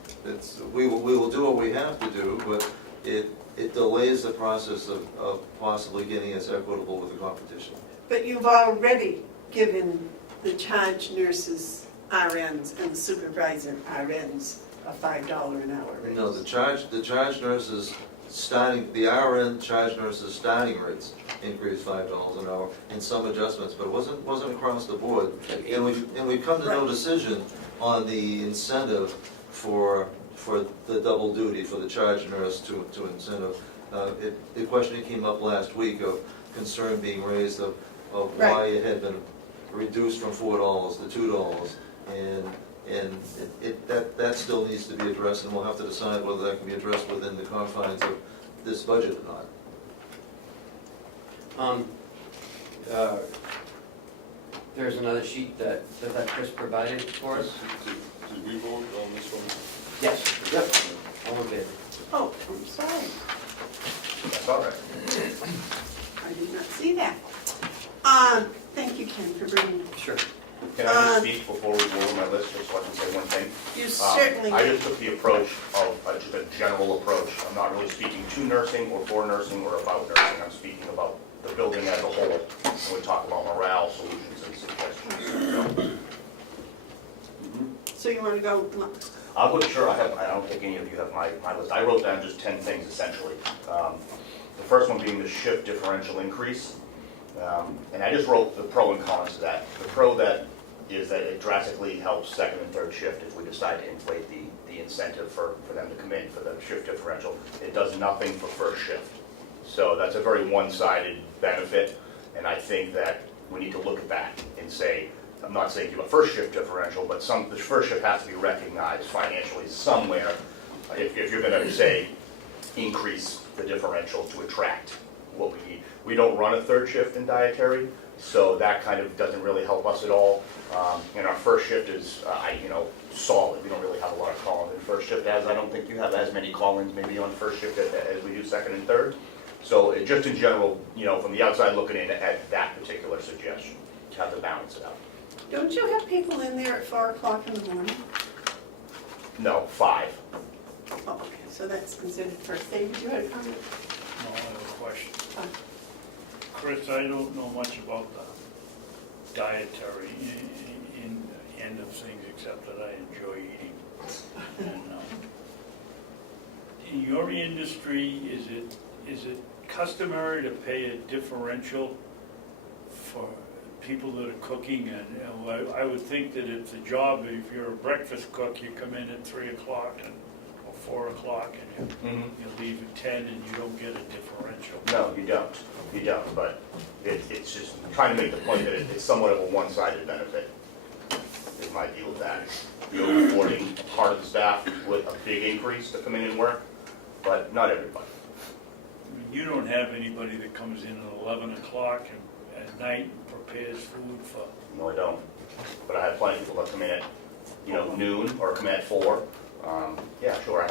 we will do what we have to do, but it delays the process of possibly getting us equitable with the competition. But you've already given the charge nurses RNs and the supervisor RNs a $5 an hour raise. No, the charge nurses starting, the RN charge nurses starting rates increased $5 an hour and some adjustments, but it wasn't across the board. And we've come to no decision on the incentive for the double duty, for the charge nurse to incentive. The question came up last week of concern being raised of why it had been reduced from $4 to $2, and that still needs to be addressed, and we'll have to decide whether that can be addressed within the confines of this budget or not. There's another sheet that Chris provided for us. Did we vote on this one? Yes, yep, all in favor. Oh, I'm sorry, That's all right. I did not see that. Thank you, Ken, for bringing it. Sure. Can I just speak before we go on my list, just so I can say one thing? You certainly I do. just took the approach of, just a general approach. I'm not really speaking to nursing or for nursing or about nursing. I'm speaking about the building as a whole. And we talk about morale, solutions, and suggestions. So you want to go, I'll go, sure, I don't think any of you have my list. I wrote down just 10 things essentially. The first one being the shift differential increase. And I just wrote the pro and cons to that. The pro that is that it drastically helps second and third shift if we decide to inflate the incentive for them to come in for the shift differential. It does nothing for first shift. So that's a very one-sided benefit, and I think that we need to look at that and say, I'm not saying give a first shift differential, but the first shift has to be recognized financially somewhere if you're gonna say increase the differential to attract what we need. We don't run a third shift in dietary, so that kind of doesn't really help us at all. And our first shift is, solid. We don't really have a lot of call-ins in first shift, as I don't think you have as many call-ins maybe on first shift as we do second and third. So just in general, from the outside looking in at that particular suggestion, to have to balance it out. don't you have people in there at 4 o'clock in the morning? No, 5. Oh, okay, so that's considered first. David, you had a comment? No, I have a question. Oh. Chris, I don't know much about the dietary end of things, except that I enjoy eating. And, in your industry, is it customary to pay a differential for people that are cooking? And I would think that if the job, if you're a breakfast cook, you come in at 3 o'clock or 4 o'clock and you leave at 10 and you don't get a differential. No, you don't. You don't, but it's just trying to make the point that it's somewhat of a one-sided benefit, is my deal with that. You're rewarding part of the staff with a big increase to come in and work, but not everybody. You don't have anybody that comes in at 11 o'clock at night and prepares food for... No, I don't. But I have plenty of people that come in at, noon or come in at 4. Yeah, sure,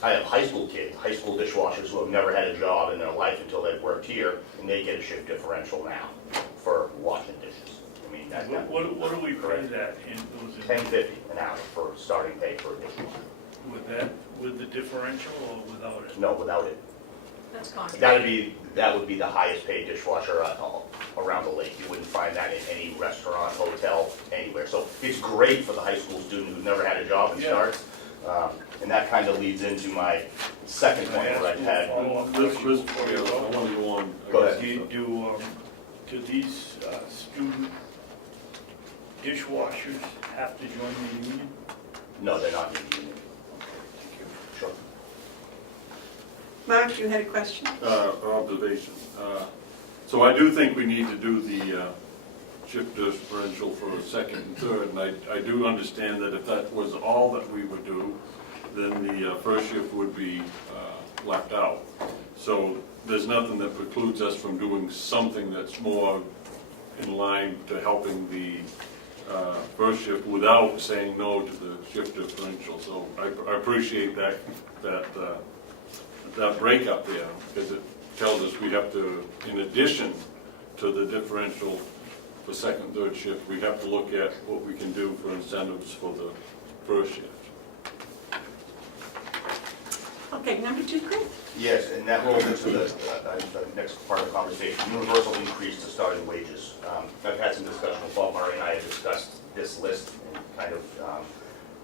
I have high school kids, high school dishwashers who have never had a job in their life until they've worked here, and they get a shift differential now for washing dishes. I mean, that's not... What do we pay that in those? $10.50 an hour for starting pay for a dishwasher. With the differential or without it? No, without it. That's contract. That would be the highest paid dishwasher around the lake. You wouldn't find that in any restaurant, hotel, anywhere. So it's great for the high school student who's never had a job and starts. And that kind of leads into my second point that I've had. I want to go on. Go ahead. Do these student dishwashers have to join the union? No, they're not in the union. Thank you. Sure. Mark, you had a question? Observation. So I do think we need to do the shift differential for a second and third, and I do understand that if that was all that we would do, then the first shift would be left out. So there's nothing that precludes us from doing something that's more in line to helping the first shift without saying no to the shift differential. So I appreciate that breakup there, because it tells us we have to, in addition to the differential for second, third shift, we have to look at what we can do for incentives for the first shift. Okay, number 2, Chris? Yes, and that rolls into the next part of the conversation, universal increase to starting wages. I've had some discussion with Bob Murray, and I have discussed this list in kind of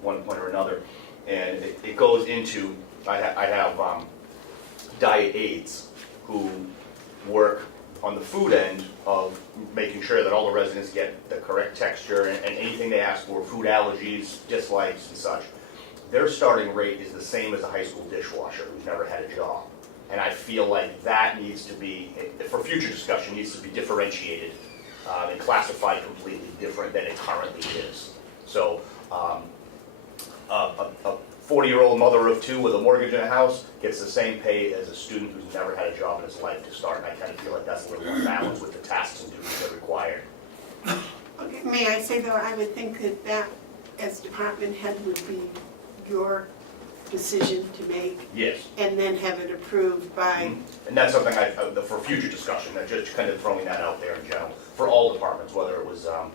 one point or another. And it goes into, I have diet aides who work on the food end of making sure that all the residents get the correct texture and anything they ask for, food allergies, dislikes and such. Their starting rate is the same as a high school dishwasher who's never had a job. And I feel like that needs to be, for future discussion, needs to be differentiated and classified completely different than it currently is. So a 40-year-old mother of 2 with a mortgage in a house gets the same pay as a student who's never had a job in his life to start. And I kind of feel like that's a little unbalanced with the tasks and duties that are required. Okay, may I say though, I would think that as department head would be your decision to make. Yes. And then have it approved by... And that's something for future discussion, that just kind of throwing that out there in general, for all departments, whether it was, a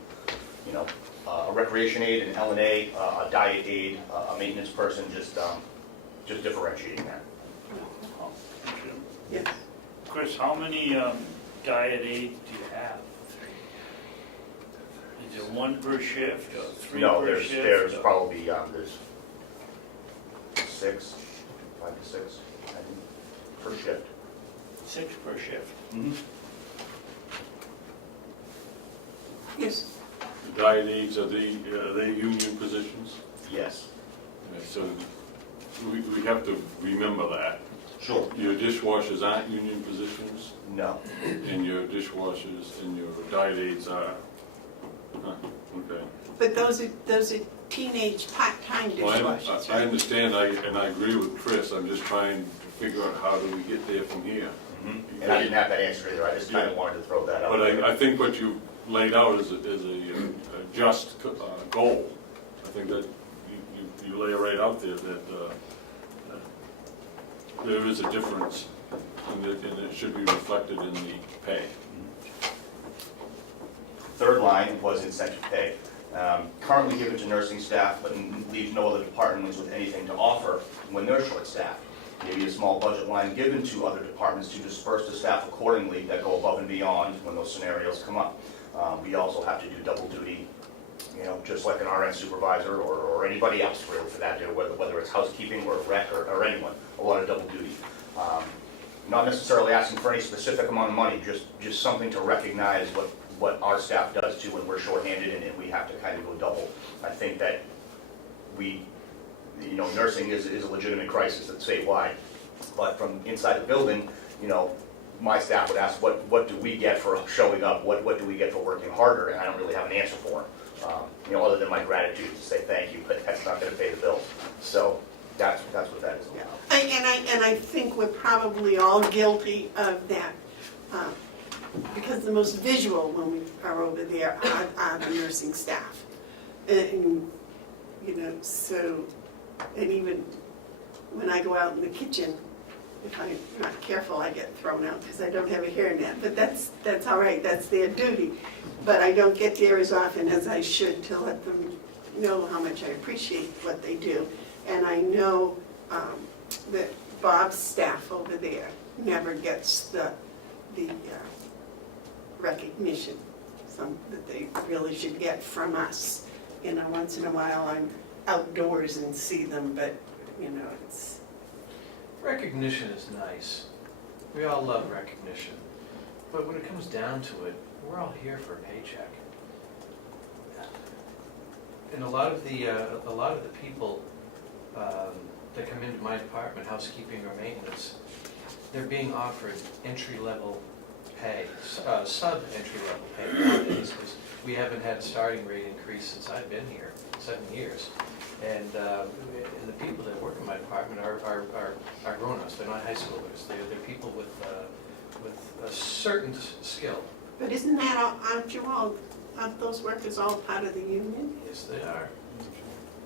recreation aide, an L&A, a diet aide, a maintenance person, just differentiating that. Yes. Chris, how many diet aides do you have? Is it one per shift or three No, per shift? there's probably, there's 6, 5 to 6, I think, per shift. 6 per shift. Yes. The diet aides, are they union positions? Yes. Okay, so we have to remember that. Sure. Your dishwashers aren't union positions, No. and your dishwashers and your diet aides are, okay. But those are teenage part-time Well, dishwashers, I right? understand, and I agree with Chris, I'm just trying to figure out how do we get there from here. And I didn't have that answer either, I just kind of wanted to throw that out. But there. I think what you laid out is a just goal. I think that you lay it right out there that there is a difference, and it should be reflected in the pay. Third line was incentive pay. Currently given to nursing staff, but leaves no other departments with anything to offer when they're short-staffed. Maybe a small budget line given to other departments to disperse the staff accordingly that go above and beyond when those scenarios come up. We also have to do double duty, you know, just like an RN supervisor or anybody else really for that, whether it's housekeeping or rec or anyone, a lot of double duty. Not necessarily asking for any specific amount of money, just something to recognize what our staff does too when we're shorthanded and we have to kind of go double. I think that nursing is a legitimate crisis that's statewide, but from inside the building, my staff would ask, what do we get for showing up? What do we get for working harder? And I don't really have an answer for them, other than my gratitude to say thank you, but that's not going to pay the bills. So that's what that is about. And I think we're probably all guilty of that, because the most visual when we are over there are the nursing staff. And, so, and even when I go out in the kitchen, if I'm not careful, I get thrown out because I don't have a hairnet, but that's all right, that's their duty. But I don't get there as often as I should to let them know how much I appreciate what they do. And I know that Bob's staff over there never gets the recognition that they really should get from us. Once in a while I'm outdoors and see them, but it's... Recognition is nice. We all love recognition. But when it comes down to it, we're all here for a paycheck. And a lot of the people that come into my department, housekeeping or maintenance, they're being offered entry-level pay, sub-entry-level pay nowadays, because we haven't had a starting rate increase since I've been here, 7 years. And the people that work in my department are grown-ups. They're not high schoolers. They're people with a certain skill. But isn't that, aren't those workers all part of the union? Yes, they are.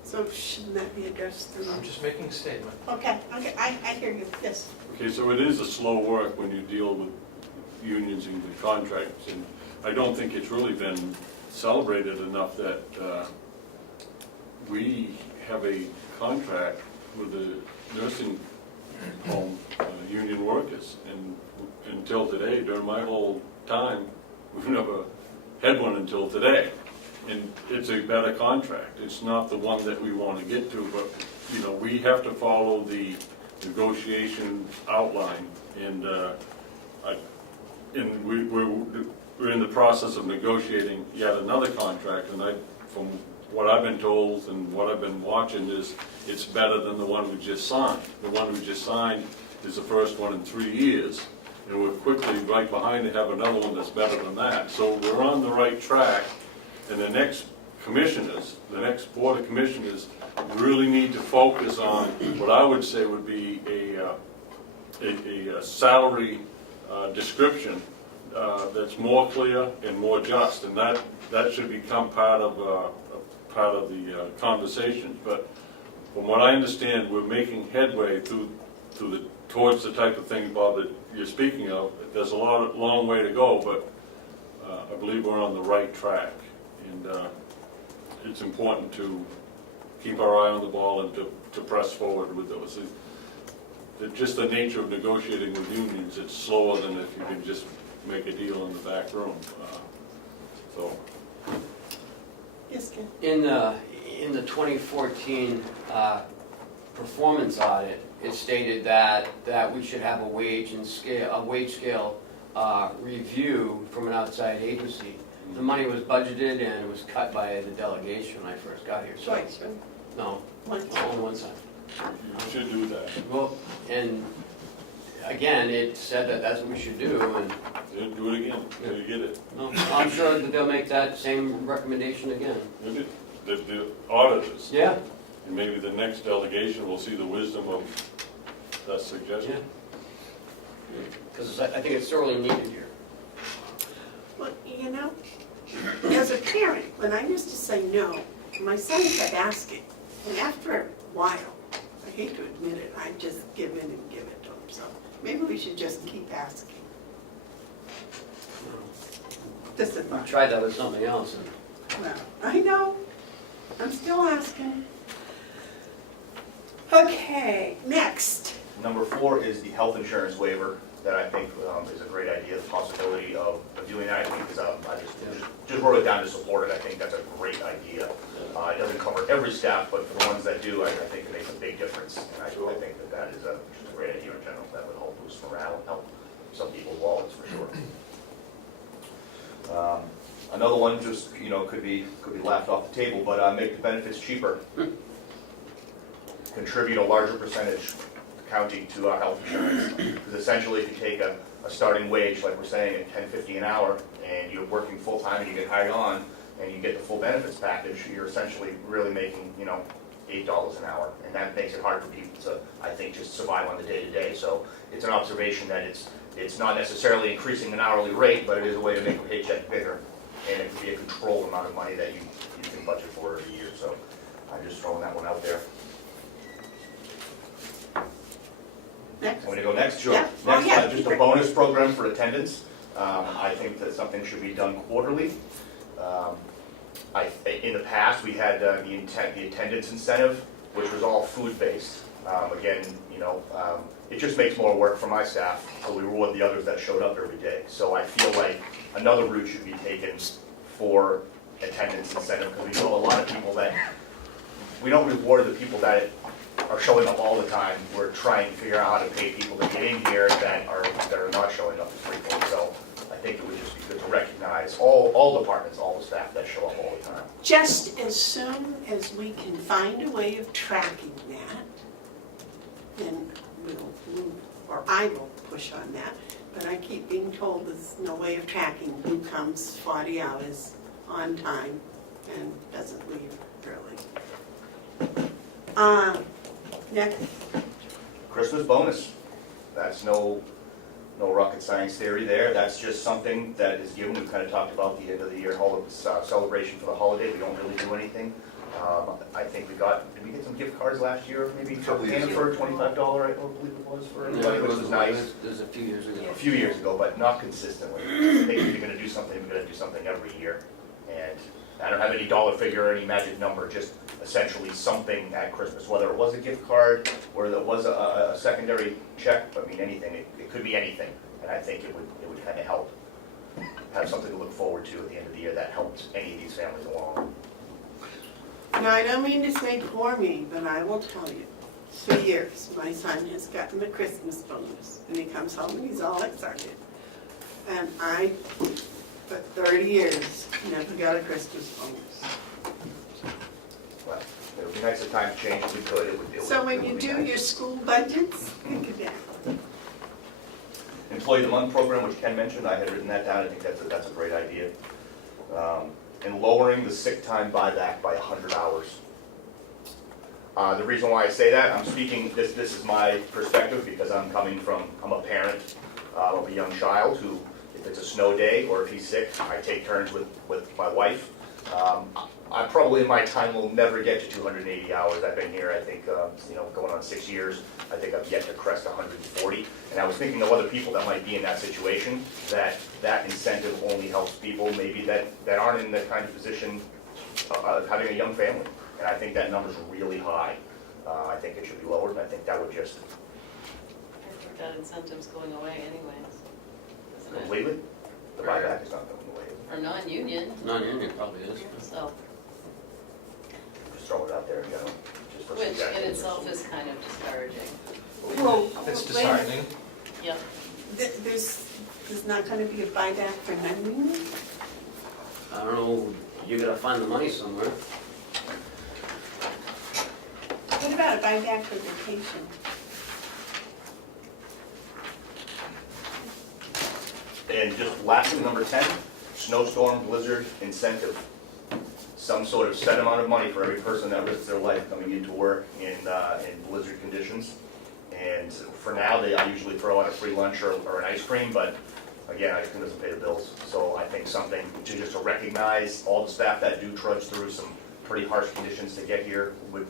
So shouldn't that be addressed to them? I'm just making a statement. Okay, I hear you, yes. Okay, so it is a slow work when you deal with unions and the contracts, and I don't think it's really been celebrated enough that we have a contract with the nursing home union workers, and until today, during my whole time, we've never had one until today. And it's a better contract. It's not the one that we want to get to, but we have to follow the negotiation outline, and we're in the process of negotiating yet another contract, and from what I've been told and what I've been watching is it's better than the one we just signed. The one we just signed is the first one in 3 years, and we're quickly right behind to have another one that's better than that. So we're on the right track, and the next commissioners, the next board of commissioners really need to focus on what I would say would be a salary description that's more clear and more just, and that should become part of the conversations. But from what I understand, we're making headway towards the type of thing, Bob, that you're speaking of. There's a long way to go, but I believe we're on the right track, and it's important to keep our eye on the ball and to press forward with those. Just the nature of negotiating with unions, it's slower than if you can just make a deal in the back room. Yes, Ken? In the 2014 performance audit, it stated that we should have a wage scale review from an outside agency. The money was budgeted and it was cut by the delegation when I first got here. So Twice, right? no, Once. on one side. We should do that. Well, and again, it said that that's what we should do, and Yeah, do it again, till you get it. no, I'm sure that they'll make that same recommendation again. Maybe the auditors, Yeah, and maybe the next delegation will see the wisdom of that yeah. suggestion. Because I think it's sorely needed here. Well, you know, as a parent, when I used to say no, my son kept asking. And after a while, I hate to admit it, I just give in and give it to him. So maybe we should just keep asking. Just a We thought. tried that with something else, and Well, I know. I'm still asking. Okay, next. Number 4 is the health insurance waiver that I think is a great idea, the possibility of doing that. I think is, I just wrote it down to support it. I think that's a great idea. It doesn't cover every staff, but for the ones that do, I think it makes a big difference. And I think that is just a great idea in general. That would help boost morale and help some people's wallets for sure. Another one just, could be laughed off the table, but make the benefits cheaper. Contribute a larger percentage, the county, to our health insurance. Because essentially, if you take a starting wage, like we're saying, at $10.50 an hour, and you're working full-time and you get hired on, and you get the full benefits package, you're essentially really making, $8 an hour. And that makes it hard for people to, I think, just survive on the day-to-day. So it's an observation that it's not necessarily increasing an hourly rate, but it is a way to make a paycheck bigger. And it could be a controlled amount of money that you can budget for every year. So I'm just throwing that one out there. Next. I'm going to go next. Sure. Yeah. Oh, Next, yeah. just a bonus program for attendance. I think that something should be done quarterly. In the past, we had the attendance incentive, which was all food-based. Again, it just makes more work for my staff, so we reward the others that showed up every day. So I feel like another route should be taken for attendance incentive, because we know a lot of people that, we don't reward the people that are showing up all the time. We're trying to figure out how to pay people to get in here that are not showing up as frequently. So I think it would just be good to recognize all departments, all the staff that show up all the time. Just as soon as we can find a way of tracking that, then we'll move, or I will push on that. But I keep being told there's no way of tracking who comes 40 hours on time and doesn't leave early. Next. Christmas bonus. That's no rocket science theory there. That's just something that is given. We've kind of talked about the end of the year celebration for the holiday. We don't really do anything. I think did we get some gift cards last year? Maybe for $25, I believe it was, for everybody, which was nice. It was a few years ago. A few years ago, but not consistently. I think if you're going to do something, you're going to do something every year. And I don't have any dollar figure or any magic number, just essentially something at Christmas, whether it was a gift card or there was a secondary check. I mean, anything. It could be anything. And I think it would kind of help have something to look forward to at the end of the year that helps any of these families along. Now, I don't mean to say poor me, but I will tell you, for years, my son has gotten the Christmas bonus, and he comes home and he's all excited. And I, for 30 years, never got a Christmas bonus. But it would be nice if times changed, if we could. So when you do your school budgets, think of that. Employee of the Month program, which Ken mentioned, I had written that down. I think that's a great idea. And lowering the sick time buyback by 100 hours. The reason why I say that, I'm speaking, this is my perspective because I'm a parent of a young child who, if it's a snow day or if he's sick, I take turns with my wife. I probably in my time will never get to 280 hours. I've been here, I think, going on 6 years. I think I've yet to crest 140. And I was thinking of other people that might be in that situation, that incentive only helps people maybe that aren't in the kind of position of having a young family. And I think that number's really high. I think it should be lowered, and I think that would just... I think that incentive's going away anyways, isn't it? Completely? The buyback is not going away. For non-union, Non-union probably is. so, just throwing it out there in general. Just for Which in suggestions. itself is kind of discouraging. Well, It's wait a minute. disheartening. Yep. There's not gonna be a buyback for non-union? I don't know, you gotta find the money somewhere. What about a buyback for vacation? And just lastly, number 10, snowstorm, blizzard, incentive. Some sort of set amount of money for every person that risks their life coming into work in blizzard conditions. And for now, I usually throw out a free lunch or an ice cream, but again, ice cream doesn't pay the bills. So I think something to just to recognize all the staff that do trudge through some pretty harsh conditions to get here would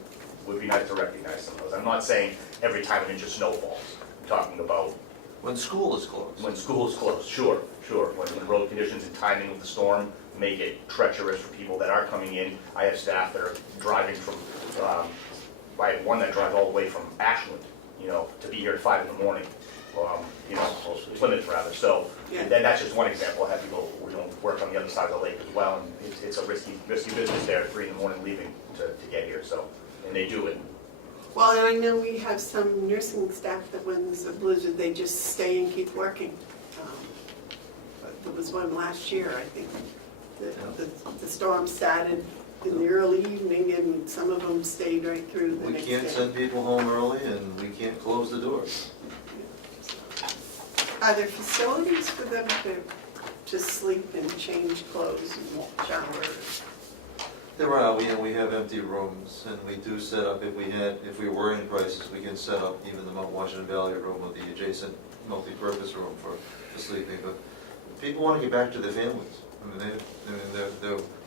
be nice to recognize some of those. I'm not saying every time an inch of snow falls. I'm talking about When school is closed. when school is closed, sure. When road conditions and timing of the storm make it treacherous for people that are coming in. I have staff that are driving from, I have one that drives all the way from Ashland, to be here at 5 in the morning, Plymouth rather. So Yeah. that's just one example. I have people work on the other side of the lake as well, and it's a risky business there at 3 in the morning leaving to get here, so, and they do it. Well, and I know we have some nursing staff that when there's a blizzard, they just stay and keep working. But there was one last year, I think. The storm started in the early evening and some of them stayed right through the We next can't day. send people home early and we can't close the doors. Are there facilities for them to sleep and change clothes and shower? There are, we have empty rooms, and we do set up, if we were in crisis, we can set up even the Mount Washington Valley room or the adjacent multi-purpose room for sleeping, but people want to get back to their families.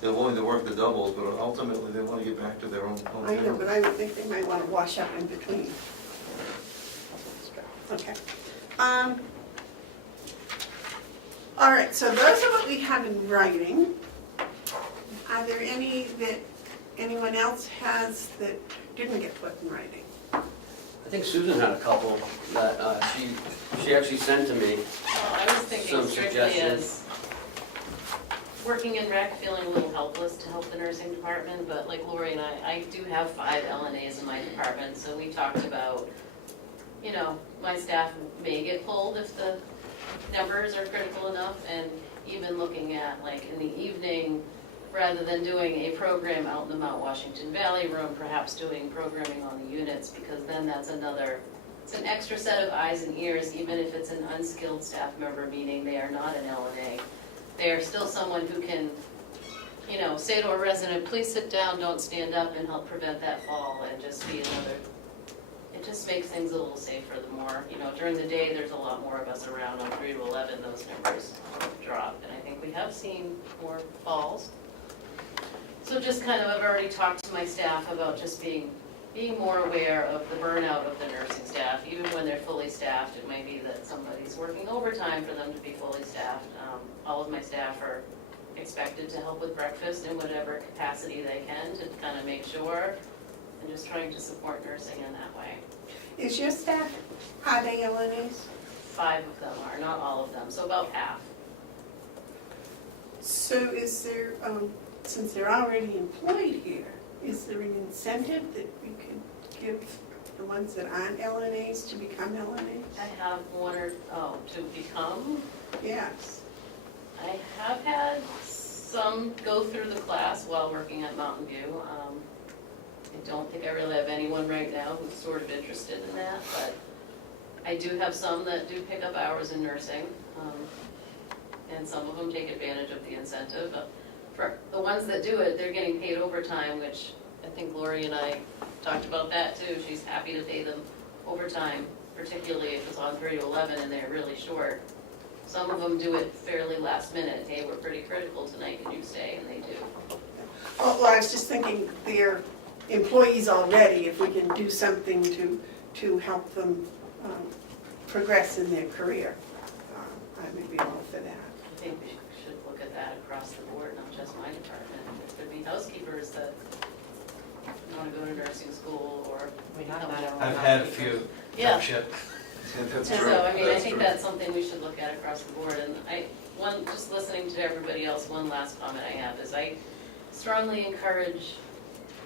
They're willing to work the doubles, but ultimately they want to get back to their own home I know, family. but I would think they might want to wash up in between. Okay. All right, so those are what we have in writing. Are there any that anyone else has that didn't get put in writing? I think Susan had a couple that she actually sent to me. Well, I was thinking Some strictly suggestions. as working in rec, feeling a little helpless to help the nursing department, but like Lori and I do have 5 LNAs in my department, so we talked about, my staff may get pulled if the numbers are critical enough, and even looking at, like, in the evening, rather than doing a program out in the Mount Washington Valley room, perhaps doing programming on the units, because then it's an extra set of eyes and ears, even if it's an unskilled staff member, meaning they are not an LNA. They are still someone who can, say to a resident, please sit down, don't stand up, and help prevent that fall, and just be another. It just makes things a little safer the more, during the day, there's a lot more of us around on 3 to 11, those numbers drop, and I think we have seen more falls. So just kind of, I've already talked to my staff about just being more aware of the burnout of the nursing staff. Even when they're fully staffed, it might be that somebody's working overtime for them to be fully staffed. All of my staff are expected to help with breakfast in whatever capacity they can to kind of make sure, and just trying to support nursing in that way. Is your staff, are they LNAs? 5 of them are, not all of them, so about half. So is there, since they're already employed here, is there an incentive that we could give the ones that aren't LNAs to become LNAs? I have to become. Yes. I have had some go through the class while working at Mountain View. I don't think I really have anyone right now who's sort of interested in that, but I do have some that do pick up hours in nursing, and some of them take advantage of the incentive. For the ones that do it, they're getting paid overtime, which I think Lori and I talked about that too. She's happy to pay them overtime, particularly if it's on 3 to 11 and they're really short. Some of them do it fairly last minute. Hey, we're pretty critical tonight, can you stay? And they do. Well, I was just thinking they're employees already, if we can do something to help them progress in their career. I would be all for that. I think we should look at that across the board, not just my department. There could be housekeepers that want to go to nursing school or. I've had a few Yeah. jump ship. That's And true. so, I mean, I That's think true. that's something we should look at across the board. And just listening to everybody else, one last comment I have is I strongly encourage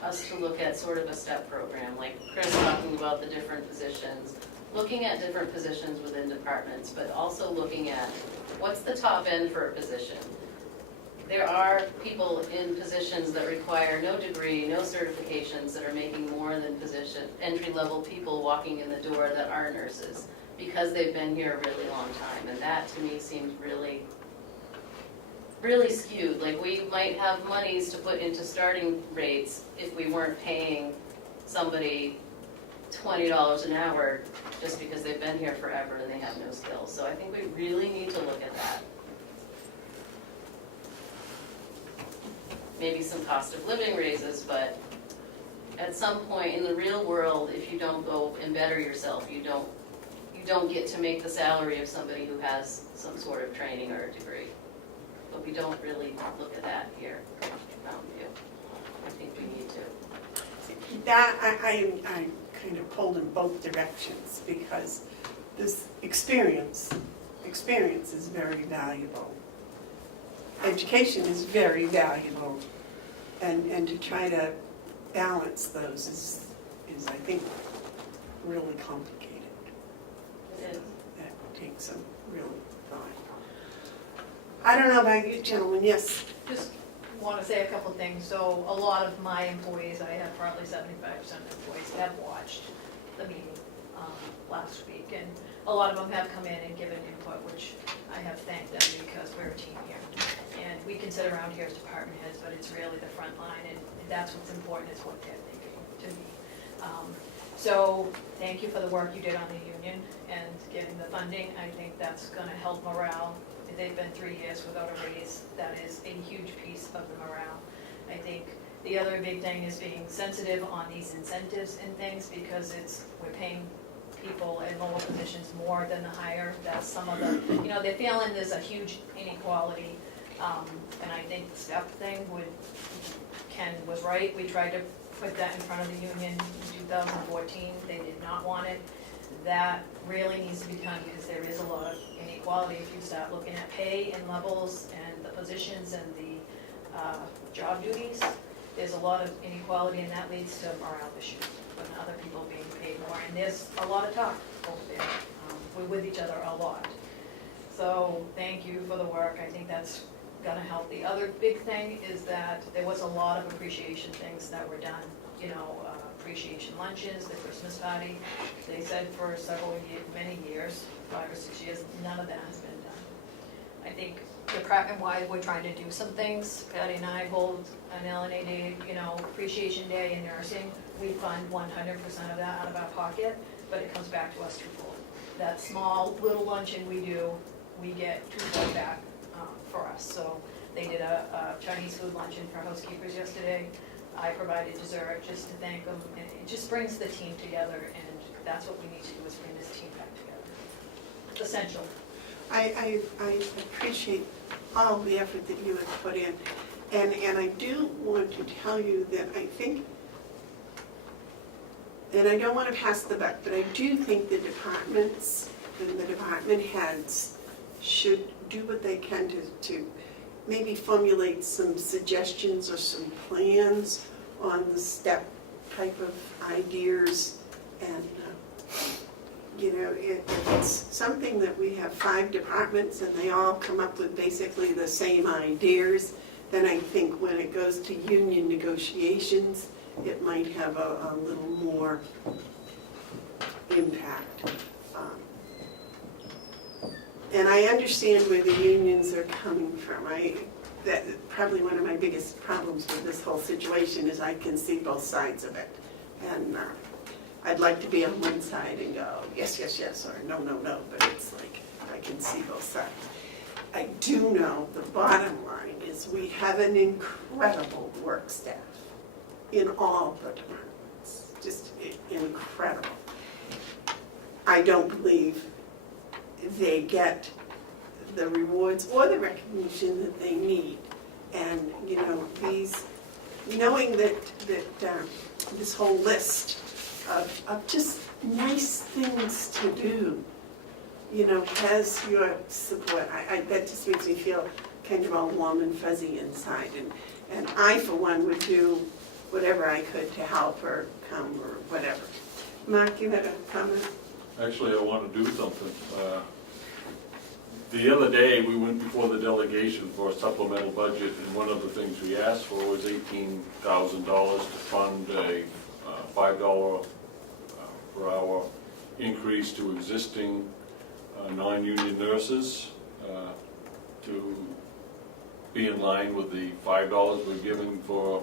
us to look at sort of a step program, like Chris talking about the different positions, looking at different positions within departments, but also looking at what's the top end for a position. There are people in positions that require no degree, no certifications, that are making more than entry-level people walking in the door that are nurses, because they've been here a really long time, and that to me seems really, really skewed. Like, we might have monies to put into starting rates if we weren't paying somebody $20 an hour just because they've been here forever and they have no skills. So I think we really need to look at that. Maybe some cost of living raises, but at some point in the real world, if you don't go and better yourself, you don't get to make the salary of somebody who has some sort of training or a degree. But we don't really look at that here in Mountain View. I think we need to. That, I kind of pulled in both directions, because this experience is very valuable. Education is very valuable, and to try to balance those is I think, really complicated. It is. That takes some really thought. I don't know about you gentlemen, yes? Just want to say a couple things. So a lot of my employees, I have probably 75% of employees, have watched the meeting last week. And a lot of them have come in and given input, which I have thanked them, because we're a team here. And we can sit around here as department heads, but it's really the front line, and that's what's important, is what they're thinking to me. So thank you for the work you did on the union and getting the funding. I think that's going to help morale. They've been 3 years without a raise. That is a huge piece of the morale. I think the other big thing is being sensitive on these incentives and things, because we're paying people in lower positions more than the higher. That's some of the, they're feeling there's a huge inequality. And I think the step thing Ken was right. We tried to put that in front of the union in 2014. They did not want it. That really needs to be done, because there is a lot of inequality if you start looking at pay and levels and the positions and the job duties. There's a lot of inequality, and that leads to morale issues when other people being paid more. And there's a lot of talk over there. We're with each other a lot. So thank you for the work. I think that's going to help. The other big thing is that there was a lot of appreciation things that were done. Appreciation lunches, the Christmas party. They said for many years, 5 or 6 years, none of that has been done. I think department-wide, we're trying to do some things. Patty and I hold an LNA day, appreciation day in nursing. We fund 100% of that out of our pocket, but it comes back to us twofold. That small little luncheon we do, we get twofold back for us. So they did a Chinese food luncheon for housekeepers yesterday. I provided dessert just to thank them, and it just brings the team together, and that's what we need to do, is bring this team back together. It's essential. I appreciate all the effort that you have put in, and I do want to tell you that I think, and I don't want to pass the buck, but I do think the departments and the department heads should do what they can to maybe formulate some suggestions or some plans on the step type of ideas. And, if it's something that we have 5 departments and they all come up with basically the same ideas, then I think when it goes to union negotiations, it might have a little more impact. And I understand where the unions are coming from. That probably one of my biggest problems with this whole situation is I can see both sides of it. And I'd like to be on one side and go, yes, yes, yes, or no, no, no, but it's like I can see both sides. I do know the bottom line is we have an incredible work staff in all the departments, just incredible. I don't believe they get the rewards or the recognition that they need. And, knowing that this whole list of just nice things to do, has your support, that just makes me feel kind of all warm and fuzzy inside. And I, for one, would do whatever I could to help or come or whatever. Mark, you had a comment? Actually, I want to do something. The other day, we went before the delegation for a supplemental budget, and one of the things we asked for was $18,000 to fund a $5 per hour increase to existing non-union nurses to be in line with the $5 we're giving for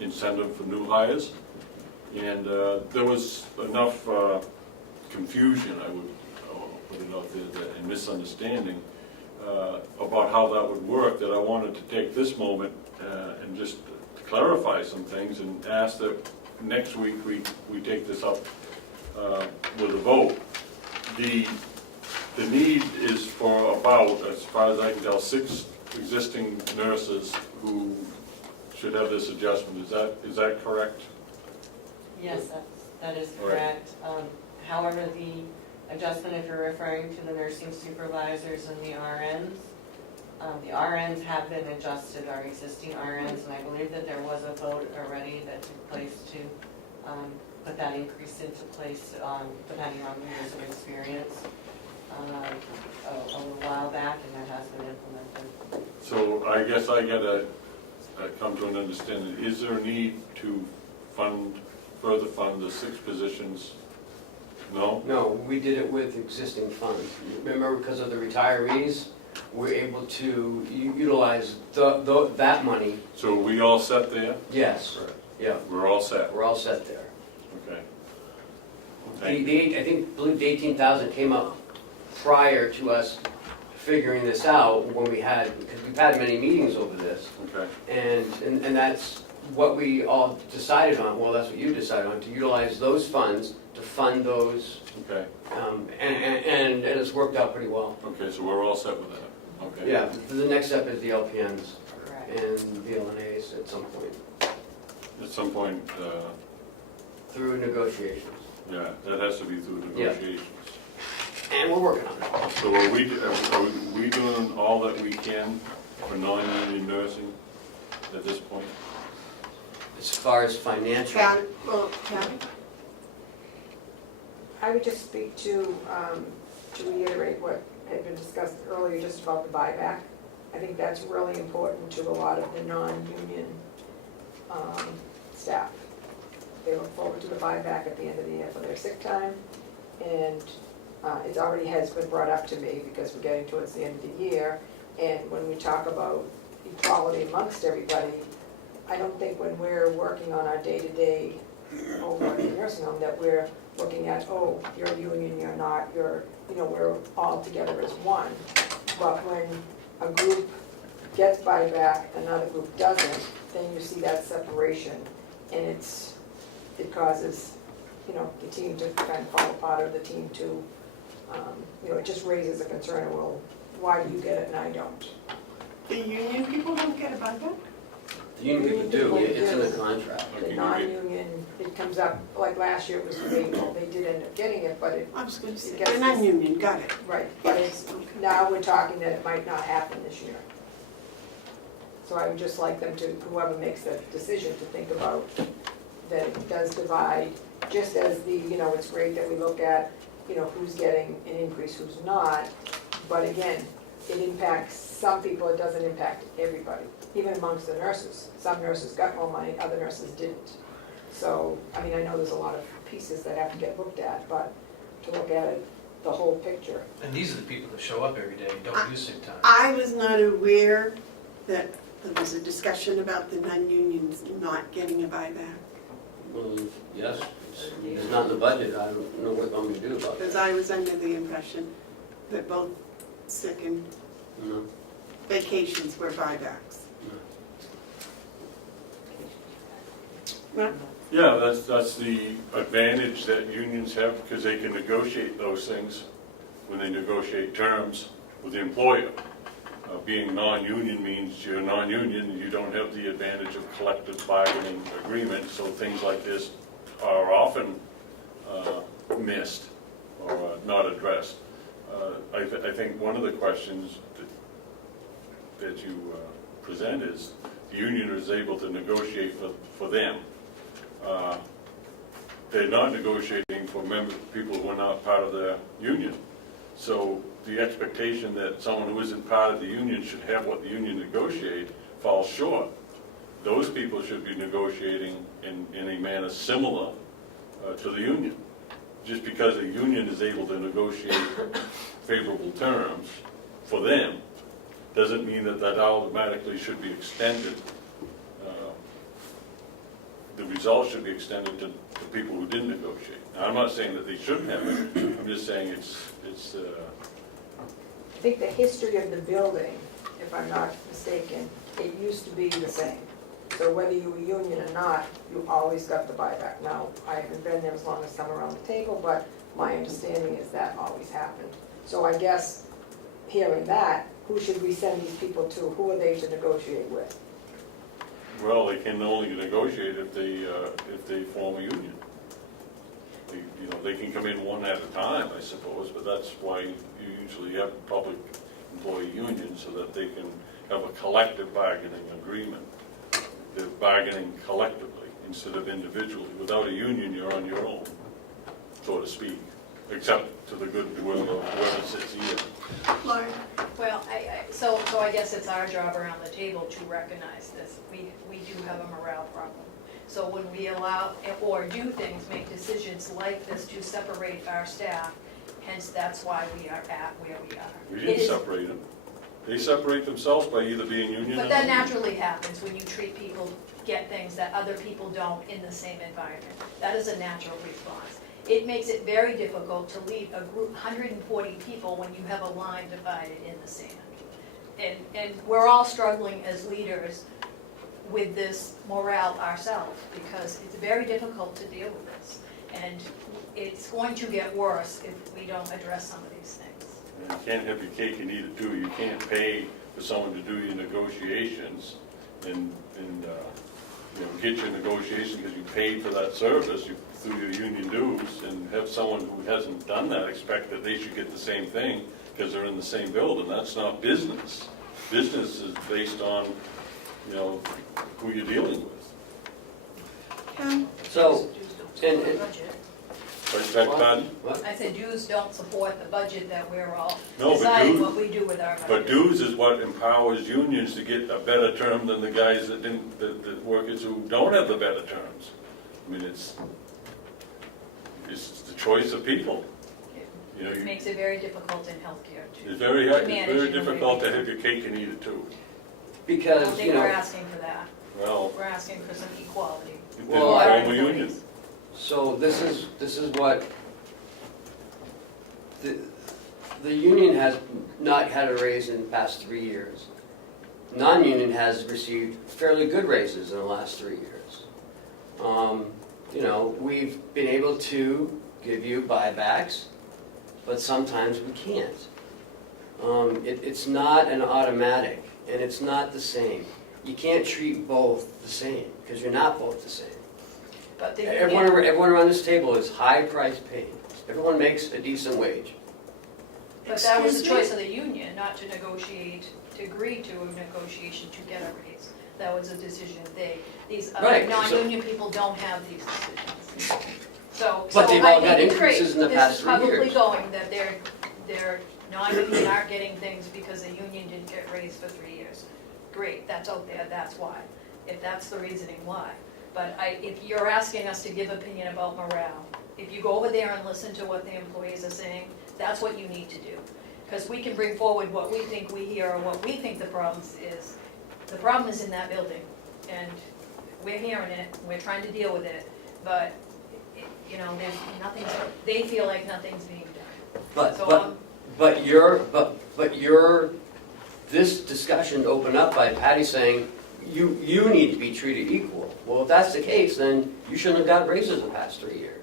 incentive for new hires. And there was enough confusion, I would put it out there, and misunderstanding about how that would work, that I wanted to take this moment and just clarify some things and ask that next week we take this up with a vote. The need is for about, as far as I can tell, 6 existing nurses who should have this adjustment. Is that correct? Yes, that is All right. correct. However, the adjustment, if you're referring to the nursing supervisors and the RNs have been adjusted, our existing RNs, and I believe that there was a vote already that took place to put that increase into place, depending on the years of experience, a little while back, and that has been implemented. So I guess I gotta come to an understanding. Is there a need to further fund the 6 positions? No? No, we did it with existing funds. Remember, because of the retirees, we're able to utilize that money. So are we all set there? Yes, yeah, We're all set? we're all set there. Okay. Thank you. I believe the 18,000 came up prior to us figuring this out when we had, because we've had many meetings over this. Okay. And that's what we all decided on, well, that's what you decided on, to utilize those funds to fund those, Okay. and it's worked out pretty well. Okay, so we're all set with that? Okay. Yeah, the next step is the LPNs Correct. and the LNAs at some point, At some point, through negotiations. yeah, that has to be through Yeah. negotiations. And we're working on it. So are we doing all that we can for non-union nursing at this point? As far as financial, Kathy? I would just speak to reiterate what had been discussed earlier, just about the buyback. I think that's really important to a lot of the non-union staff. They look forward to the buyback at the end of the year for their sick time, and it already has been brought up to me because we're getting towards the end of the year, and when we talk about equality amongst everybody, I don't think when we're working on our day-to-day over at the nursing home that we're looking at, oh, you're union, you're not, we're all together as one. But when a group gets buyback, another group doesn't, then you see that separation, and it causes, the team to kind of fall apart, or the team to, it just raises a concern, well, why do you get it and I don't? The union people don't get a buyback? the union people do, it's in the contract. The non-union, it comes up, like last year it was April, they did end up getting it, but it, I was going to say, It gets the non-union, got it. right, but it's, now we're talking that it might not happen this year. So I would just like them to, whoever makes that decision, to think about that it does divide, just as it's great that we look at, who's getting an increase, who's not, but again, it impacts some people, it doesn't impact everybody, even amongst the nurses. Some nurses got more money, other nurses didn't. So, I know there's a lot of pieces that have to get looked at, but to look at it, the whole picture. And these are the people that show up every day and don't use sick time. I was not aware that there was a discussion about the non-unions not getting a buyback, Well, yes, it's not in the budget, I don't know what I'm going to do about because that. I was under the impression that both sick and No, vacations were buybacks. no. Well, Yeah, that's the advantage that unions have, because they can negotiate those things when they negotiate terms with the employer. Being non-union means you're non-union, you don't have the advantage of collective bargaining agreement, so things like this are often missed or not addressed. I think one of the questions that you present is the union is able to negotiate for them, they're not negotiating for people who are not part of their union. So the expectation that someone who isn't part of the union should have what the union negotiate falls short. Those people should be negotiating in a manner similar to the union. Just because a union is able to negotiate favorable terms for them, doesn't mean that that automatically should be extended. The results should be extended to people who didn't negotiate. Now, I'm not saying that they shouldn't have it, I'm just saying it's I think the history of the building, if I'm not mistaken, it used to be the same. So whether you were union or not, you always got the buyback. Now, I haven't been there as long as some around the table, but my understanding is that always happened. So I guess, hearing that, who should we send these people to? Who are they to negotiate with? well, they can only negotiate if they form a union. They can come in one at a time, I suppose, but that's why you usually have public employee unions, so that they can have a collective bargaining agreement. They're bargaining collectively instead of individually. Without a union, you're on your own, so to speak, except to the goodwill of whoever sits here. Lauren? Well, so I guess it's our job around the table to recognize this. We do have a morale problem. So when we allow, or do things, make decisions like this to separate our staff, hence that's why we are at where we are. We didn't separate them. They separate themselves by either being union or But that non-union. naturally happens when you treat people, get things that other people don't in the same environment. That is a natural response. It makes it very difficult to lead a group, 140 people, when you have a line divided in the sand. And we're all struggling as leaders with this morale ourselves, because it's very difficult to deal with this. And it's going to get worse if we don't address some of these things. And you can't have your cake and eat it too. You can't pay for someone to do your negotiations and get your negotiation because you paid for that service through your union dues, and have someone who hasn't done that expect that they should get the same thing because they're in the same building. That's not business. Business is based on, who you're dealing with. Ken? So, and, Pardon? what? I said dues don't support the budget that we're all No, but deciding dues- what we do with our budget. But dues is what empowers unions to get a better term than the guys that didn't, the workers who don't have the better terms. I mean, it's the choice of people. It makes it very difficult in healthcare to. It's very manage difficult to the way have your cake and eat it too. I don't Because, think we're asking for that. Well, We're asking for some equality. it didn't Well, form a union. so this is what, the union has not had a raise in the past 3 years. Non-union has received fairly good raises in the last 3 years. We've been able to give you buybacks, but sometimes we can't. It's not an automatic, and it's not the same. You can't treat both the same, because you're not both the same. But the Everyone union, around this table is high price paid. Everyone makes a decent wage. but that was the Excuse me? choice of the union, not to negotiate, to agree to a negotiation to get a raise. That was a decision these other Right, so- non-union people don't have these decisions. So But they've I all got think it's great. increases in the past 3 This is years. probably going that they're non-union aren't getting things because the union didn't get raised for 3 years. Great, that's out there, that's why, if that's the reasoning why. But if you're asking us to give opinion about morale, if you go over there and listen to what the employees are saying, that's what you need to do. Because we can bring forward what we think we hear or what we think the problem is. The problem is in that building, and we're hearing it, we're trying to deal with it, but, there's nothing's, they feel like nothing's being done. So, This discussion opened up by Patty saying, you need to be treated equal. Well, if that's the case, then you shouldn't have got raises the past 3 years.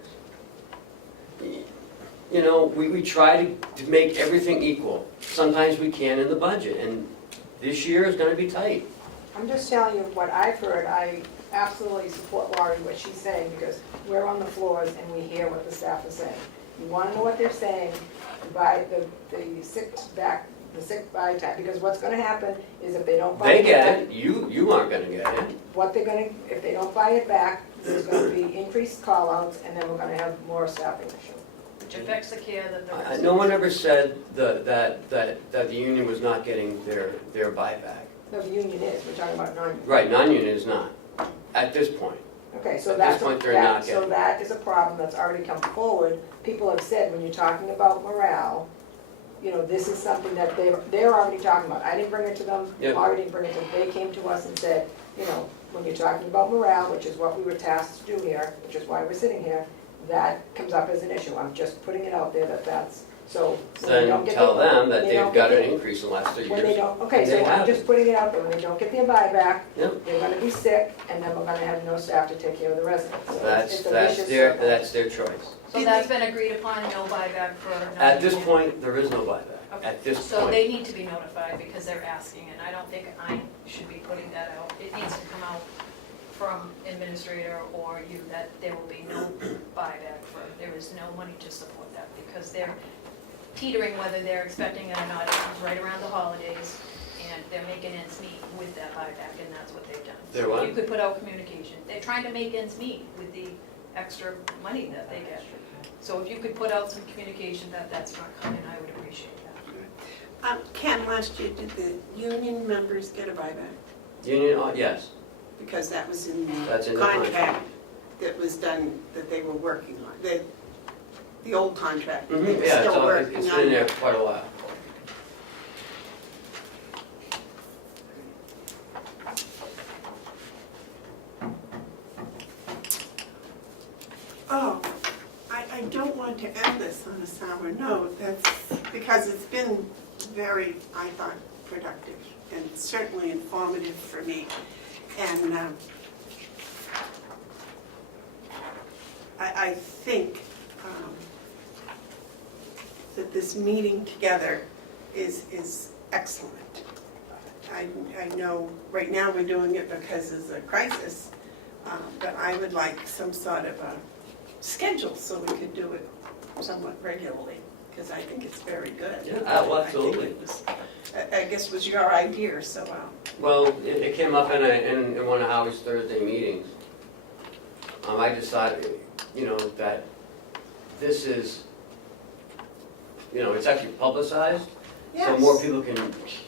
We try to make everything equal. Sometimes we can in the budget, and this year is gonna be tight. I'm just telling you what I've heard. I absolutely support Laurie, what she's saying, because we're on the floors and we hear what the staff is saying. You wanna know what they're saying, buy the sick back the sick buy time, because what's gonna happen is if they don't buy They it get back, it, you aren't gonna get it. what they're gonna, if they don't buy it back, there's gonna be increased call-outs, and then we're gonna have more staffing issue. Which affects the care that the residents. No one ever said that the union was not getting their buyback. No, the union is, we're talking about non-union. Right, non-union is not, at this point. Okay, so At that's, this point, they're not so getting. that is a problem that's already come forward. People have said, when you're talking about morale, you know, this is something that they're already talking about. I didn't bring it to them, Yep. Laurie didn't bring it to them. They came to us and said, you know, when you're talking about morale, which is what we were tasked to do here, which is why we're sitting here, that comes up as an issue. I'm just putting it out there that that's, so. when they don't Then get tell their- them that when they don't they've get got an their- increase in the last 3 When they years. don't, okay, And so they I'm have. just putting it out there, when they don't get their buyback, Yep. they're gonna be sick, and then we're gonna have no staff to take care of the residents. So That's it's a vicious their, circle. that's their choice. So that's been agreed upon, no buyback for non-union? At this point, there is no buyback, Okay. at this So point. they need to be notified because they're asking, and I don't think I should be putting that out. It needs to come out from administrator or you that there will be no buyback for, there is no money to support that because they're teetering whether they're expecting it or not. It comes right around the holidays and they're making ends meet with that buyback and that's what they've done. They're So what? if you could put out communication, they're trying to make ends meet with the extra money that they get. So if you could put out some communication that that's not coming, I would appreciate that. Ken, last year, did the union members get a buyback? Union, yes, Because that was in that's in the the contract. contract that was done, that they were working on, the old contract. They Mhm, were yeah, still working it's on. been there for quite a while. Oh, I don't want to end this on a sour note, that's because it's been very, I thought, productive and certainly informative for me. And I think that this meeting together is excellent. I know right now we're doing it because it's a crisis, but I would like some sort of a schedule so we could do it somewhat regularly, because I think it's very good. Yeah, well, absolutely. I think it was, I guess it was your idea, so, Well, it came up in one of Howie's Thursday meetings. I decided, you know, that this is, you know, it's actually publicized, so yes. more people can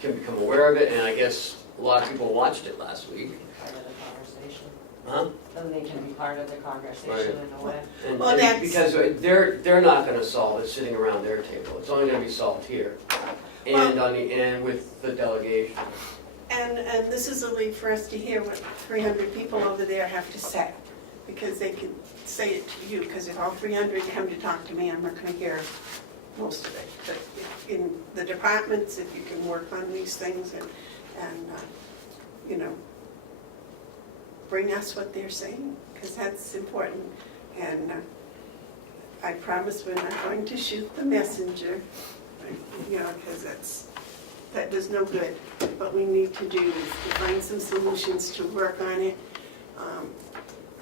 become aware of it, and I guess a lot of people watched it last week. Part of the conversation. Huh? Then they can be part of the conversation Right. in a way. And- Well, and that's- because they're not gonna solve it sitting around their table, it's only gonna be solved here. And and with the delegation. And this is a lead for us to hear what 300 people over there have to say, because they can say it to you, because if all 300 come to talk to me, I'm not going to hear most of it. But in the departments, if you can work on these things and you know, bring us what they're saying, because that's important. And I promise we're not going to shoot the messenger, you know, because that does no good. What we need to do is to find some solutions to work on it.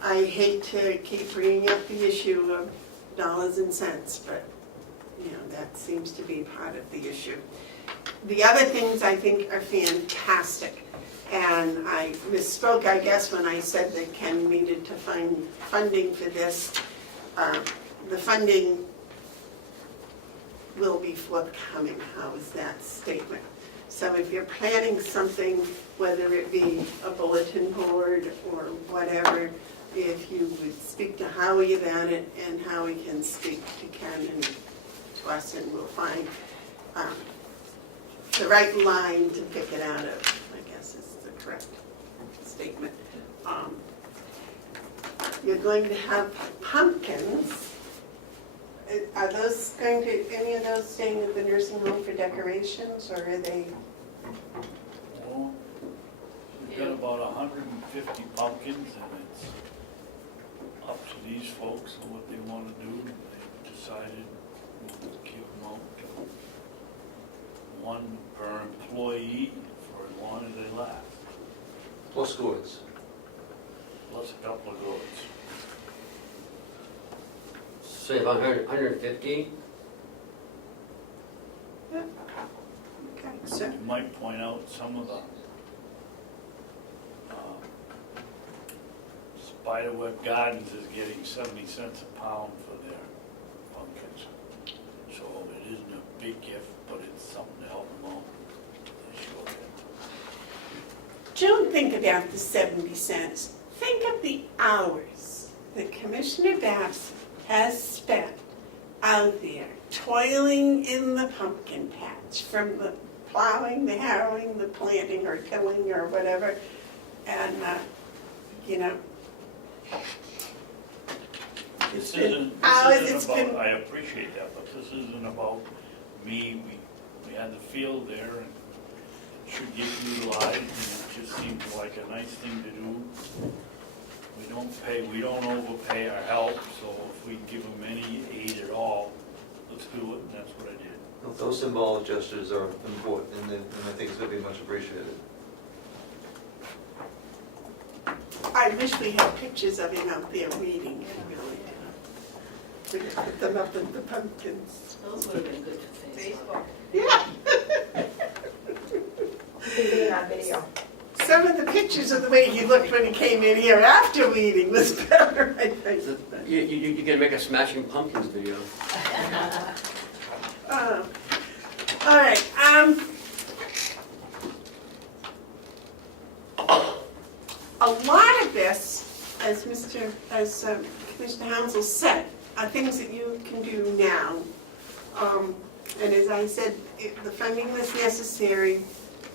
I hate to keep bringing up the issue of dollars and cents, but you know, that seems to be part of the issue. The other things I think are fantastic, and I misspoke, I guess, when I said that Ken needed to find funding for this. The funding will be forthcoming. How is that statement? So if you're planning something, whether it be a bulletin board or whatever, if you would speak to Howie about it, and Howie can speak to Ken and to us, and we'll find the right line to pick it out of, I guess is the correct statement. You're going to have pumpkins. Are those going to, any of those staying at the nursing home for decorations, or are they? Well, we've got about 150 pumpkins, and it's up to these folks on what they want to do. They decided we'll keep them out. One per employee for as long as they last, Plus gourds. plus a couple of goats. Say about 150. Okay. So, You might point out some of the Spiderweb Gardens is getting 70 cents a pound for their pumpkins. So it isn't a big gift, but it's something to help them out. They sure can. don't think about the 70 cents. Think of the hours that Commissioner Babson has spent out there toiling in the pumpkin patch, from the plowing, the harrowing, the planting or tilling or whatever. And, you know, This been isn't hours, it's about, been- I appreciate that, but this isn't about me. We had the field there and it should get utilized, and it just seems like a nice thing to do. We don't overpay our help, so if we give them any aid at all, let's do it, and that's what I did. Those symbolic gestures are important, and I think it's going to be much appreciated. I wish we had pictures of him out there reading, I really do. We could put them up in the pumpkins. Those would have been good for Facebook. Yeah. You can be on video. Some of the pictures of the way he looked when he came in here after reading was better, I think. You can make a Smashing Pumpkins video. All right, a lot of this, as Commissioner Hounsell said, are things that you can do now. And as I said, if the funding was necessary,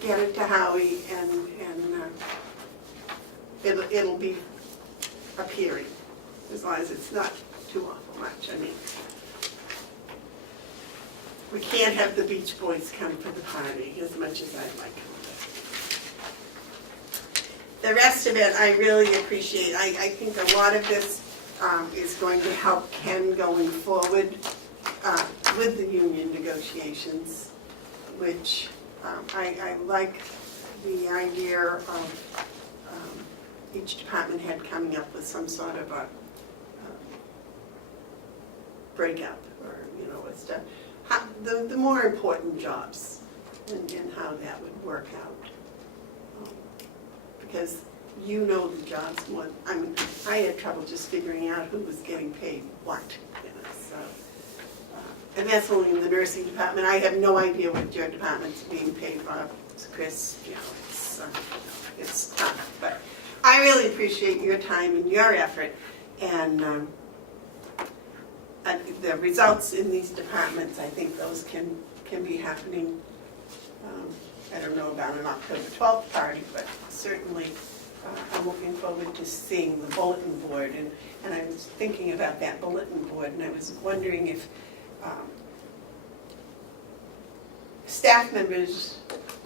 get it to Howie, and it'll be appearing, as long as it's not too awful much. I mean, we can't have the Beach Boys come for the party as much as I'd like them to. The rest of it, I really appreciate. I think a lot of this is going to help Ken going forward with the union negotiations, which I like the idea of each department head coming up with some sort of a breakup, or, you know, what's done. The more important jobs and how that would work out. Because you know the jobs more. I mean, I had trouble just figuring out who was getting paid what, you know, so. And that's only in the nursing department. I have no idea what your department's being paid for. It's Chris, you know, it's tough. But I really appreciate your time and your effort, and the results in these departments, I think those can be happening. I don't know about an October 12th party, but certainly I'm looking forward to seeing the bulletin board. And I was thinking about that bulletin board, and I was wondering if staff members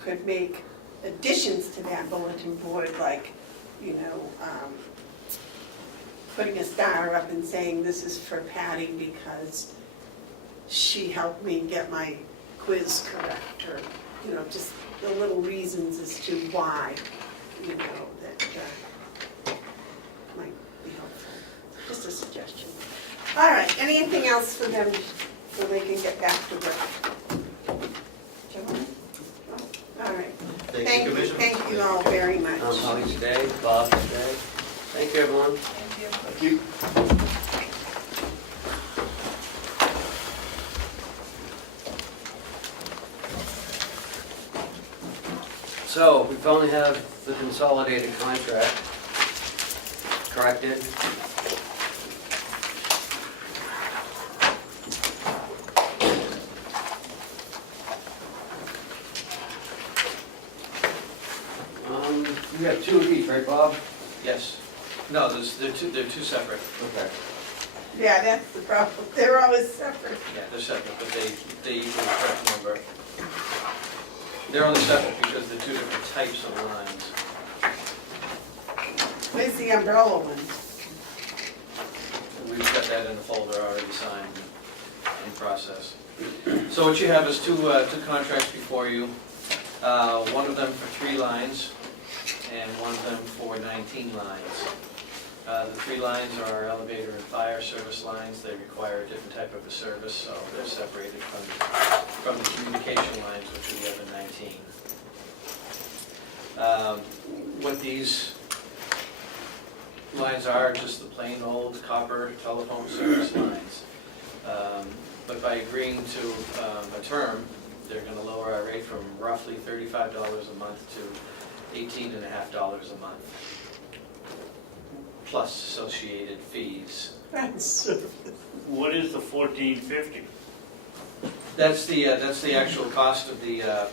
could make additions to that bulletin board, like, you know, putting a star up and saying this is for Patty because she helped me get my quiz correct, or, you know, just the little reasons as to why, you know, that might be helpful. Just a suggestion. All right, anything else for them so they can get back to work? John? Oh, all right. Thank you, Commissioner. Thank you all very much. Holly today, Bob today. Thank you, everyone. Thank you. So we finally have the consolidated contract corrected. You have two of each, right, Bob? Yes. No, they're two separate. Okay. Yeah, that's the problem. They're always separate. Yeah, they're separate, but they equal the correct number. They're only separate because they're two different types of lines. Where's the umbrella one? And we've got that in the folder already signed in process. So what you have is two contracts before you. One of them for 3 lines and one of them for 19 lines. The 3 lines are our elevator and fire service lines. They require a different type of a service, so they're separated from the communication lines, which we have in 19. What these lines are just the plain old copper telephone service lines. But by agreeing to a term, they're going to lower our rate from roughly $35 a month to $18.50 a month, plus associated fees. That's, What is the $14.50? That's the actual cost of the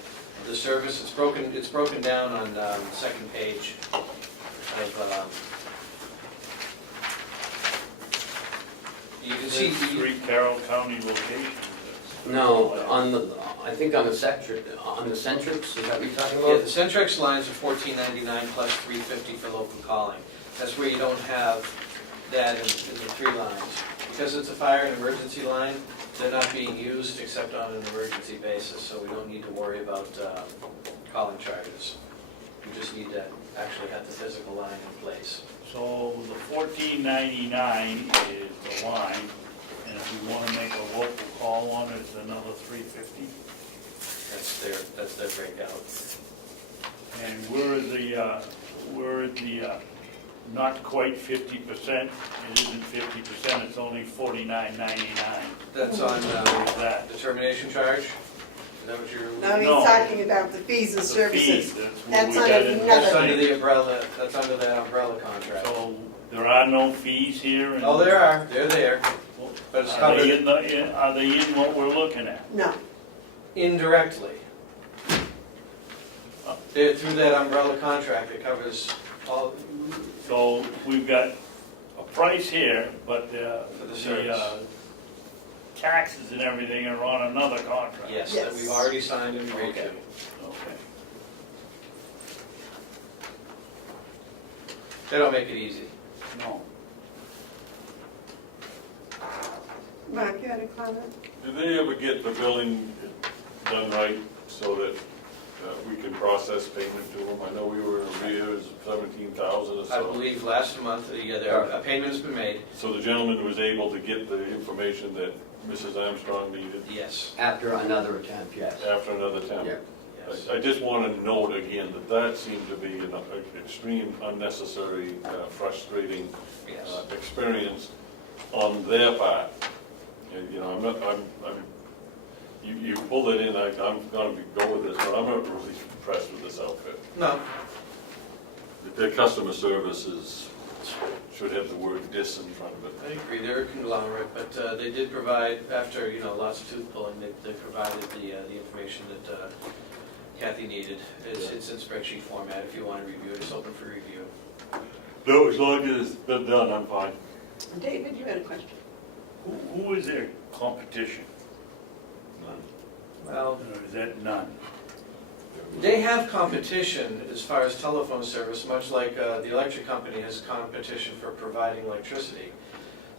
service. It's broken down on the second page of, you can see. Three Carroll County locations. No, I think on the Centrix, is that what you're talking Yeah, about? the Centrex lines are $14.99 plus $3.50 for local calling. That's where you don't have that in the 3 lines. Because it's a fire and emergency line, they're not being used except on an emergency basis, so we don't need to worry about calling charges. We just need to actually have the physical line in place. So the $14.99 is the line, and if we want to make a local call on it, it's another $3.50. That's their breakout. And where is the not quite 50%? It isn't 50%, it's only $49.99. That's on that? the termination charge? Is that what you're? no, he's No. talking about the fees and The services. fees, that's what That's we on got in. another- That's under the umbrella, that's under that umbrella contract. So there are no fees here? and- Oh, there are, they're there, but it's Are they covered are they in what we're looking at? No, indirectly. They're through that umbrella contract, it covers all, So we've got a price here, but for the service. taxes and everything are on another contract. Yes, that we've already signed and agreed to. Okay. Okay. They don't make it easy. No. Mark, you had a comment? Did they ever get the billing done right so that we can process payment to them? I know we were in arrears of 17,000 or I so. believe last month, a payment has been made, So the gentleman was able to get the information that Mrs. Armstrong needed yes. After another attempt, yes. after another attempt? Yeah. Yes. I just want to note again that seemed to be an extreme, unnecessary, frustrating Yes. experience on their part. And, you know, you pulled it in, I'm going to go with this, but I'm not really impressed with this outfit. No, Their customer service should have the word "dis" in front of it. I agree, they're a conglomerate, but they did provide, after, lots of tooth pulling, they provided the information that Kathy needed. It's in spreadsheet format, if you want to review it, it's open for review. No, as long as it's been done, I'm fine. David, you had a question? Who is their competition? Well, Or is that none? they have competition as far as telephone service, much like the electric company has competition for providing electricity.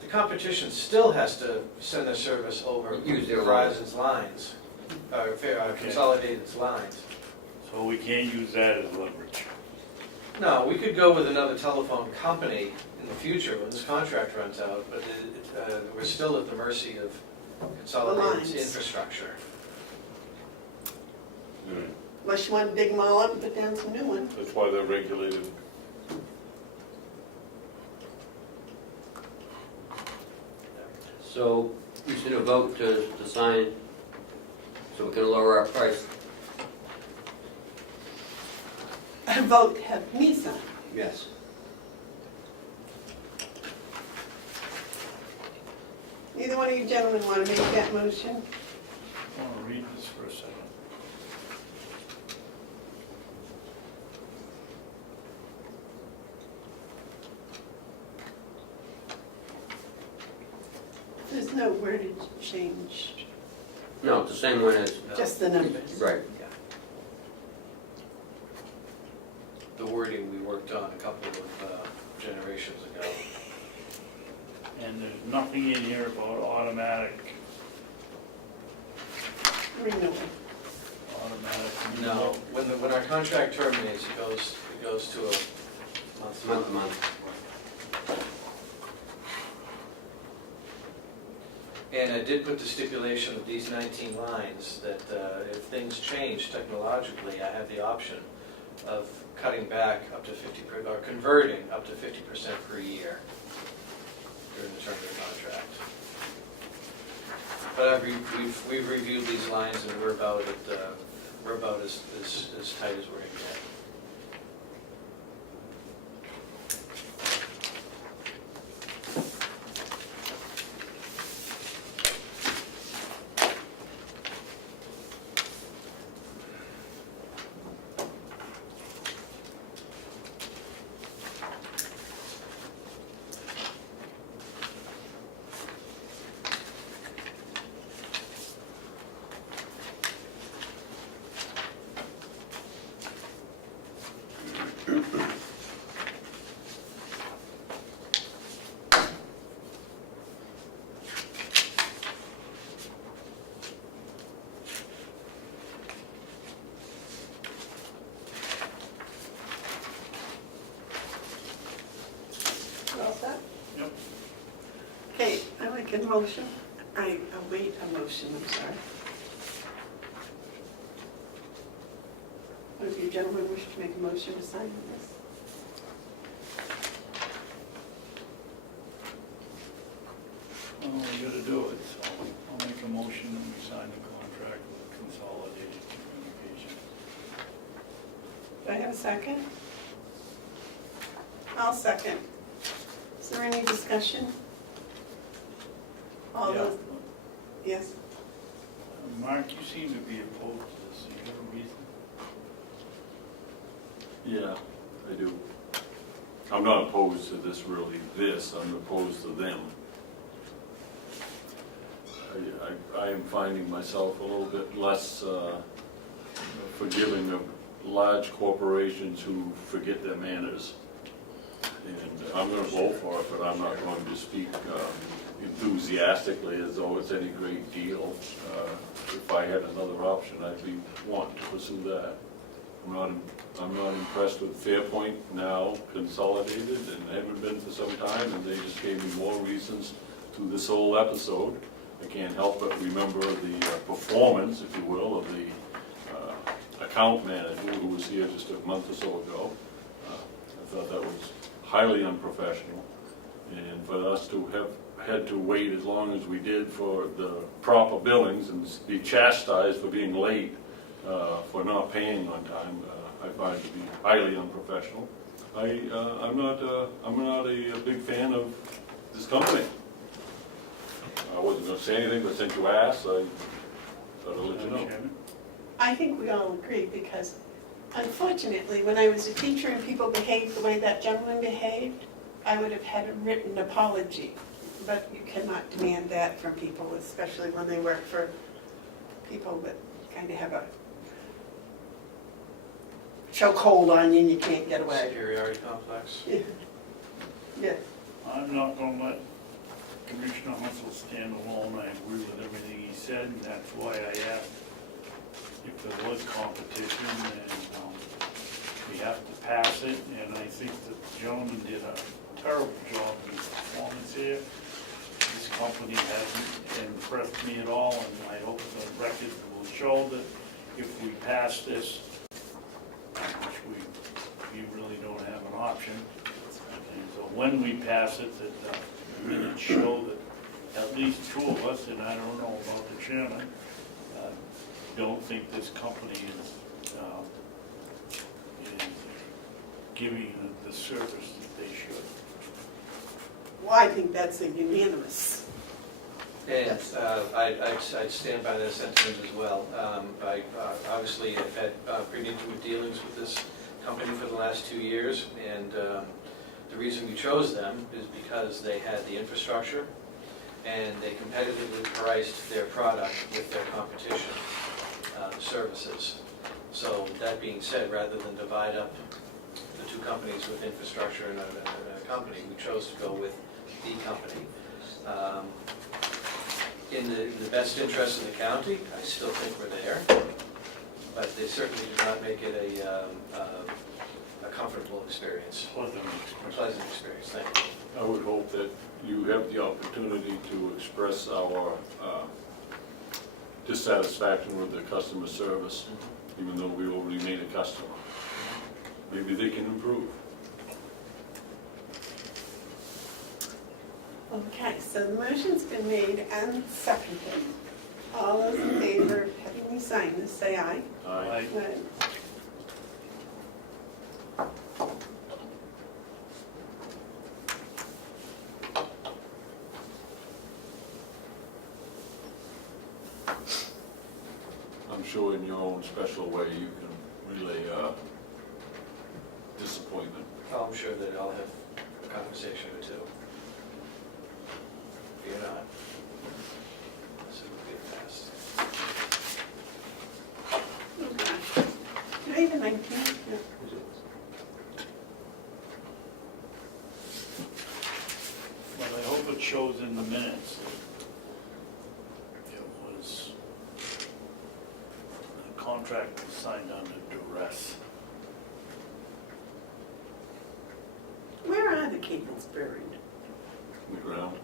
The competition still has to send their service over Use their Verizon's lines, Consolidated's lines. So we can't use that as leverage. No, we could go with another telephone company in the future when this contract runs out, but we're still at the mercy of Consolidated's lines. infrastructure. Unless you want to dig them all up and put down some new ones. That's why they're regulated. So we should have vote to sign so we can lower our price. A vote to have me sign. Yes. Neither one of you gentlemen want to make that motion? I want to read this for a second. There's no wordage change, No, it's the same one as, just the numbers. right. The wording we worked on a couple of generations ago. And there's nothing in here about automatic. Renewal. No, when our contract terminates, it goes to a month. Month to month. And I did put the stipulation of these 19 lines that if things change technologically, I have the option of cutting back up to 50%, or converting up to 50% per year during the term of the contract. But we've reviewed these lines, and we're about as tight as we're going to get. All set? Yep. Okay, I like a motion. I await a motion, I'm sorry. One of you gentlemen wish to make a motion to sign this? Well, we gotta do it, so I'll make a motion and we sign the contract with Consolidated Communications. Do I have a second? I'll second. Is there any discussion? All Yeah. those, yes? Mark, you seem to be opposed to this, you have a reason? Yeah, I do. I'm not opposed to this really, I'm opposed to them. I am finding myself a little bit less forgiving of large corporations who forget their manners. And I'm going to vote for it, but I'm not going to speak enthusiastically as though it's any great deal. If I had another option, I'd be wanting to pursue that. I'm not impressed with Fairpoint, now Consolidated, and haven't been for some time, and they just gave me more reasons to this whole episode. I can't help but remember the performance, if you will, of the account manager who was here just a month or so ago. I thought that was highly unprofessional, and for us to have had to wait as long as we did for the proper billings and be chastised for being late, for not paying on time, I find to be highly unprofessional. I'm not a big fan of this company. I wasn't going to say anything, but since you asked, I thought I'd let you know. I think we all agree, because unfortunately, when I was a teacher and people behaved the way that gentleman behaved, I would have had a written apology. But you cannot demand that from people, especially when they work for people that kind of have a chokehold on you and you can't get away. Superiority complex. Yeah. Yeah. I'm not gonna let Commissioner Hounsell stand alone. I agree with everything he said, and that's why I asked if there was competition, and we have to pass it, and I think that the gentleman did a terrible job in his performance here. This company hasn't impressed me at all, and I hope the record will show that if we pass this, which we really don't have an option, and so when we pass it, that the minutes show that at least two of us, and I don't know about the chairman, don't think this company is giving the service that they should. Well, I think that's a unanimous. And I'd stand by that sentiment as well. I obviously have had pretty intimate dealings with this company for the last 2 years, and the reason we chose them is because they had the infrastructure and they competitively priced their product with their competition services. So that being said, rather than divide up the two companies with infrastructure and a company, we chose to go with the company. In the best interest of the county, I still think we're there, but they certainly did not make it a comfortable experience, Pleasant a experience. pleasant experience, thank you. I would hope that you have the opportunity to express our dissatisfaction with the customer service, even though we already made a customer. Maybe they can improve. Okay, so the motion's been made and seconded. All those in favor of having me sign this, say aye. Aye. Aye. I'm sure in your own special way you can relay disappointment. Oh, I'm sure that I'll have a conversation or two. Fear not. This will be fast. Okay. Today the 19th, yeah. Well, I hope it shows in the minutes that it was, the contract was signed under duress. Where are the cables buried? On the ground.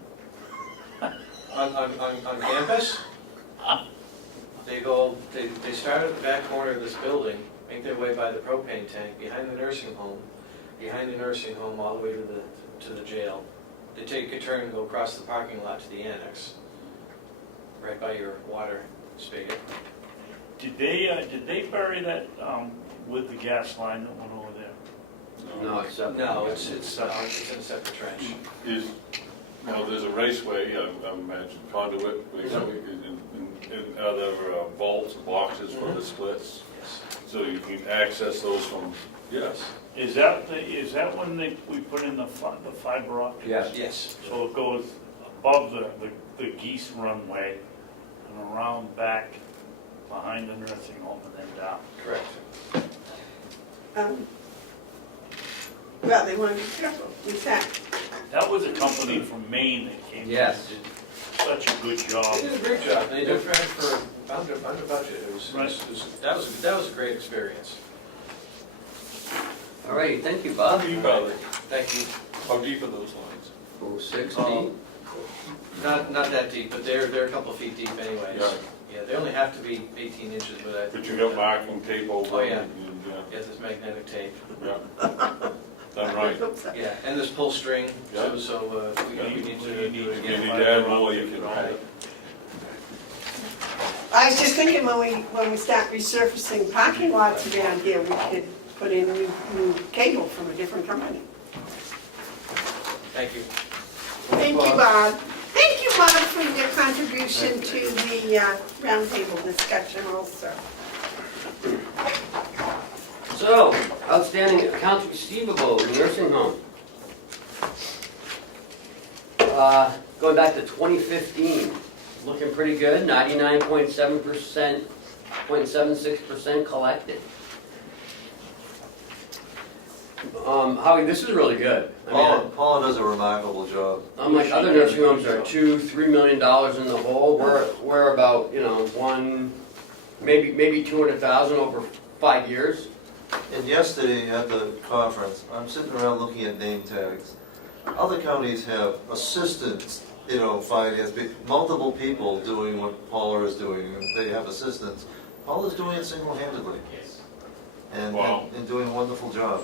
On campus? They start at the back corner of this building, make their way by the propane tank, behind the nursing home, all the way to the jail. They take a turn and go across the parking lot to the annex, right by your water spigot. Did they bury that with the gas line that went over there? No, it's up. No, it's in a separate trench. Now, there's a raceway, I imagine conduit, basically, and other vaults, boxes for the splits. Yes. So you can access those from, yes. Is that when we put in the fiber optics? Yes. Yes. So it goes above the geese runway and around back behind the nursing home and then down. Correct. Well, they want to be careful with that. That was a company from Maine that came in Yes. and did such a good job. They did a great job. They did it for under budget. Right. That was a great experience. All right, thank you, Bob. How deep are they? Thank you. How deep are those lines? Oh, 60. Not that deep, but they're a couple feet deep anyways. Yeah. Yeah, they only have to be 18 inches, but I But think. you got marking tape over Oh, yeah. them, and, Yes, it's magnetic tape. yeah. Done right. Yeah, and this pull string, Yeah. so we need to do it If you again. need to add more, you can. Right. I was just thinking when we start resurfacing parking lots around here, we could put in new cable from a different company. Thank you. Thank you, Bob. Thank you, Bob, for your contribution to the roundtable discussion also. So, outstanding accounts receivable in nursing home. Going back to 2015, looking pretty good, 99.7%, 0.76% collected. Howie, this is really good. I mean, Paula does a remarkable job. unlike other nursing homes that are $2-3 million in the hole, we're about, maybe 200,000 over 5 years. And yesterday at the conference, I'm sitting around looking at name tags. Other counties have assistants, finance, multiple people doing what Paula is doing, and they have assistants. Paula's doing it single-handedly. And, Wow. and doing a wonderful job.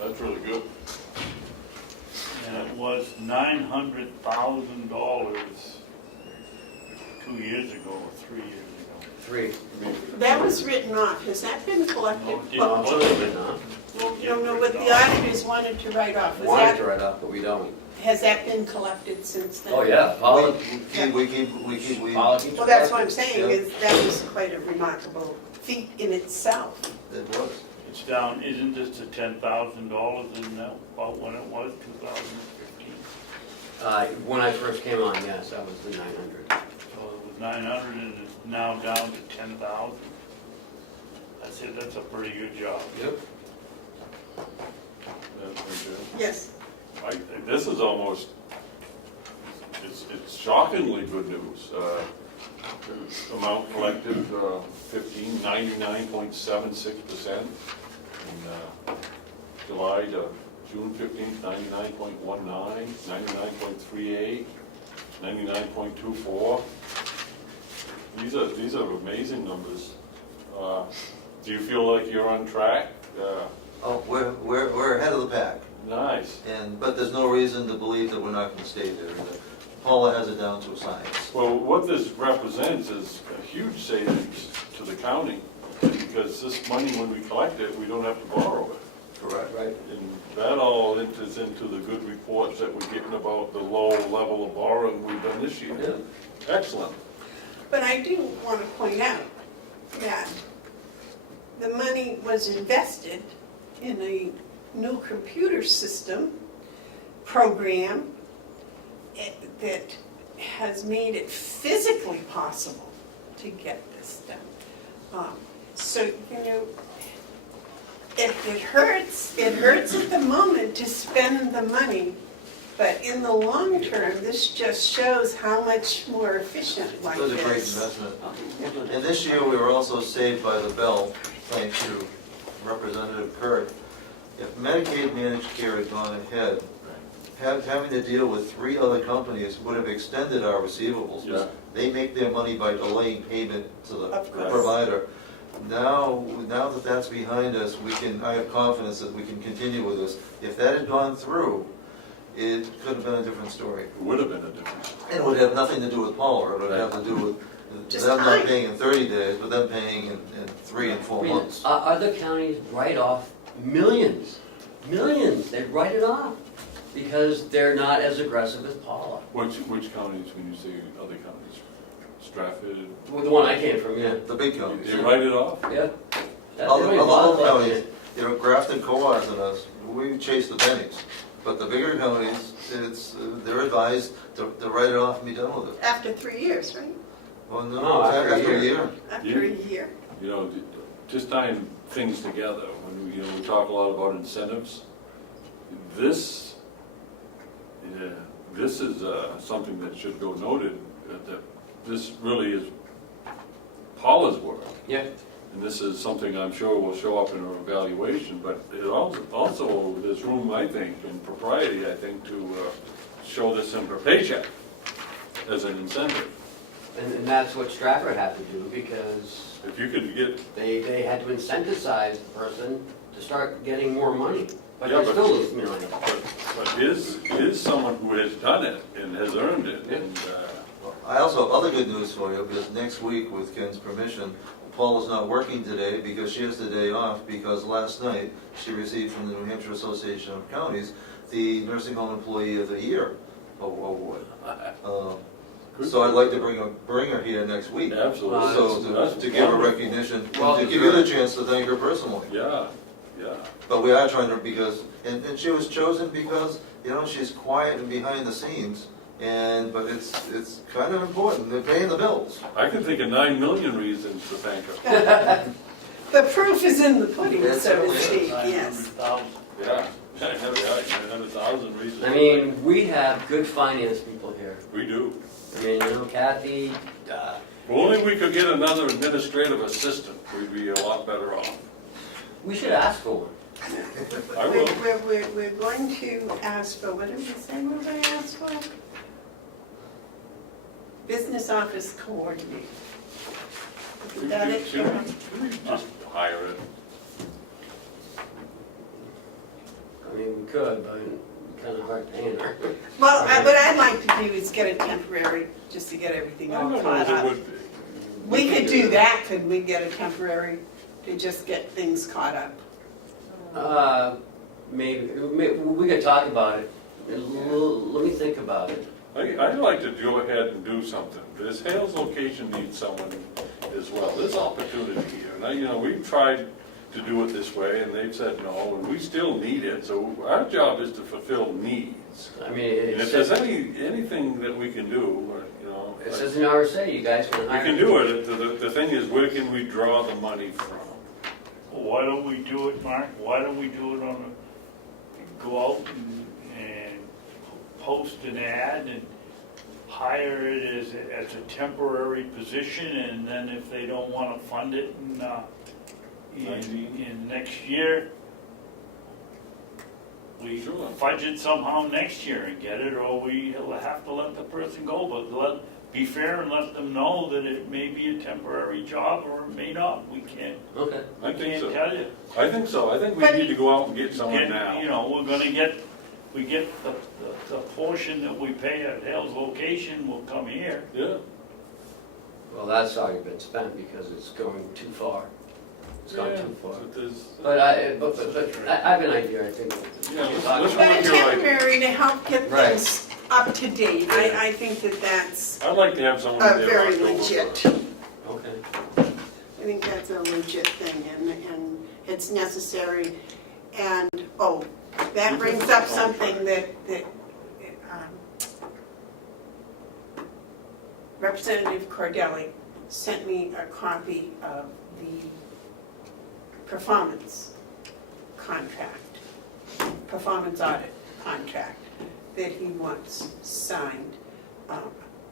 That's really good. And it was $900,000 2 years ago or 3 years ago. 3. That was written off. Has that been collected? No, it Well, didn't. no, what the auditors wanted to write off. Was Wanted to that, write off, but we don't. has that been collected since then? Oh, yeah, Paula. We keep, Paula keeps Well, that's what track. I'm saying, Yeah. is that was quite a remarkable feat in itself. it was. It's down, isn't this to $10,000, isn't that about when it was, 2015? When I first came on, yes, that was the 900. So it was 900 and it's now down to 10,000. I said, that's a pretty good job. Yep. That's very good. Yes. This is almost, it's shockingly good news. Amount collected, 99.76%. in July to June 15th, 99.19, 99.38, 99.24. These are amazing numbers. Do you feel like you're on track? Oh, we're ahead of the pack, Nice. but there's no reason to believe that we're not gonna stay there. Paula has it down to a science. Well, what this represents is a huge savings to the county, because this money, when we collect it, we don't have to borrow it. Correct. Right. And that all enters into the good reports that we're getting about the low level of borrowing we've done this year. Yeah. Excellent. But I do want to point out that the money was invested in a new computer system program that has made it physically possible to get this done. So, you know, it hurts at the moment to spend the money, but in the long term, this just shows how much more efficient life It was a great is. investment. And this year, we were also saved by the bell, thanks to Representative Kurt. If Medicaid managed care had gone ahead, having to deal with 3 other companies would have extended our receivables. Yeah. They make their money by delaying payment to the Of course. provider. Now that that's behind us, I have confidence that we can continue with this. If that had gone through, it could have been a different story. It would have been a difference. And it would have nothing to do with Paula, it would have to do with Just them not time. paying in 30 days, but them paying in 3 and 4 months. Other counties write off millions. They write it off because they're not as aggressive as Paula. Which counties, when you say other counties? Stratford? Well, the one I came from, yeah. The big counties. They write it off? Yeah. Other counties, Grafton, Coas and us, we chase the pennies. But the bigger counties, they're advised to write it off and be done with it. After 3 years, right? Well, No, no, after a after a year. year. After a year. You know, just tying things together, when we talk a lot about incentives, this is something that should go noted, that this really is Paula's work. Yeah. And this is something I'm sure will show up in her evaluation, but it also, there's room, I think, and propriety, I think, to show this in her paycheck as an incentive. And that's what Stratford had to do because If you could get, they had to incentivize the person to start getting more money. But Yeah, they but- still lose money. but is someone who has done it and has earned it, and, I also have other good news for you, because next week, with Ken's permission, Paula's not working today because she has the day off, because last night she received from the New Hampshire Association of Counties the Nursing Home Employee of the Year award. So I'd like to bring her here next week. absolutely. So That's to give her wonderful. recognition, Well to give you the chance to thank her personally. Yeah. But we are trying to, and she was chosen because, she's quiet and behind the scenes, but it's kind of important, they're paying the bills. I can think of 9 million reasons to thank her. The proof is in the pudding, Yes, so to it is. speak, yes. Yeah, 900,000 reasons. I mean, we have good finance people here. We do. I mean, Kathy, If only we could get another administrative assistant, we'd be a lot better off. we should ask for one. I will. We're going to ask for, what did we say we're going to ask for? Business office coordinator. Is that it? Should we just hire it? I mean, we could, but kind of hard paying her. Well, what I'd like to do is get a temporary, just to get everything I all don't know caught if it up. would be. We could do that, could we get a temporary to just get things caught up? Maybe, we could talk about it. Let me think about it. I'd like to go ahead and do something. This Hales location needs someone as well. There's opportunity here. And we've tried to do it this way, and they've said no, and we still need it. So our job is to fulfill needs. I mean, And it if there's says, anything that we can do, it says in RSA, you guys can we hire. can do it. The thing is, where can we draw the money from? Well, why don't we do it, Mark? Why don't we do it go out and post an ad and hire it as a temporary position, and then if they don't want to fund it in next year, we Sure. fudge it somehow next year and get it, or we'll have to let the person go, but be fair and let them know that it may be a temporary job or it may not. We can't, Okay. I think can't so. tell you. I think so. I think we But- need to go out and get someone Get- now. You know, we get the portion that we pay at Hale's location will come here. Yeah. Well, that's already been spent because it's going too far. It's gone Yeah, too far. but there's- But I have an idea, I think. Yeah, let's But work a your idea. temporary to help get Right. things up to date, I think that that's I'd like to have someone a there. very October legit. 1st. Okay. I think that's a legit thing, and it's necessary. And, oh, that brings up something that Representative Cordelli sent me a copy of the performance contract, performance audit contract that he wants signed.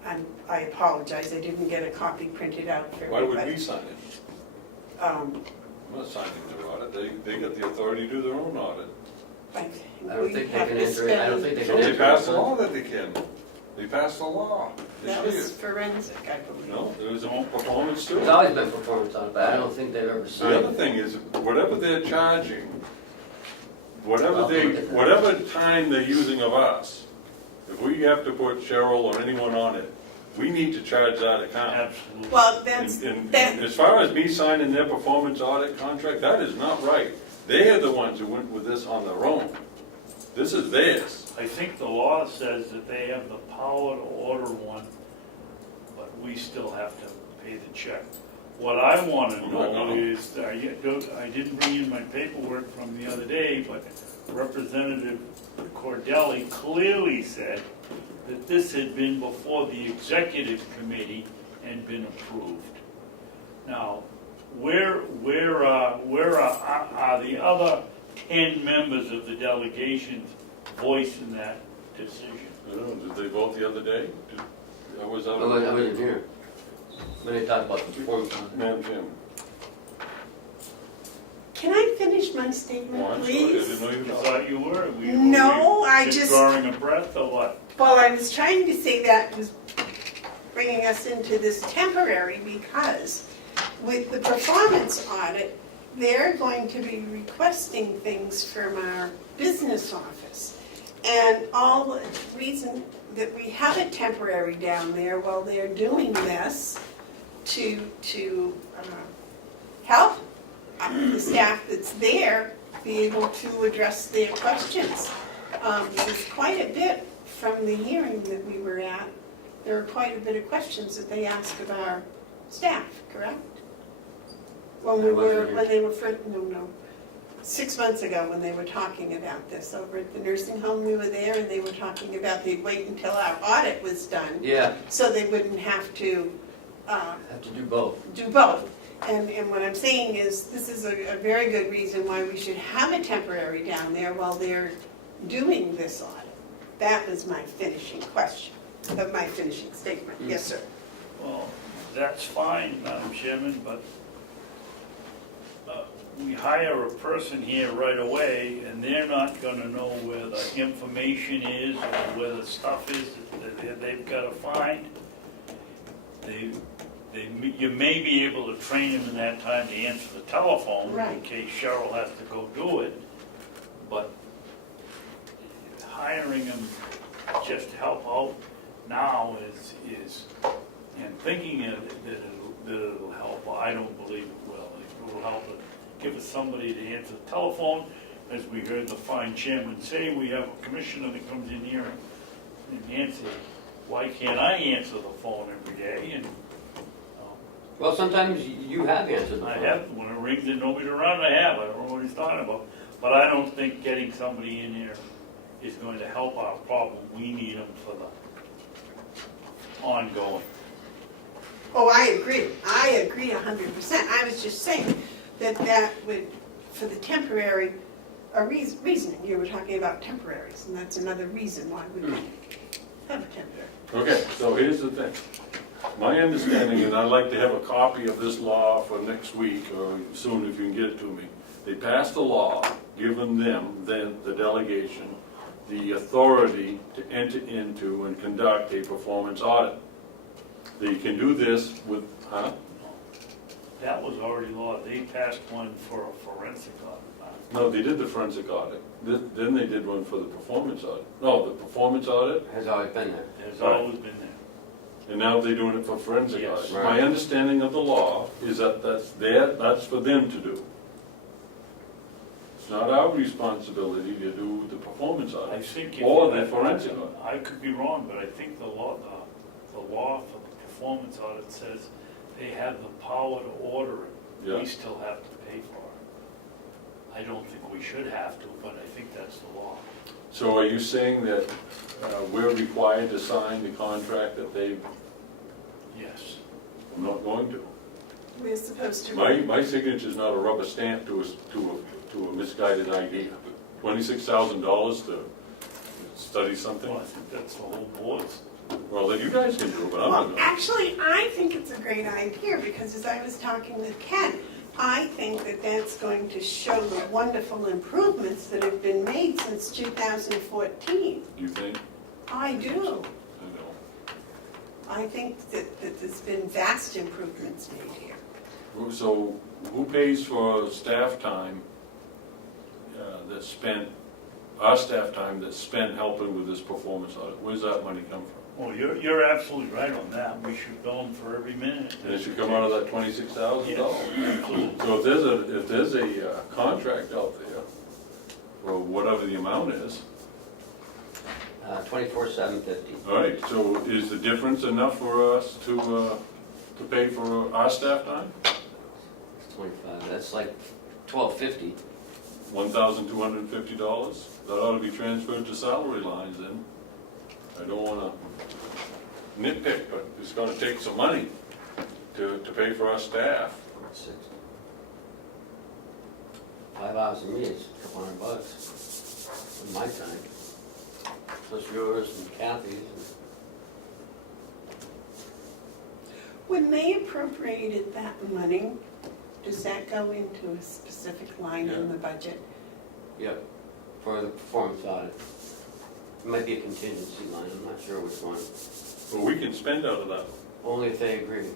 And I apologize, I didn't get a copy printed out for Why everybody. would we sign it? Um, I'm not signing their audit. They got the authority to do their own audit. I I think don't we think they have can to enter it, I don't spend, think they So can they enter. passed the it. law that they can. They passed the law that this year. was forensic, I believe. No, there was a performance too. There's always been performance on it, but I don't think they've ever signed The it. other thing is, whatever they're charging, whatever I'll look at that. whatever time they're using of us, if we have to put Cheryl or anyone on it, we need to charge that account. Absolutely. Well, that's, And that, as far as me signing their performance audit contract, that is not right. They are the ones who went with this on their own. This is theirs. I think the law says that they have the power to order one, but we still have to pay the check. What I want to know is, I didn't bring in my paperwork from the other day, but Representative Cordelli clearly said that this had been before the executive committee and been approved. Now, where are the other 10 members of the delegation voicing that decision? I don't know, did they vote the other day? I was out I of. wasn't here when they talked about the performance on it. Madam Chairman. can I finish my Oh, statement, I'm sorry, I please? didn't know you I were. thought you were. No, I Just just- drawing a breath or what? Well, I was trying to say that was bringing us into this temporary because with the performance audit, they're going to be requesting things from our business office. And all the reason that we have it temporary down there while they're doing this to help the staff that's there be able to address their questions. There's quite a bit from the hearing that we were at. There were quite a bit of questions that they asked of our staff, correct? When we I wasn't were, here. when they were, 6 months ago when they were talking about this over at the nursing home, we were there and they were talking about they'd wait until our audit was done Yeah, so they wouldn't have to have to do both. do both. And what I'm saying is, this is a very good reason why we should have a temporary down there while they're doing this audit. That was my finishing question, my finishing statement. Yes, sir. Well, that's fine, Madam Chairman, but we hire a person here right away, and they're not gonna know where the information is or where the stuff is that they've gotta find. You may be able to train them in that time to answer the telephone in Right. case Cheryl has to go do it, but hiring them just to help out now is and thinking that it'll help, I don't believe it will. It will help to give us somebody to answer the telephone. As we heard the fine chairman say, we have a commissioner that comes in here and answers. Why can't I answer the phone every day? And Well, sometimes you have answered the I phone. have, when it rings and nobody's around, I have. I don't know what he's talking about. But I don't think getting somebody in here is going to help our problem. We need them for the ongoing. Oh, I agree 100%. I was just saying that would, for the temporary, reasoning, you were talking about temporaries, and that's another reason why we have a temporary. Okay, so here's the thing. My understanding, and I'd like to have a copy of this law for next week, or soon if you can get it to me. They passed a law given them, then the delegation, the authority to enter into and conduct a performance audit. They can do this with, huh? That was already law. They passed one for a forensic audit. No, they did the forensic audit. Then they did one for the performance audit. No, the performance audit, Has always been there. There's always been there. and now they're doing it for forensic Yes. audit. Right. My understanding of the law is that that's for them to do. It's not our responsibility to do the performance I audit. think if Or the forensic audit. I could be wrong, but I think the law for the performance audit says they have the power to order it. Yeah. We still have to pay for it. I don't think we should have to, but I think that's the law. So are you saying that we're required to sign the contract that they've, Yes. I'm not going to? We're supposed to. My signature's not a rubber stamp to a misguided idea. $26,000 to study something? Well, I think that's the whole board's. Well, then you guys can do it, but I'm not Well, gonna. actually, I think it's a great idea, because as I was talking with Ken, I think that that's going to show the wonderful improvements that have been made since 2014. You think? I do. I know. I think that there's been vast improvements made here. So who pays for staff time that's spent, our staff time that's spent helping with this performance audit? Where's that money come from? Well, you're absolutely right on that. We should bill them for every minute. And it should come out of that $26,000? Yes, absolutely. So if there's a contract out there, or whatever the amount is, 24,750. all right, so is the difference enough for us to pay for our staff time? 25, that's like 1,250. $1,250? That ought to be transferred to salary lines then. I don't wanna nitpick, but it's gonna take some money to pay for our staff. 60. 5 hours a me is a couple $100 in my time. Plus yours and Kathy's. When they appropriated that money, does that go into a specific line in the budget? Yep, for the performance audit. It might be a contingency line, I'm not sure which one. Well, we can spend out of that. Only if they agree.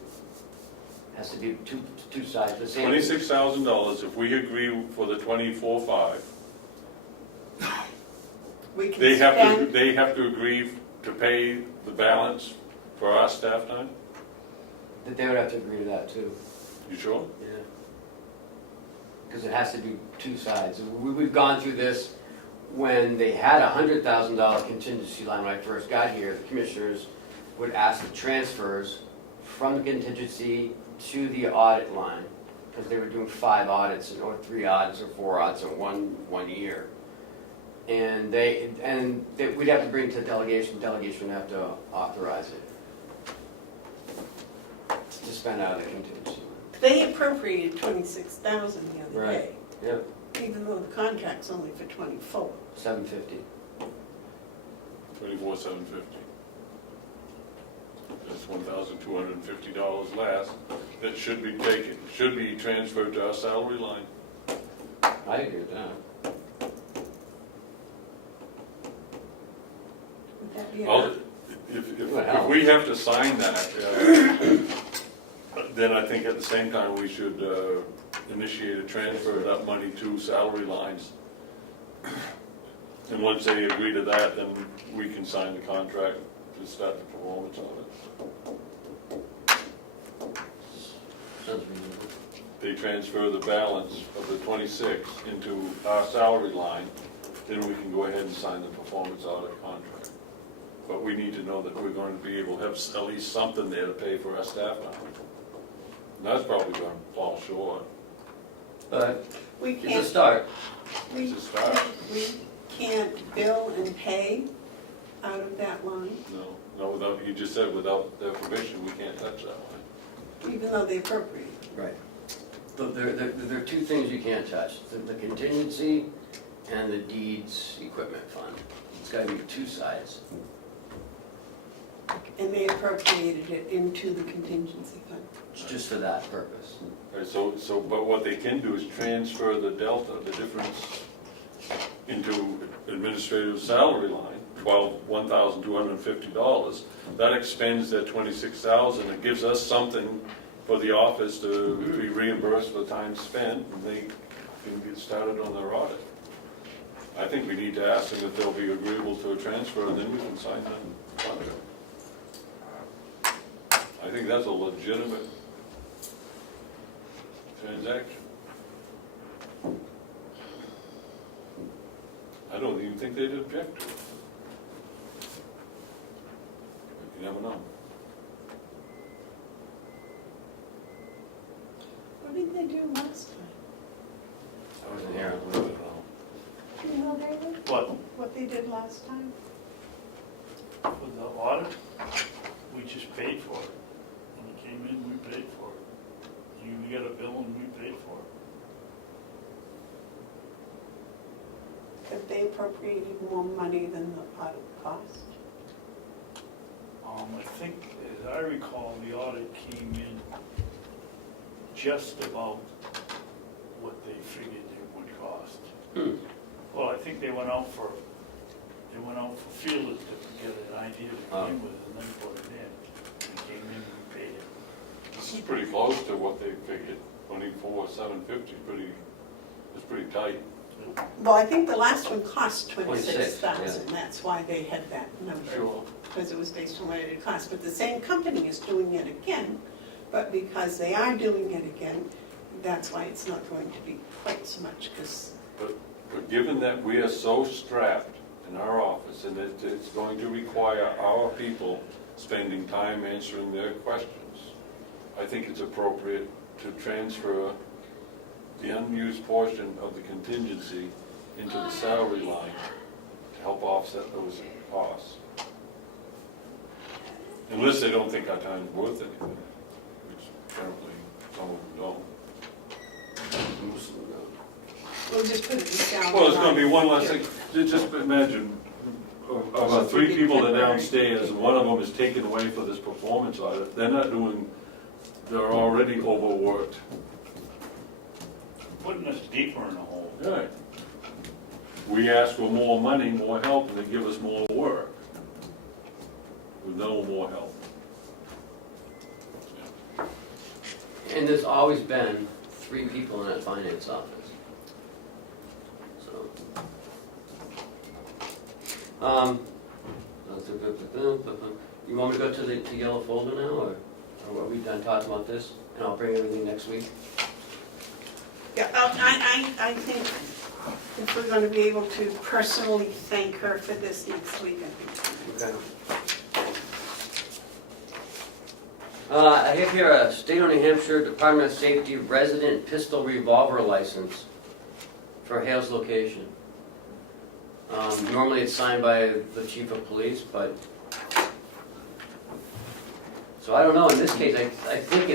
Has to be two sides, the same. $26,000, if we agree for the 24/5, We can they spend. have to agree to pay the balance for our staff time? That they would have to agree to that too. You sure? Yeah. Because it has to be two sides. We've gone through this when they had a $100,000 contingency line when I first got here. The commissioners would ask for transfers from the contingency to the audit line, because they were doing 5 audits, or 3 audits, or 4 audits in one year. And we'd have to bring it to delegation would have to authorize it to spend out of the contingency line. They appropriated 26,000 the other Right. day, Yep, even though the contract's only for 24. 750. 24,750. That's $1,250 less. That should be transferred to our salary line. I agree with that. Would that be Well, enough? if we have to sign that, then I think at the same time we should initiate a transfer of that money to salary lines. And once they agree to that, then we can sign the contract to start the performance of it. Sounds reasonable. They transfer the balance of the 26 into our salary line, then we can go ahead and sign the performance audit contract. But we need to know that we're going to be able to have at least something there to pay for our staff now. And that's probably going to fall short. But We it's a can't, start. we, It's a start. we can't bill and pay out of that line, No, without, you just said without their permission, we can't touch that line. even though they appropriate. Right. But there are 2 things you can't touch, the contingency and the deeds equipment fund. It's gotta be 2 sides. And they appropriated it into the contingency fund. It's just for that purpose. Right, so, but what they can do is transfer the delta, the difference into administrative salary line, $1,250. That expends that $26,000. It gives us something for the office to be reimbursed for the time spent, and they can get started on their audit. I think we need to ask them if they'll be agreeable to a transfer, and then we can sign the contract. I think that's a legitimate transaction. I don't even think they'd object to it. You never know. What did they do last time? I wasn't here, I don't know. Do you know, David? What they did last time? With the audit, we just paid for it. When it came in, we paid for it. You got a bill and we paid for it. Have they appropriated more money than the audit cost? I think, as I recall, the audit came in just about what they figured it would cost. Well, I think they went out for feelers to get an idea to begin with, and then put it in. We came in, we paid it. This is pretty close to what they figured, 24,750, it's pretty tight. Well, I think the last one cost 26, $26,000, that's why they had that number. Sure. Because it was based on what it had cost, but the same company is doing it again, but because they are doing it again, that's why it's not going to be quite so much, because But given that we are so strapped in our office, and it's going to require our people spending time answering their questions, I think it's appropriate to transfer the unused portion of the contingency into the salary line to help offset those costs. Unless they don't think our time's worth anything, which apparently some of them don't. we'll just put it in salary. Well, it's gonna be line. one less thing, just imagine, about 3 people that are downstairs, and one of them is taken away for this performance audit, they're already overworked. Putting us deeper in the hole. Right. We ask for more money, more help, and they give us more work. With no more help. And there's always been 3 people in that finance office. So. You want me to go to the yellow folder now, or are we done talking about this? And I'll bring everything next week? Yeah, I think if we're going to be able to personally thank her for this next week, I think. Okay. I have here a State of New Hampshire Department of Safety resident pistol revolver license for Hales location. Normally it's signed by the chief of police, but, so I don't know, in this case, I think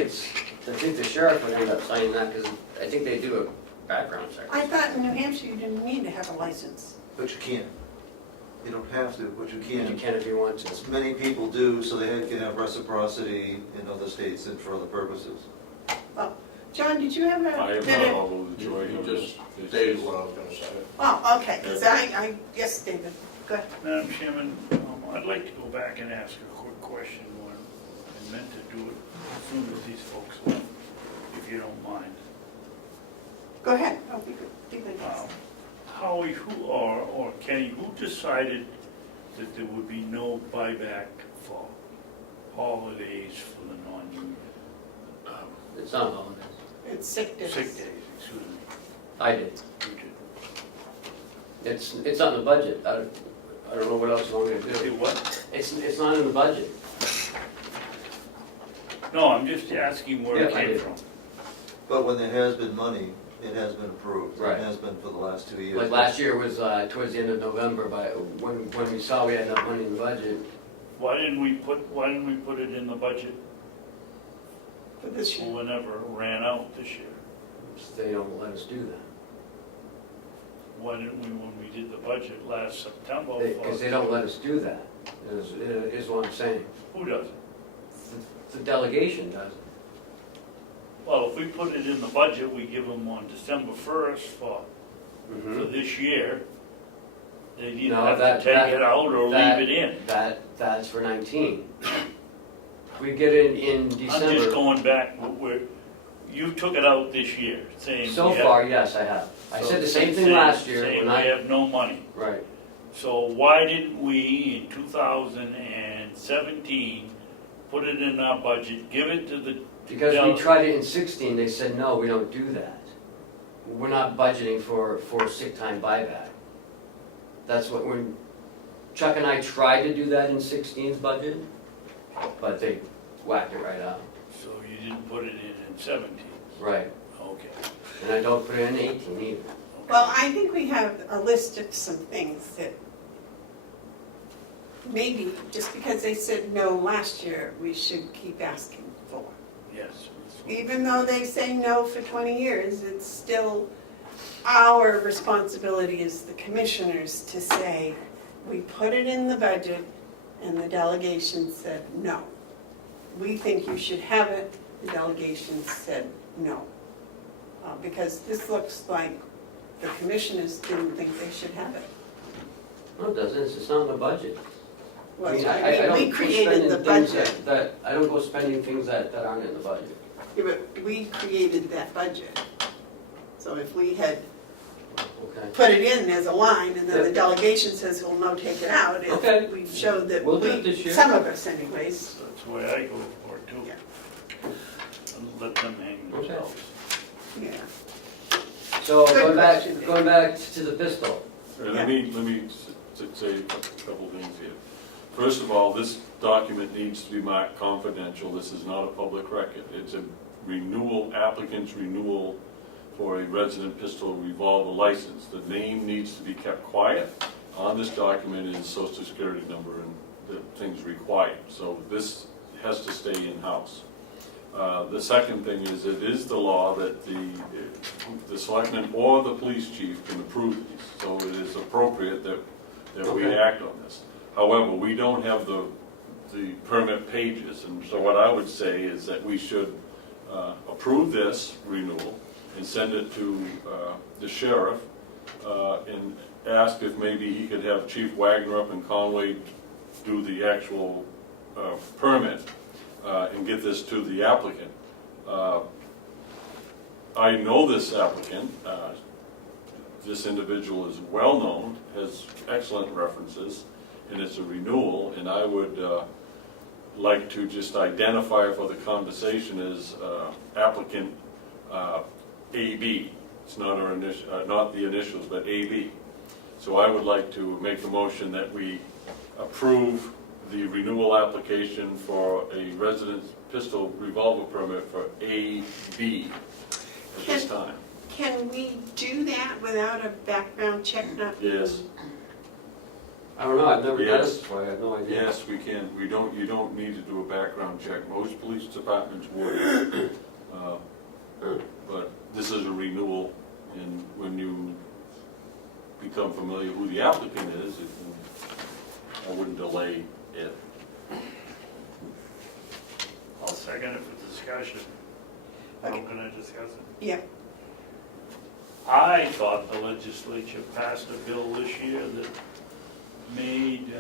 the sheriff would end up signing that, because I think they do a background check. I thought in New Hampshire you didn't need to have a license. But you can. You don't have to, but you You can. can if you want to. As many people do, so they can have reciprocity in other states and for other purposes. John, did you have a I have bit not of? all of the joy of this. Stated what I was gonna say. Oh, okay, because yes, David, go ahead. Madam Chairman, I'd like to go back and ask a quick question when I meant to do it as soon as these folks left, if you don't mind. Go ahead, I'll be good. Be good. Howie, or Kenny, who decided that there would be no buyback for holidays for the non-union? It's not holidays. It's sick days. Sick days, excuse me. I did. You did. It's not in the budget. I don't know what else you want me to Say do. what? It's not in the budget. No, I'm just asking where it Yeah, I came did. from. But when there has been money, it has been approved. Right. It has been for the last 2 years. Like last year was towards the end of November, but when we saw we had enough money in the budget, Why didn't we put it in the budget For this year. whenever it ran out this year? they don't let us do that. Why didn't we, when we did the budget last September? Because they don't let us do that, is what I'm saying. Who does it? The delegation does it. Well, if we put it in the budget, we give them on December 1st for for this year, they either No, have that- to take that- it out or that- leave it in. That's for 19. We get it in I'm just December. going back, where, you took it out this year, saying. So we have- far, yes, I have. I said the same thing saying- last year Saying when we I, have no money. right. So why didn't we, in 2017, put it in our budget, give it to the, Because Yeah. we tried it in 16, they said, no, we don't do that. We're not budgeting for sick time buyback. That's what, when Chuck and I tried to do that in 16's budget, but they whacked it right out. so you didn't put it in 17? Right. Okay. And I don't put it in 18 either. Well, I think we have a list of some things that maybe, just because they said no last year, we should keep asking for. Yes. Even though they say no for 20 years, it's still our responsibility as the commissioners to say, we put it in the budget and the delegation said no. We think you should have it, the delegation said no. Because this looks like the commissioners didn't think they should have it. No, it doesn't, it's not in the budget. Well, I mean, I I mean, don't we go created spending the things budget. that, I don't go spending things that aren't in the budget. Yeah, but we created that budget. So if we had Okay. put it in as a line, and then the Yeah. delegation says, well, no, take it out, Okay. if we showed that We'll do it this year. some of us anyways. That's the way I go for it too. Yeah. And let them hang Okay. themselves. Yeah. So Good question, going back to the pistol. Let me say a couple things here. First of all, this document needs to be marked confidential. This is not a public record. It's a renewal, applicant's renewal for a resident pistol revolver license. The name needs to be kept quiet. On this document is social security number and the things required. So this has to stay in-house. The second thing is, it is the law that the selectman or the police chief can approve these. So it is appropriate that we Okay. act on this. However, we don't have the permit pages, and so what I would say is that we should approve this renewal and send it to the sheriff and ask if maybe he could have Chief Wagner up in Conway do the actual permit and get this to the applicant. I know this applicant. This individual is well-known, has excellent references, and it's a renewal, and I would like to just identify for the conversation as applicant AB. It's not our not the initials, but AB. So I would like to make a motion that we approve the renewal application for a residence pistol revolver permit for AB at this time. Can we do that without a background check? Not being- Yes. I don't know, I've never done Yes. this before, I have no idea. Yes, we can. You don't need to do a background check. Most police departments would. But this is a renewal, and when you become familiar who the applicant is, I wouldn't delay it. I'll second it for discussion. How Okay. can I discuss it? Yeah. I thought the legislature passed a bill this year that made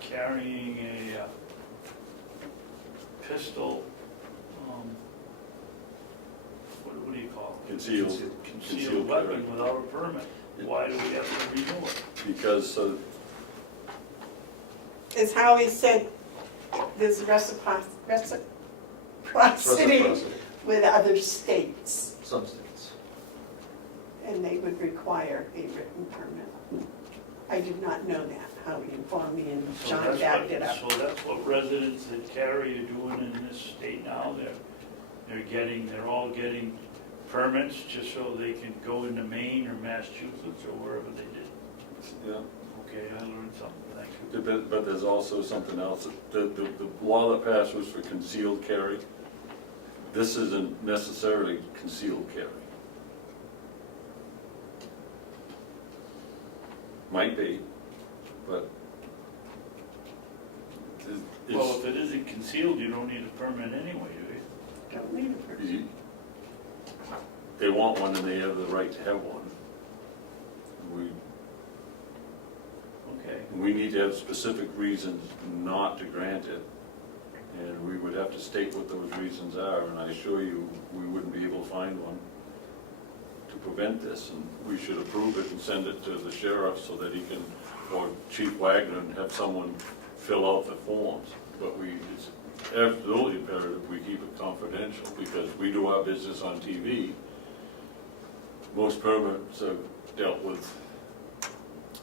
carrying a pistol, what do you call it? Concealed Concealed weapon without a permit. Why do we have to renew it? Because As Howie said, there's reciprocity with other states, Some states. and they would require a written permit. I did not know that. Howie informed me, and So John that's backed what- it up. So that's what residents that carry are doing in this state now. They're all getting permits just so they can go into Maine or Massachusetts or wherever they did. yeah. Okay, I learned something, thank you. But there's also something else. The law that passed was for concealed carry. This isn't necessarily concealed carry. Might be, but Well, if it isn't concealed, you don't need a permit anyway, do you? Don't need a permit. they want one and they have the right to have one. Okay. We need to have specific reasons not to grant it, and we would have to state what those reasons are, and I assure you, we wouldn't be able to find one to prevent this, and we should approve it and send it to the sheriff so that he can, or Chief Wagner, and have someone fill out the forms. But it's absolutely imperative we keep it confidential, because we do our business on TV. Most permits are dealt with.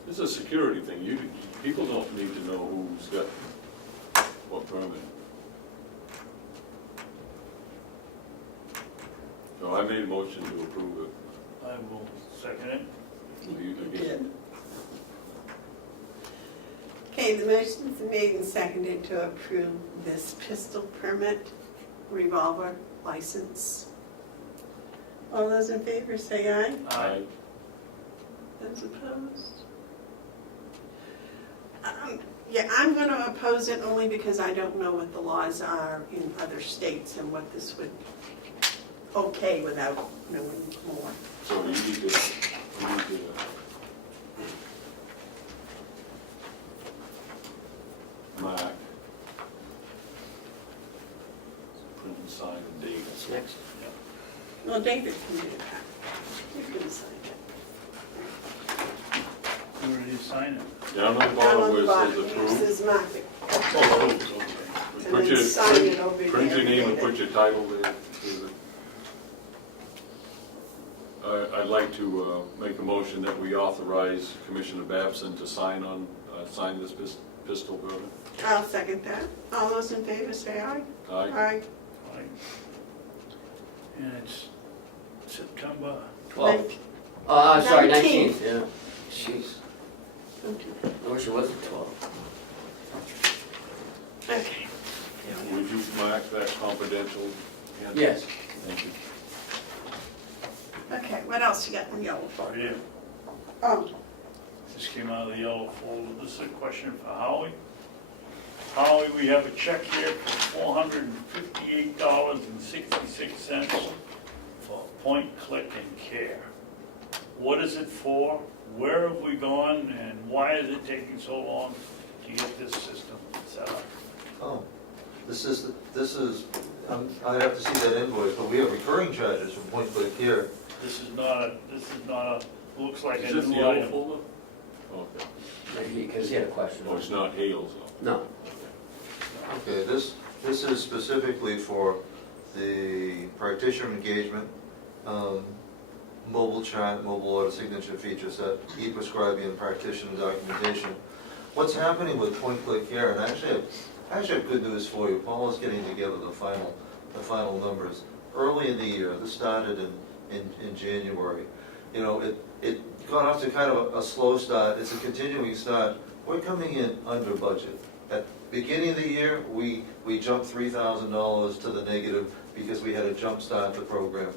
It's a security thing. People don't need to know who's got what permit. So I made a motion to approve it. I will second it. You did. Okay, the motion's made and seconded to approve this pistol permit revolver license. All those in favor say aye. Aye. Those opposed? Yeah, I'm going to oppose it only because I don't know what the laws are in other states and what this would okay without knowing more. So you need to mark, print and sign and date. That's next. Well, David can do that. You can sign it. Where do you sign it? Down on the Down bottom on where the it bottom, says it approved. says mark it. Oh, okay. And Put then your, sign it over print your there. name and put your title there. I'd like to make a motion that we authorize Commissioner Babson to sign this pistol permit. I'll second that. All those in favor say aye. Aye. Aye. Aye. And it's September. 12th. 19th. Sorry, 19th, yeah. Jeez, Don't do that. I wish it was the 12th. Okay. Would you mark that confidential? Ken? Yes. Thank you. Okay, what else you got in yellow Right folder? here. Oh, This came out of the yellow folder. This is a question for Howie. Howie, we have a check here for $458.66 for Point Click and Care. What is it for? Where have we gone, and why is it taking so long to get this system set up? Oh, this is, I'd have to see that invoice, but we have recurring charges from Point Click here. This is not a, looks like Is a this the new yellow item. folder? Okay. Because he had a question. Oh, it's not Hales, though. No. Okay, this is specifically for the practitioner engagement, mobile chat, mobile auto signature feature set, e-prescribing and practitioner documentation. What's happening with Point Click Care, and actually I have good news for you. Paul is getting together the final numbers. Early in the year, this started in January. You know, it got off to kind of a slow start. It's a continuing start. We're coming in under budget. At the beginning of the year, we jumped $3,000 to the negative because we had to jump start the program.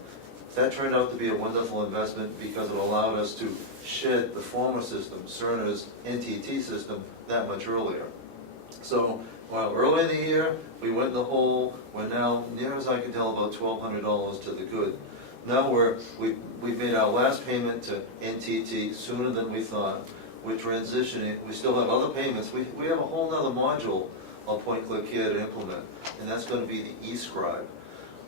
That turned out to be a wonderful investment because it allowed us to shed the former system, Cerner's NTT system, that much earlier. So while early in the year, we went in the hole, we're now, near as I can tell, about $1,200 to the good. Now we've made our last payment to NTT sooner than we thought. We're transitioning, we still have other payments. We have a whole nother module of Point Click here to implement, and that's going to be the eScribe.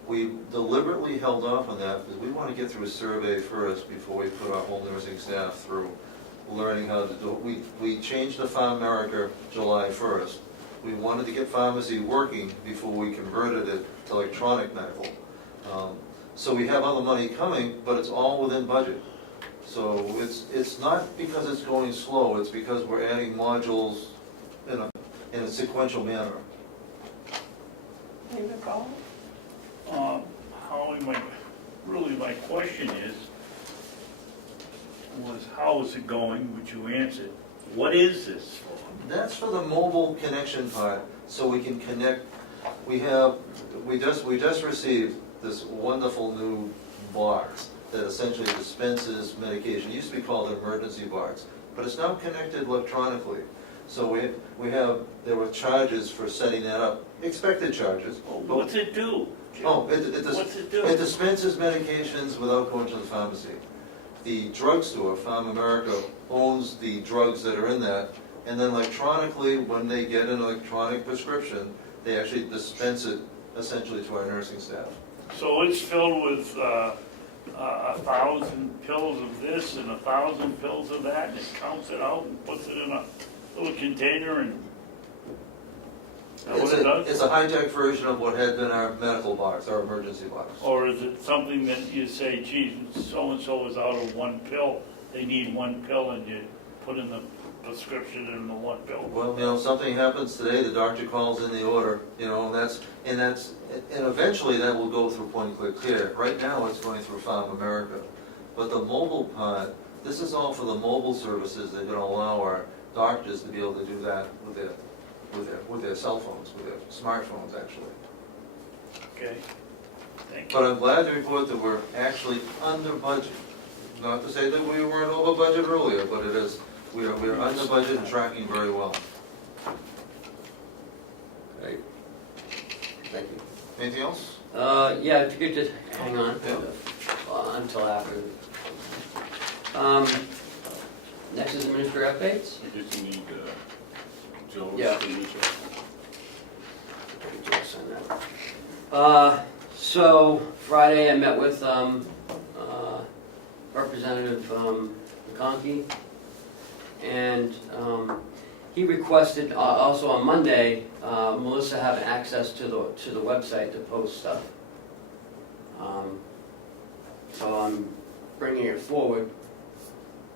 We deliberately held off on that because we want to get through a survey first before we put our whole nursing staff through learning how to do it. We changed the PharmAmerica July 1st. We wanted to get pharmacy working before we converted it to electronic medical. So we have other money coming, but it's all within budget. So it's not because it's going slow, it's because we're adding modules in a sequential manner. Any recall? Howie, my question was how is it going, which you answered. What is this for? That's for the mobile connection part, so we can connect. We just received this wonderful new box that essentially dispenses medication. It used to be called an emergency box, but it's now connected electronically. So there were charges for setting that up, expected charges. What's it do? Oh, What's it do? it dispenses medications without going to the pharmacy. The drugstore, Farm America, owns the drugs that are in that, and then electronically, when they get an electronic prescription, they actually dispense it essentially to our nursing staff. So it's filled with 1,000 pills of this and 1,000 pills of that, and it counts it out and puts it in a little container and... Is that what it does? It's a high-tech version of what had been our medical box, our emergency box. Or is it something that you say, geez, so-and-so is out of one pill, they need one pill, and you put in the prescription in the one pill? Well, if something happens today, the doctor calls in the order, and eventually that will go through Point Click Care. Right now, it's going through Farm America. But the mobile part, this is all for the mobile services. They're going to allow our doctors to be able to do that with their cell phones, with their smartphones, actually. Okay, thank you. But I'm glad to report that we're actually under budget. Not to say that we weren't over budget earlier, but it is, we are under budget and tracking very well. Great. Thank you. Anything else? Yeah, if you could just hang on until after. Next is administrator updates. I guess you need Joe's Yeah. signature. So Friday I met with Representative McConkey, and he requested also on Monday Melissa have access to the website to post stuff. So I'm bringing it forward.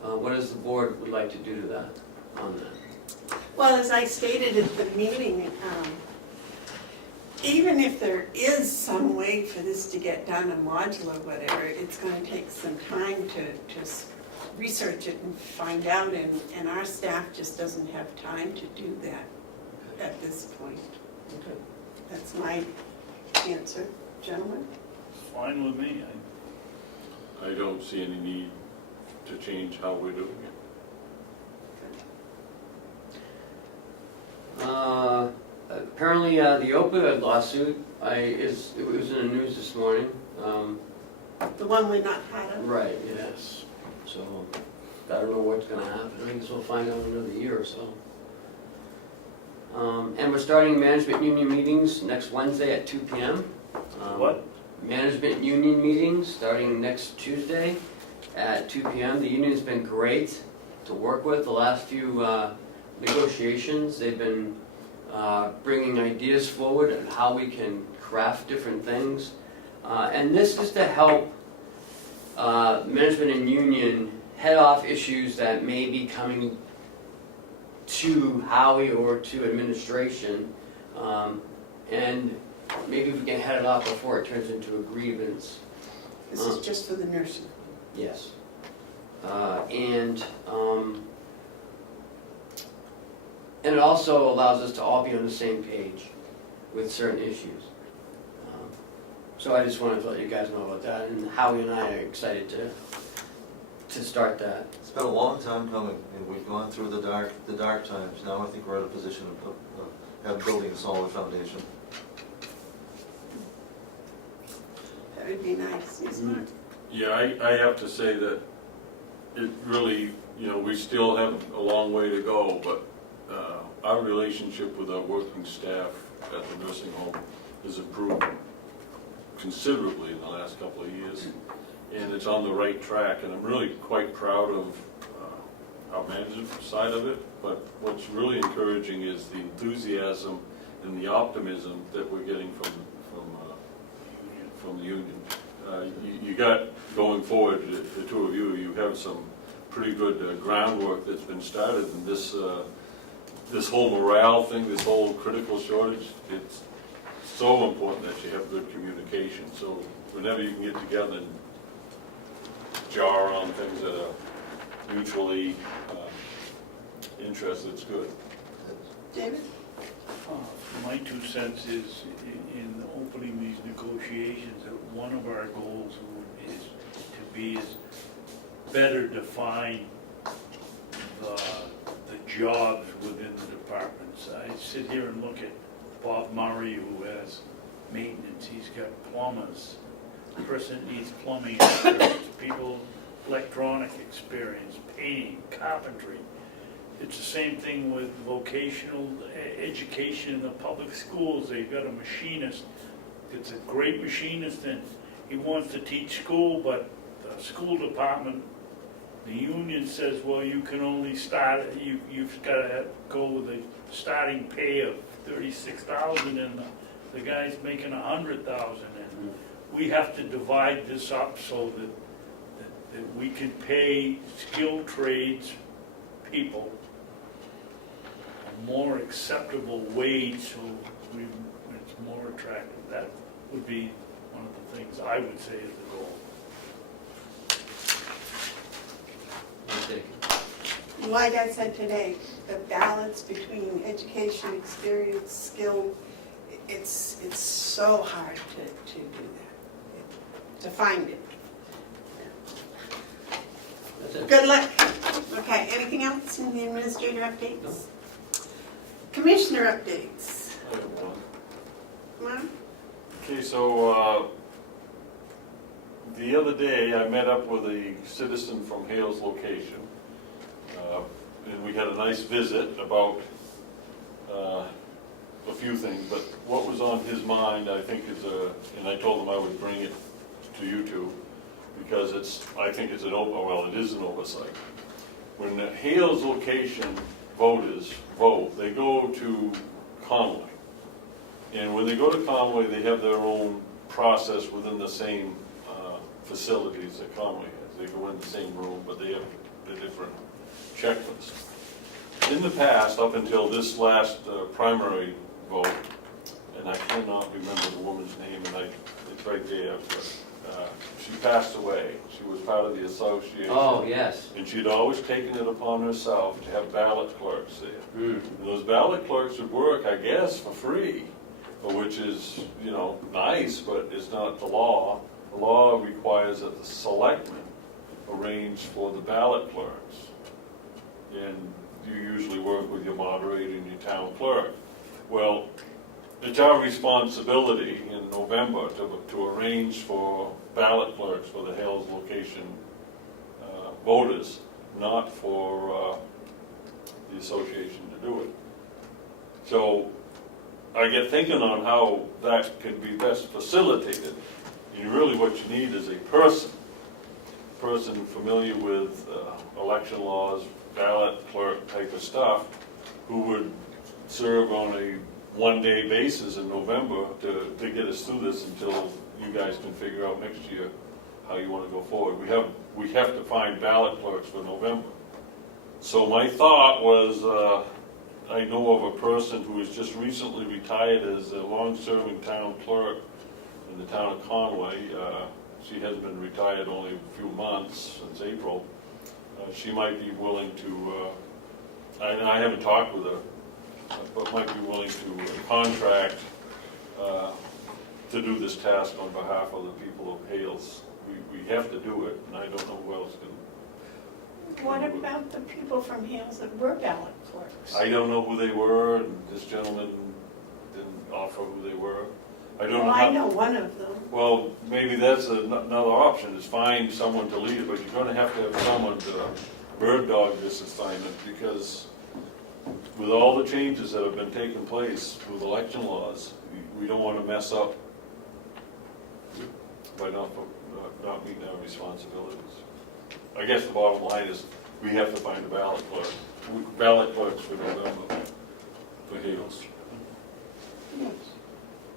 What does the board would like to do to that on that? Well, as I stated at the meeting, even if there is some way for this to get done, a modular whatever, it's going to take some time to research it and find out, and our staff just doesn't have time to do that at this point. Okay. That's my answer, gentlemen. Fine with me. I don't see any need to change how we're doing it. Apparently, the opioid lawsuit, it was in the news this morning. The one we're not part of? Right, yes. So, I don't know what's gonna happen. I guess we'll find out in another year or so. And we're starting management union meetings next Wednesday at 2 p.m. What? Management union meetings starting next Tuesday at 2 p.m. The union's been great to work with the last few negotiations. They've been bringing ideas forward on how we can craft different things. And this is to help management and union head off issues that may be coming to Howie or to administration. And maybe we can head it off before it turns into a grievance. This is just for the nursing. Yes. And it also allows us to all be on the same page with certain issues. So I just wanted to let you guys know about that, and Howie and I are excited to start that. It's been a long time coming, and we've gone through the dark times. Now I think we're in a position of building a solid foundation. That would be nice, yes, Mark? Yeah, I have to say that it really, we still have a long way to go, but our relationship with our working staff at the nursing home has improved considerably in the last couple of years, and it's on the right track, and I'm really quite proud of our management side of it, but what's really encouraging is the enthusiasm and the optimism that we're getting from the union. You got going forward, the two of you have some pretty good groundwork that's been started, and this whole morale thing, this whole critical shortage, it's so important that you have good communication. So whenever you can get together and jar on things that are mutually interested, it's good. David? My 2 cents is in opening these negotiations, that one of our goals is to better define the jobs within the sit here and look at Bob Murray, who has maintenance, he's got plumbers. The person needs plumbing experience, people, electronic experience, painting, carpentry. It's the same thing with vocational education in the public schools. They've got a machinist. It's a great machinist and he wants to teach school, but the school department, the union says, well, you can only start, you've got to go with a starting pay of $36,000 and the guy's making $100,000. And we have to divide this up so that we can pay skilled trades people a more acceptable wage so it's more attractive. That would be one of the things I would say is the goal. Like I said today, the balance between education, experience, skill, it's so hard to do that, to find it. That's it. Good luck. Okay, anything else in the administrator updates? No. Commissioner updates. I have one. Mark? Okay, so, the other day, I met up with a citizen from Hales location, and we had a nice visit about a few things, but what was on his mind, I think is and I told him I would bring it to you two, because I think it's it is an oversight. When the Hales location voters vote, they go to Conway. And when they go to Conway, they have their own process within the same facilities that Conway has. They go in the same room, but they have a different checklist. In the past, up until this last primary vote, and I cannot remember the woman's name, and it's right there, but she passed away. She was part of the association. Oh, yes. And she'd always taken it upon herself to have ballot clerks there. And those ballot clerks would work, I guess, for free, which is, nice, but it's not the law. The law requires that the selectmen arrange for the ballot clerks. And you usually work with your moderator and your town clerk. Well, it's our responsibility in November to arrange for ballot clerks for the Hales location voters, not for the association to do it. So I get thinking on how that can be best facilitated. And really what you need is a person familiar with election laws, ballot clerk type of stuff, who would serve on a one-day basis in November to get us through this until you guys can figure out next year how you want to go forward. We have to find ballot clerks for November. So my thought was, I know of a person who has just recently retired as a long-serving town clerk in the town of Conway. She has been retired only a few months, since April. She might be willing to, I haven't talked with her, but might be willing to contract to do this task on behalf of the people of Hales. We have to do it, and I don't know who else can. What about the people from Hales that were ballot clerks? I don't know who they were, and this gentleman didn't offer who they were. I don't know. I know one of them. Well, maybe that's another option, is find someone to lead it, but you're going to have someone to bird dog this assignment, because with all the changes that have been taking place with election laws, we don't want to mess up by not meeting our responsibilities. I guess the bottom line is we have to find a ballot clerks for November for Hales. Yes.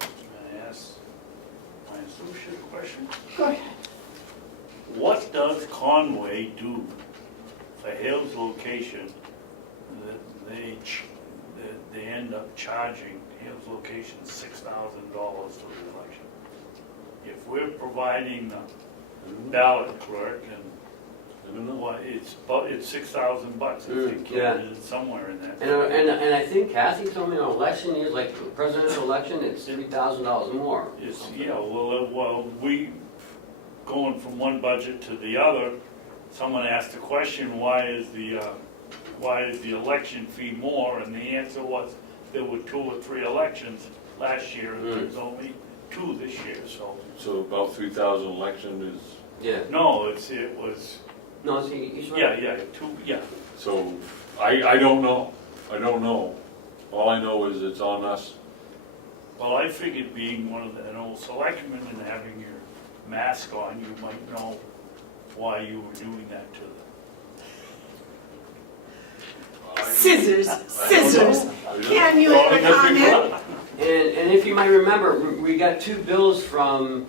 May I ask my associate a question? Go ahead. What does Conway do for Hales location that they end up charging Hales location $6,000 to the election? If we're providing the ballot clerk and I don't know. what, it's $6,000, I think, Yeah. it's somewhere in that. And I think Kathy told me on election years, like presidential election, it's $3,000 more. It's, yeah, well, we, going from one budget to the other, someone asked the question, why is the election fee more? And the answer was there were 2 or 3 elections last year, and there's only 2 this year, so. So about 3,000 election is, Yeah, No, it was, no, see, he's right. yeah, 2, yeah. so I don't know. I don't know. All I know is it's on us. Well, I figured being one of an old selectman and having your mask on, you might know why you were doing that to them. Scissors, I don't scissors. know. I don't- Can you Well, have a I guess we comment? could. And if you might remember, we got 2 bills from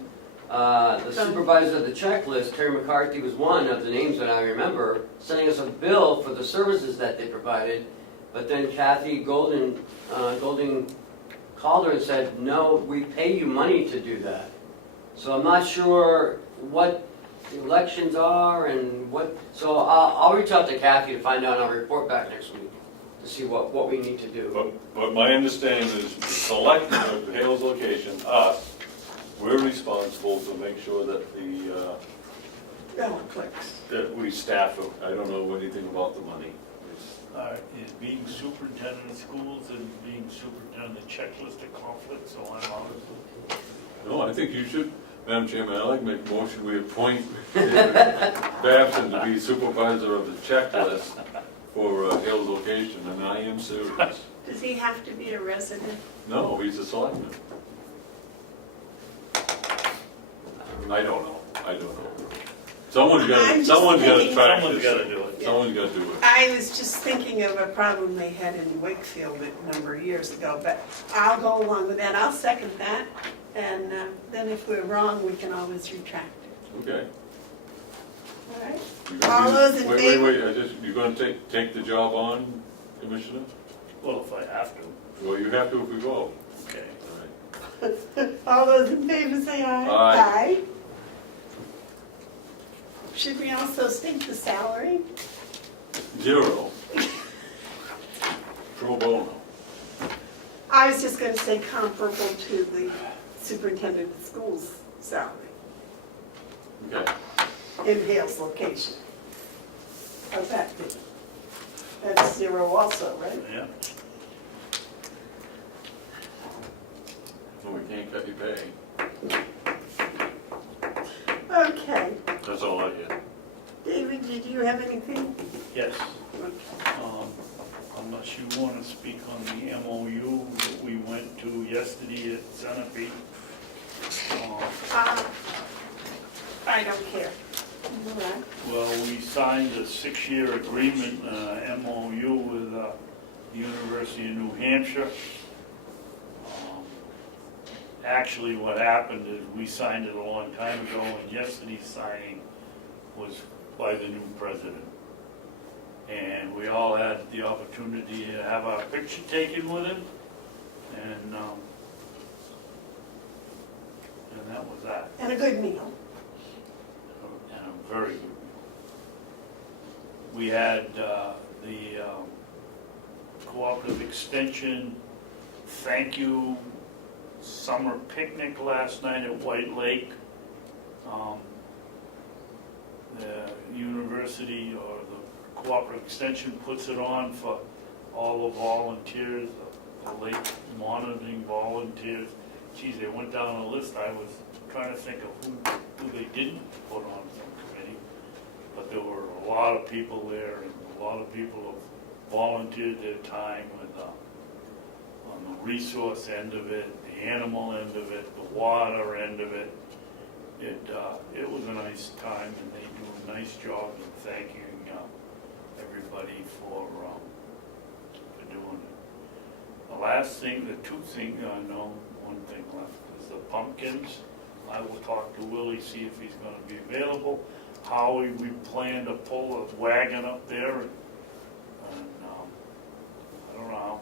the supervisor of the checklist. Terry McCarthy was one of the names that I remember, sending us a bill for the services that they provided. But then Kathy Golding called her and said, no, we pay you money to do that. So I'm not sure what the elections are and what, so I'll reach out to Kathy to find out, and I'll report back next week to see what we need to do. But my understanding is the selectmen of Hales location, us, we're responsible to make sure that Bell clicks. that we staff it. I don't know anything about the money. Is being superintendent of schools and being superintendent of the checklist a conflict, so I'm out of it. No, I think you should, Madam Chairman, I'd like to make a motion, we appoint David Babson to be supervisor of the checklist for Hales location, and I am serious. Does he have to be a resident? No, he's a selectman. I don't know. Someone's I'm got just to thinking- track Someone's this. gotta do it. Someone's got to do it. I was just thinking of a problem they had in Wakefield a number of years ago, but I'll go along with that. I'll second that. And then if we're wrong, we can always retract it. Okay. All right? You gonna All be- those in favor? Wait, you're gonna take the job on, Commissioner? Well, if I have to, Well, you have to if we vote. okay. All right. All those in favor say aye. Aye. Should we also state the salary? 0. Pro bono. I was just gonna say comparable to the superintendent of schools salary Okay. in Hale's location. How's that be? That's 0 also, right? Yeah. Well, we can't cut your pay. Okay. That's all I get. David, did you have anything? Yes. Okay. Unless you want to speak on the MOU that we went to yesterday at Ossipee. I don't care. All right. Well, we signed a 6-year agreement, MOU with the University of New Hampshire. Actually, what happened is we signed it a long time ago, and yesterday's signing was by the new president. And we all had the opportunity to have our picture taken with him, and that was that. And a good meal. And a very good meal. We had the cooperative extension thank you summer picnic last night at White Lake. The university or the cooperative extension puts it on for all the volunteers, the lake monitoring volunteers. Geez, they went down a list. I was trying to think of who they didn't put on some committee. But there were a lot of people there, and a lot of people have volunteered their time with, on the resource end of it, the animal end of it, the water end of it. It was a nice time, and they do a nice job in thanking everybody for doing it. The last thing, the two things, no, one thing left is the pumpkins. I will talk to Willie, see if he's gonna be available. Howie, we plan to pull a wagon up there, and I don't know how.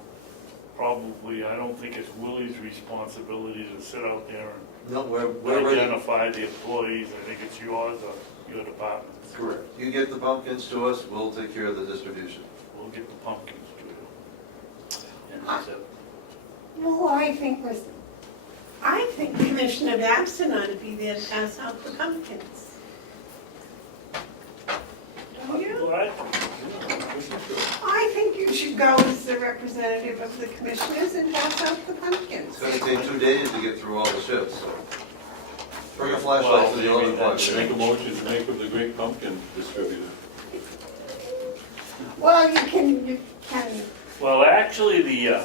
Probably, I don't think it's Willie's responsibility to sit out there No, we're and ready. identify the employees. I think it's yours or your department's. Correct. You get the pumpkins to us, we'll take care of the distribution. We'll get the pumpkins to you. And that's it. Well, I think Commissioner Babson ought to be there to pass out the pumpkins. Don't you? Well, I think you should go as the representative of the commissioners and pass out the pumpkins. It's gonna take 2 days to get through all the shifts, so. Bring a flashlight to the other part. Make a motion to make of the great pumpkin distributor. Well, you can, Well, actually, the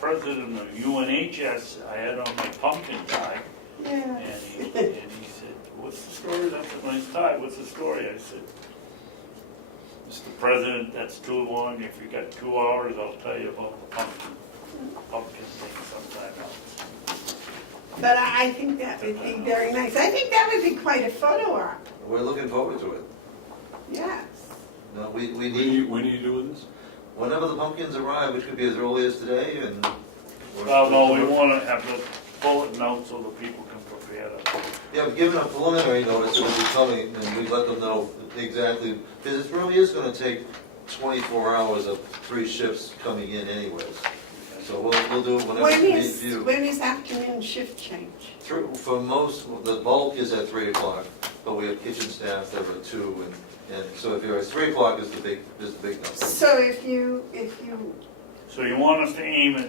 president of UNHS, I had on my pumpkin tie, yeah. and he said, "What's the story?" That's a nice tie. What's the story? I said, "Mr. President, that's too long. If you got 2 hours, I'll tell you about the pumpkin thing sometime else." But I think that would be very nice. I think that would be quite a photo op, We're looking forward to it. yes. No, we When need, are you doing this? whenever the pumpkins arrive, which could be as early as today, and. Well, no, we want to have the bulletin out so the people can prepare them. Yeah, we've given a preliminary notice that it'll be coming, and we let them know exactly, because it really is gonna take 24 hours of 3 shifts coming in anyways. So we'll do it whenever When we is, you. when is afternoon shift change? True, for most, the bulk is at 3 o'clock, but we have kitchen staff that are at 2, and so if you're at 3 o'clock is the big number. So if you, So you want us to aim at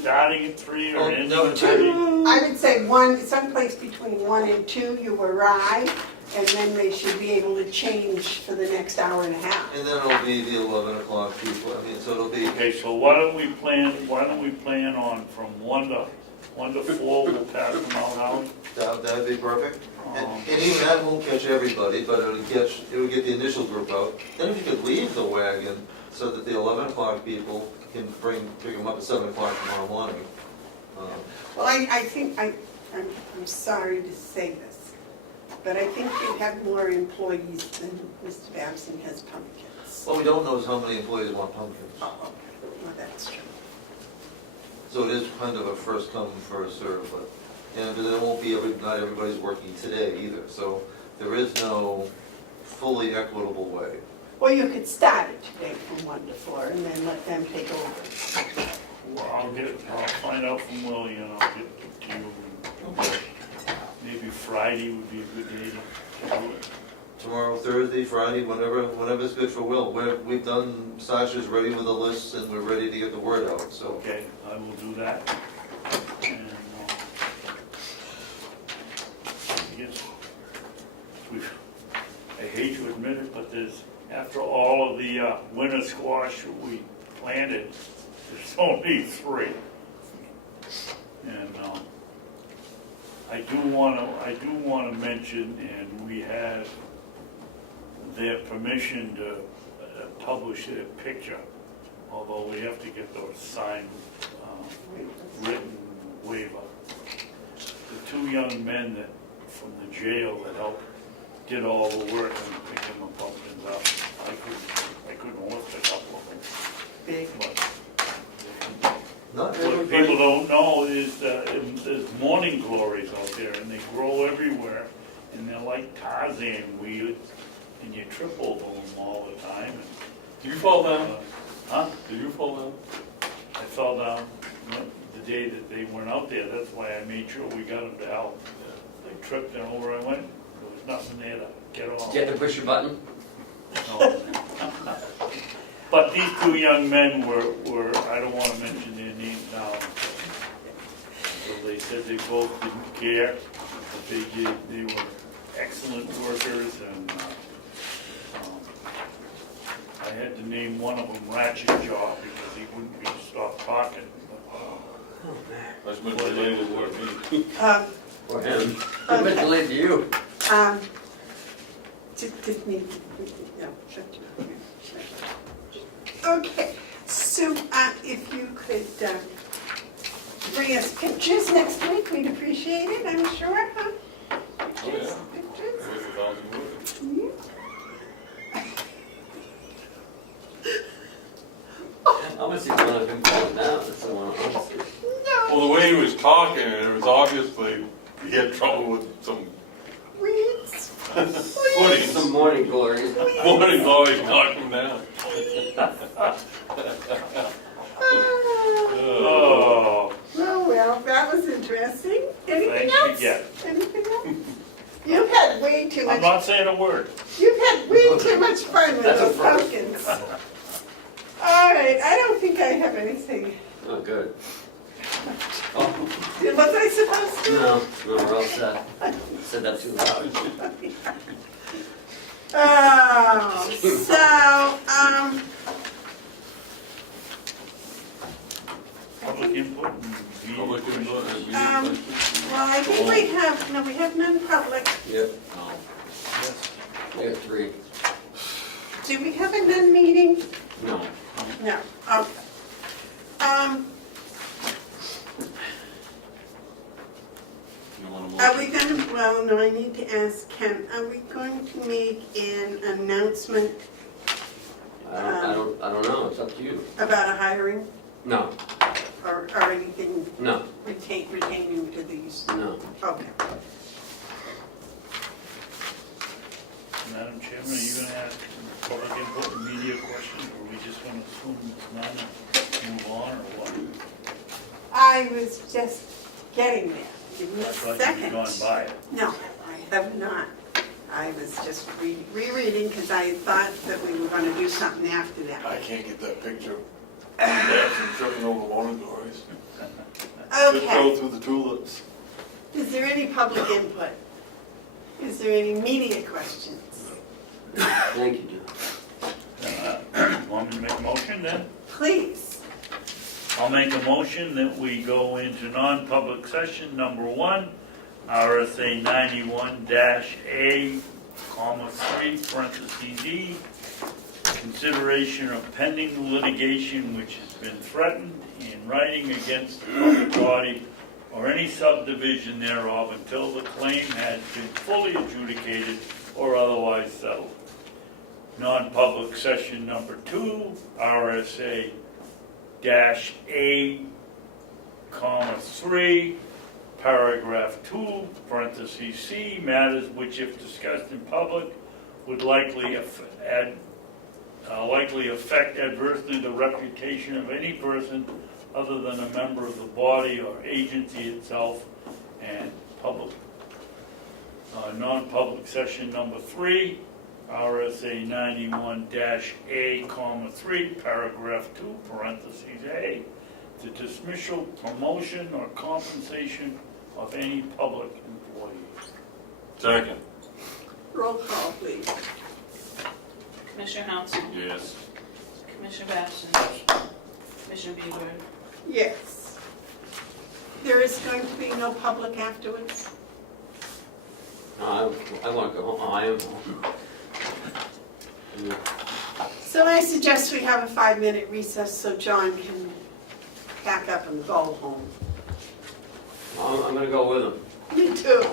starting at 3 or Oh, ending no, at 3? I would say someplace between 1 and 2 you arrive, and then they should be able to change for the next hour and a half. And then it'll be the 11 o'clock people, I mean, so it'll be, Okay, so why don't we plan on from 1 to 4, we'll pass them out, Howard? that'd be perfect. And even that won't catch everybody, but it would get the initial group out. Then if you could leave the wagon so that the 11 o'clock people can pick them up at 7 o'clock tomorrow morning. Well, I think, I'm sorry to say this, but I think you have more employees than Mr. Babson has pumpkins. What we don't know is how many employees want pumpkins. Oh, okay. Well, that's true. So it is kind of a first come, first serve, but, and there won't be, not everybody's working today either. So there is no fully equitable way. Well, you could start it today from 1 to 4 and then let them take over. Well, I'll find out from Willie and I'll get to you. Maybe Friday would be a good day to do it. Tomorrow, Thursday, Friday, whenever's good for Will. We've done, Sasha's ready with the lists and we're ready to get the word out, so. Okay, I will do that. And I guess I hate to admit it, but after all of the winter squash that we planted, there's only 3. And I do want to mention, and we have their permission to publish their picture, although we have to get those signed, written waiver. The 2 young men from the jail that helped did all the work and picking the pumpkins up. I couldn't lift a couple of them. Big. But Not what everybody. people don't know is there's morning glories out there, and they grow everywhere, and they're like Tarzan weeds, and you trip over them all the time. And, Did you fall down? huh? Did you fall down? I fell down the day that they weren't out there. That's why I made sure we got them to help. They tripped, and over I went. There was nothing there to get off. Did you have to push your button? No. But these 2 young men were, I don't want to mention their names now. So they said they both didn't care, but they were excellent workers, and I had to name one of them Ratchet Jaw because he wouldn't be stop talking. That's been related to me. Or him? I've been delayed to you. Did me, no, shut your mouth. Okay, so if you could bring us pictures next week, we'd appreciate it, I'm sure, huh? Pictures, pictures. With 1,000 words. I want to see one of him falling down. That's the one I want to see. No, Well, the way he was talking, it was obviously he had trouble with some weeds. footing. Some morning glories. Morning glories knocked him down. Oh, Oh, well, that was interesting. Anything thanks else? again. Anything else? You've had way too I'm much, not saying a word. you've had way too much fun with That's a those first. pumpkins. All right, I don't think I have anything. Oh, good. Was I supposed to? No, we're all set. Said that too loud. Oh, so, Public input and media Public questions. input and media well, questions. I think we have non-public. Yep, Yes. we got 3. Do we have a non-meeting? No. No, okay. You want a Are we motion? gonna, well, no, I need to ask Ken, are we going to make an announcement I don't know, it's up to you. about a hiring No, or anything no, retaining to these? no. Okay. Madam Chairman, are you gonna ask public input and media questions, or we just gonna assume it's none and move on, or what? I was just getting there. Give me I a thought second. you'd gone by it. No, I have not. I was just rereading because I thought that we were going to do something after that. I can't get that picture. Babson tripping over water doors. Just Okay. go through the tulips. Is there any public input? Is there any media questions? Thank you, John. Want me to make a motion then? Please. I'll make a motion that we go into non-public session number 1, RSA 91-A, comma 3, parentheses E, consideration of pending litigation which has been threatened in writing against the public body or any subdivision thereof until the claim has been fully adjudicated or otherwise settled. Non-public session number 2, RSA -A, comma 3, paragraph 2, parentheses C, matters which if discussed in public would likely affect adversely the reputation of any person other than a member of the body or agency itself, and public. Non-public session number 3, RSA 91-A, comma 3, paragraph 2, parentheses A, the dismissal, promotion, or compensation of any public employee. Second. Roll call, please. Commissioner Hounsell. Yes. Commissioner Babson. Commissioner Bevard. Yes. There is going to be no public afterwards? I want to go home. I am home. So I suggest we have a 5-minute recess so John can pack up and go home. I'm going to go with him. Me too.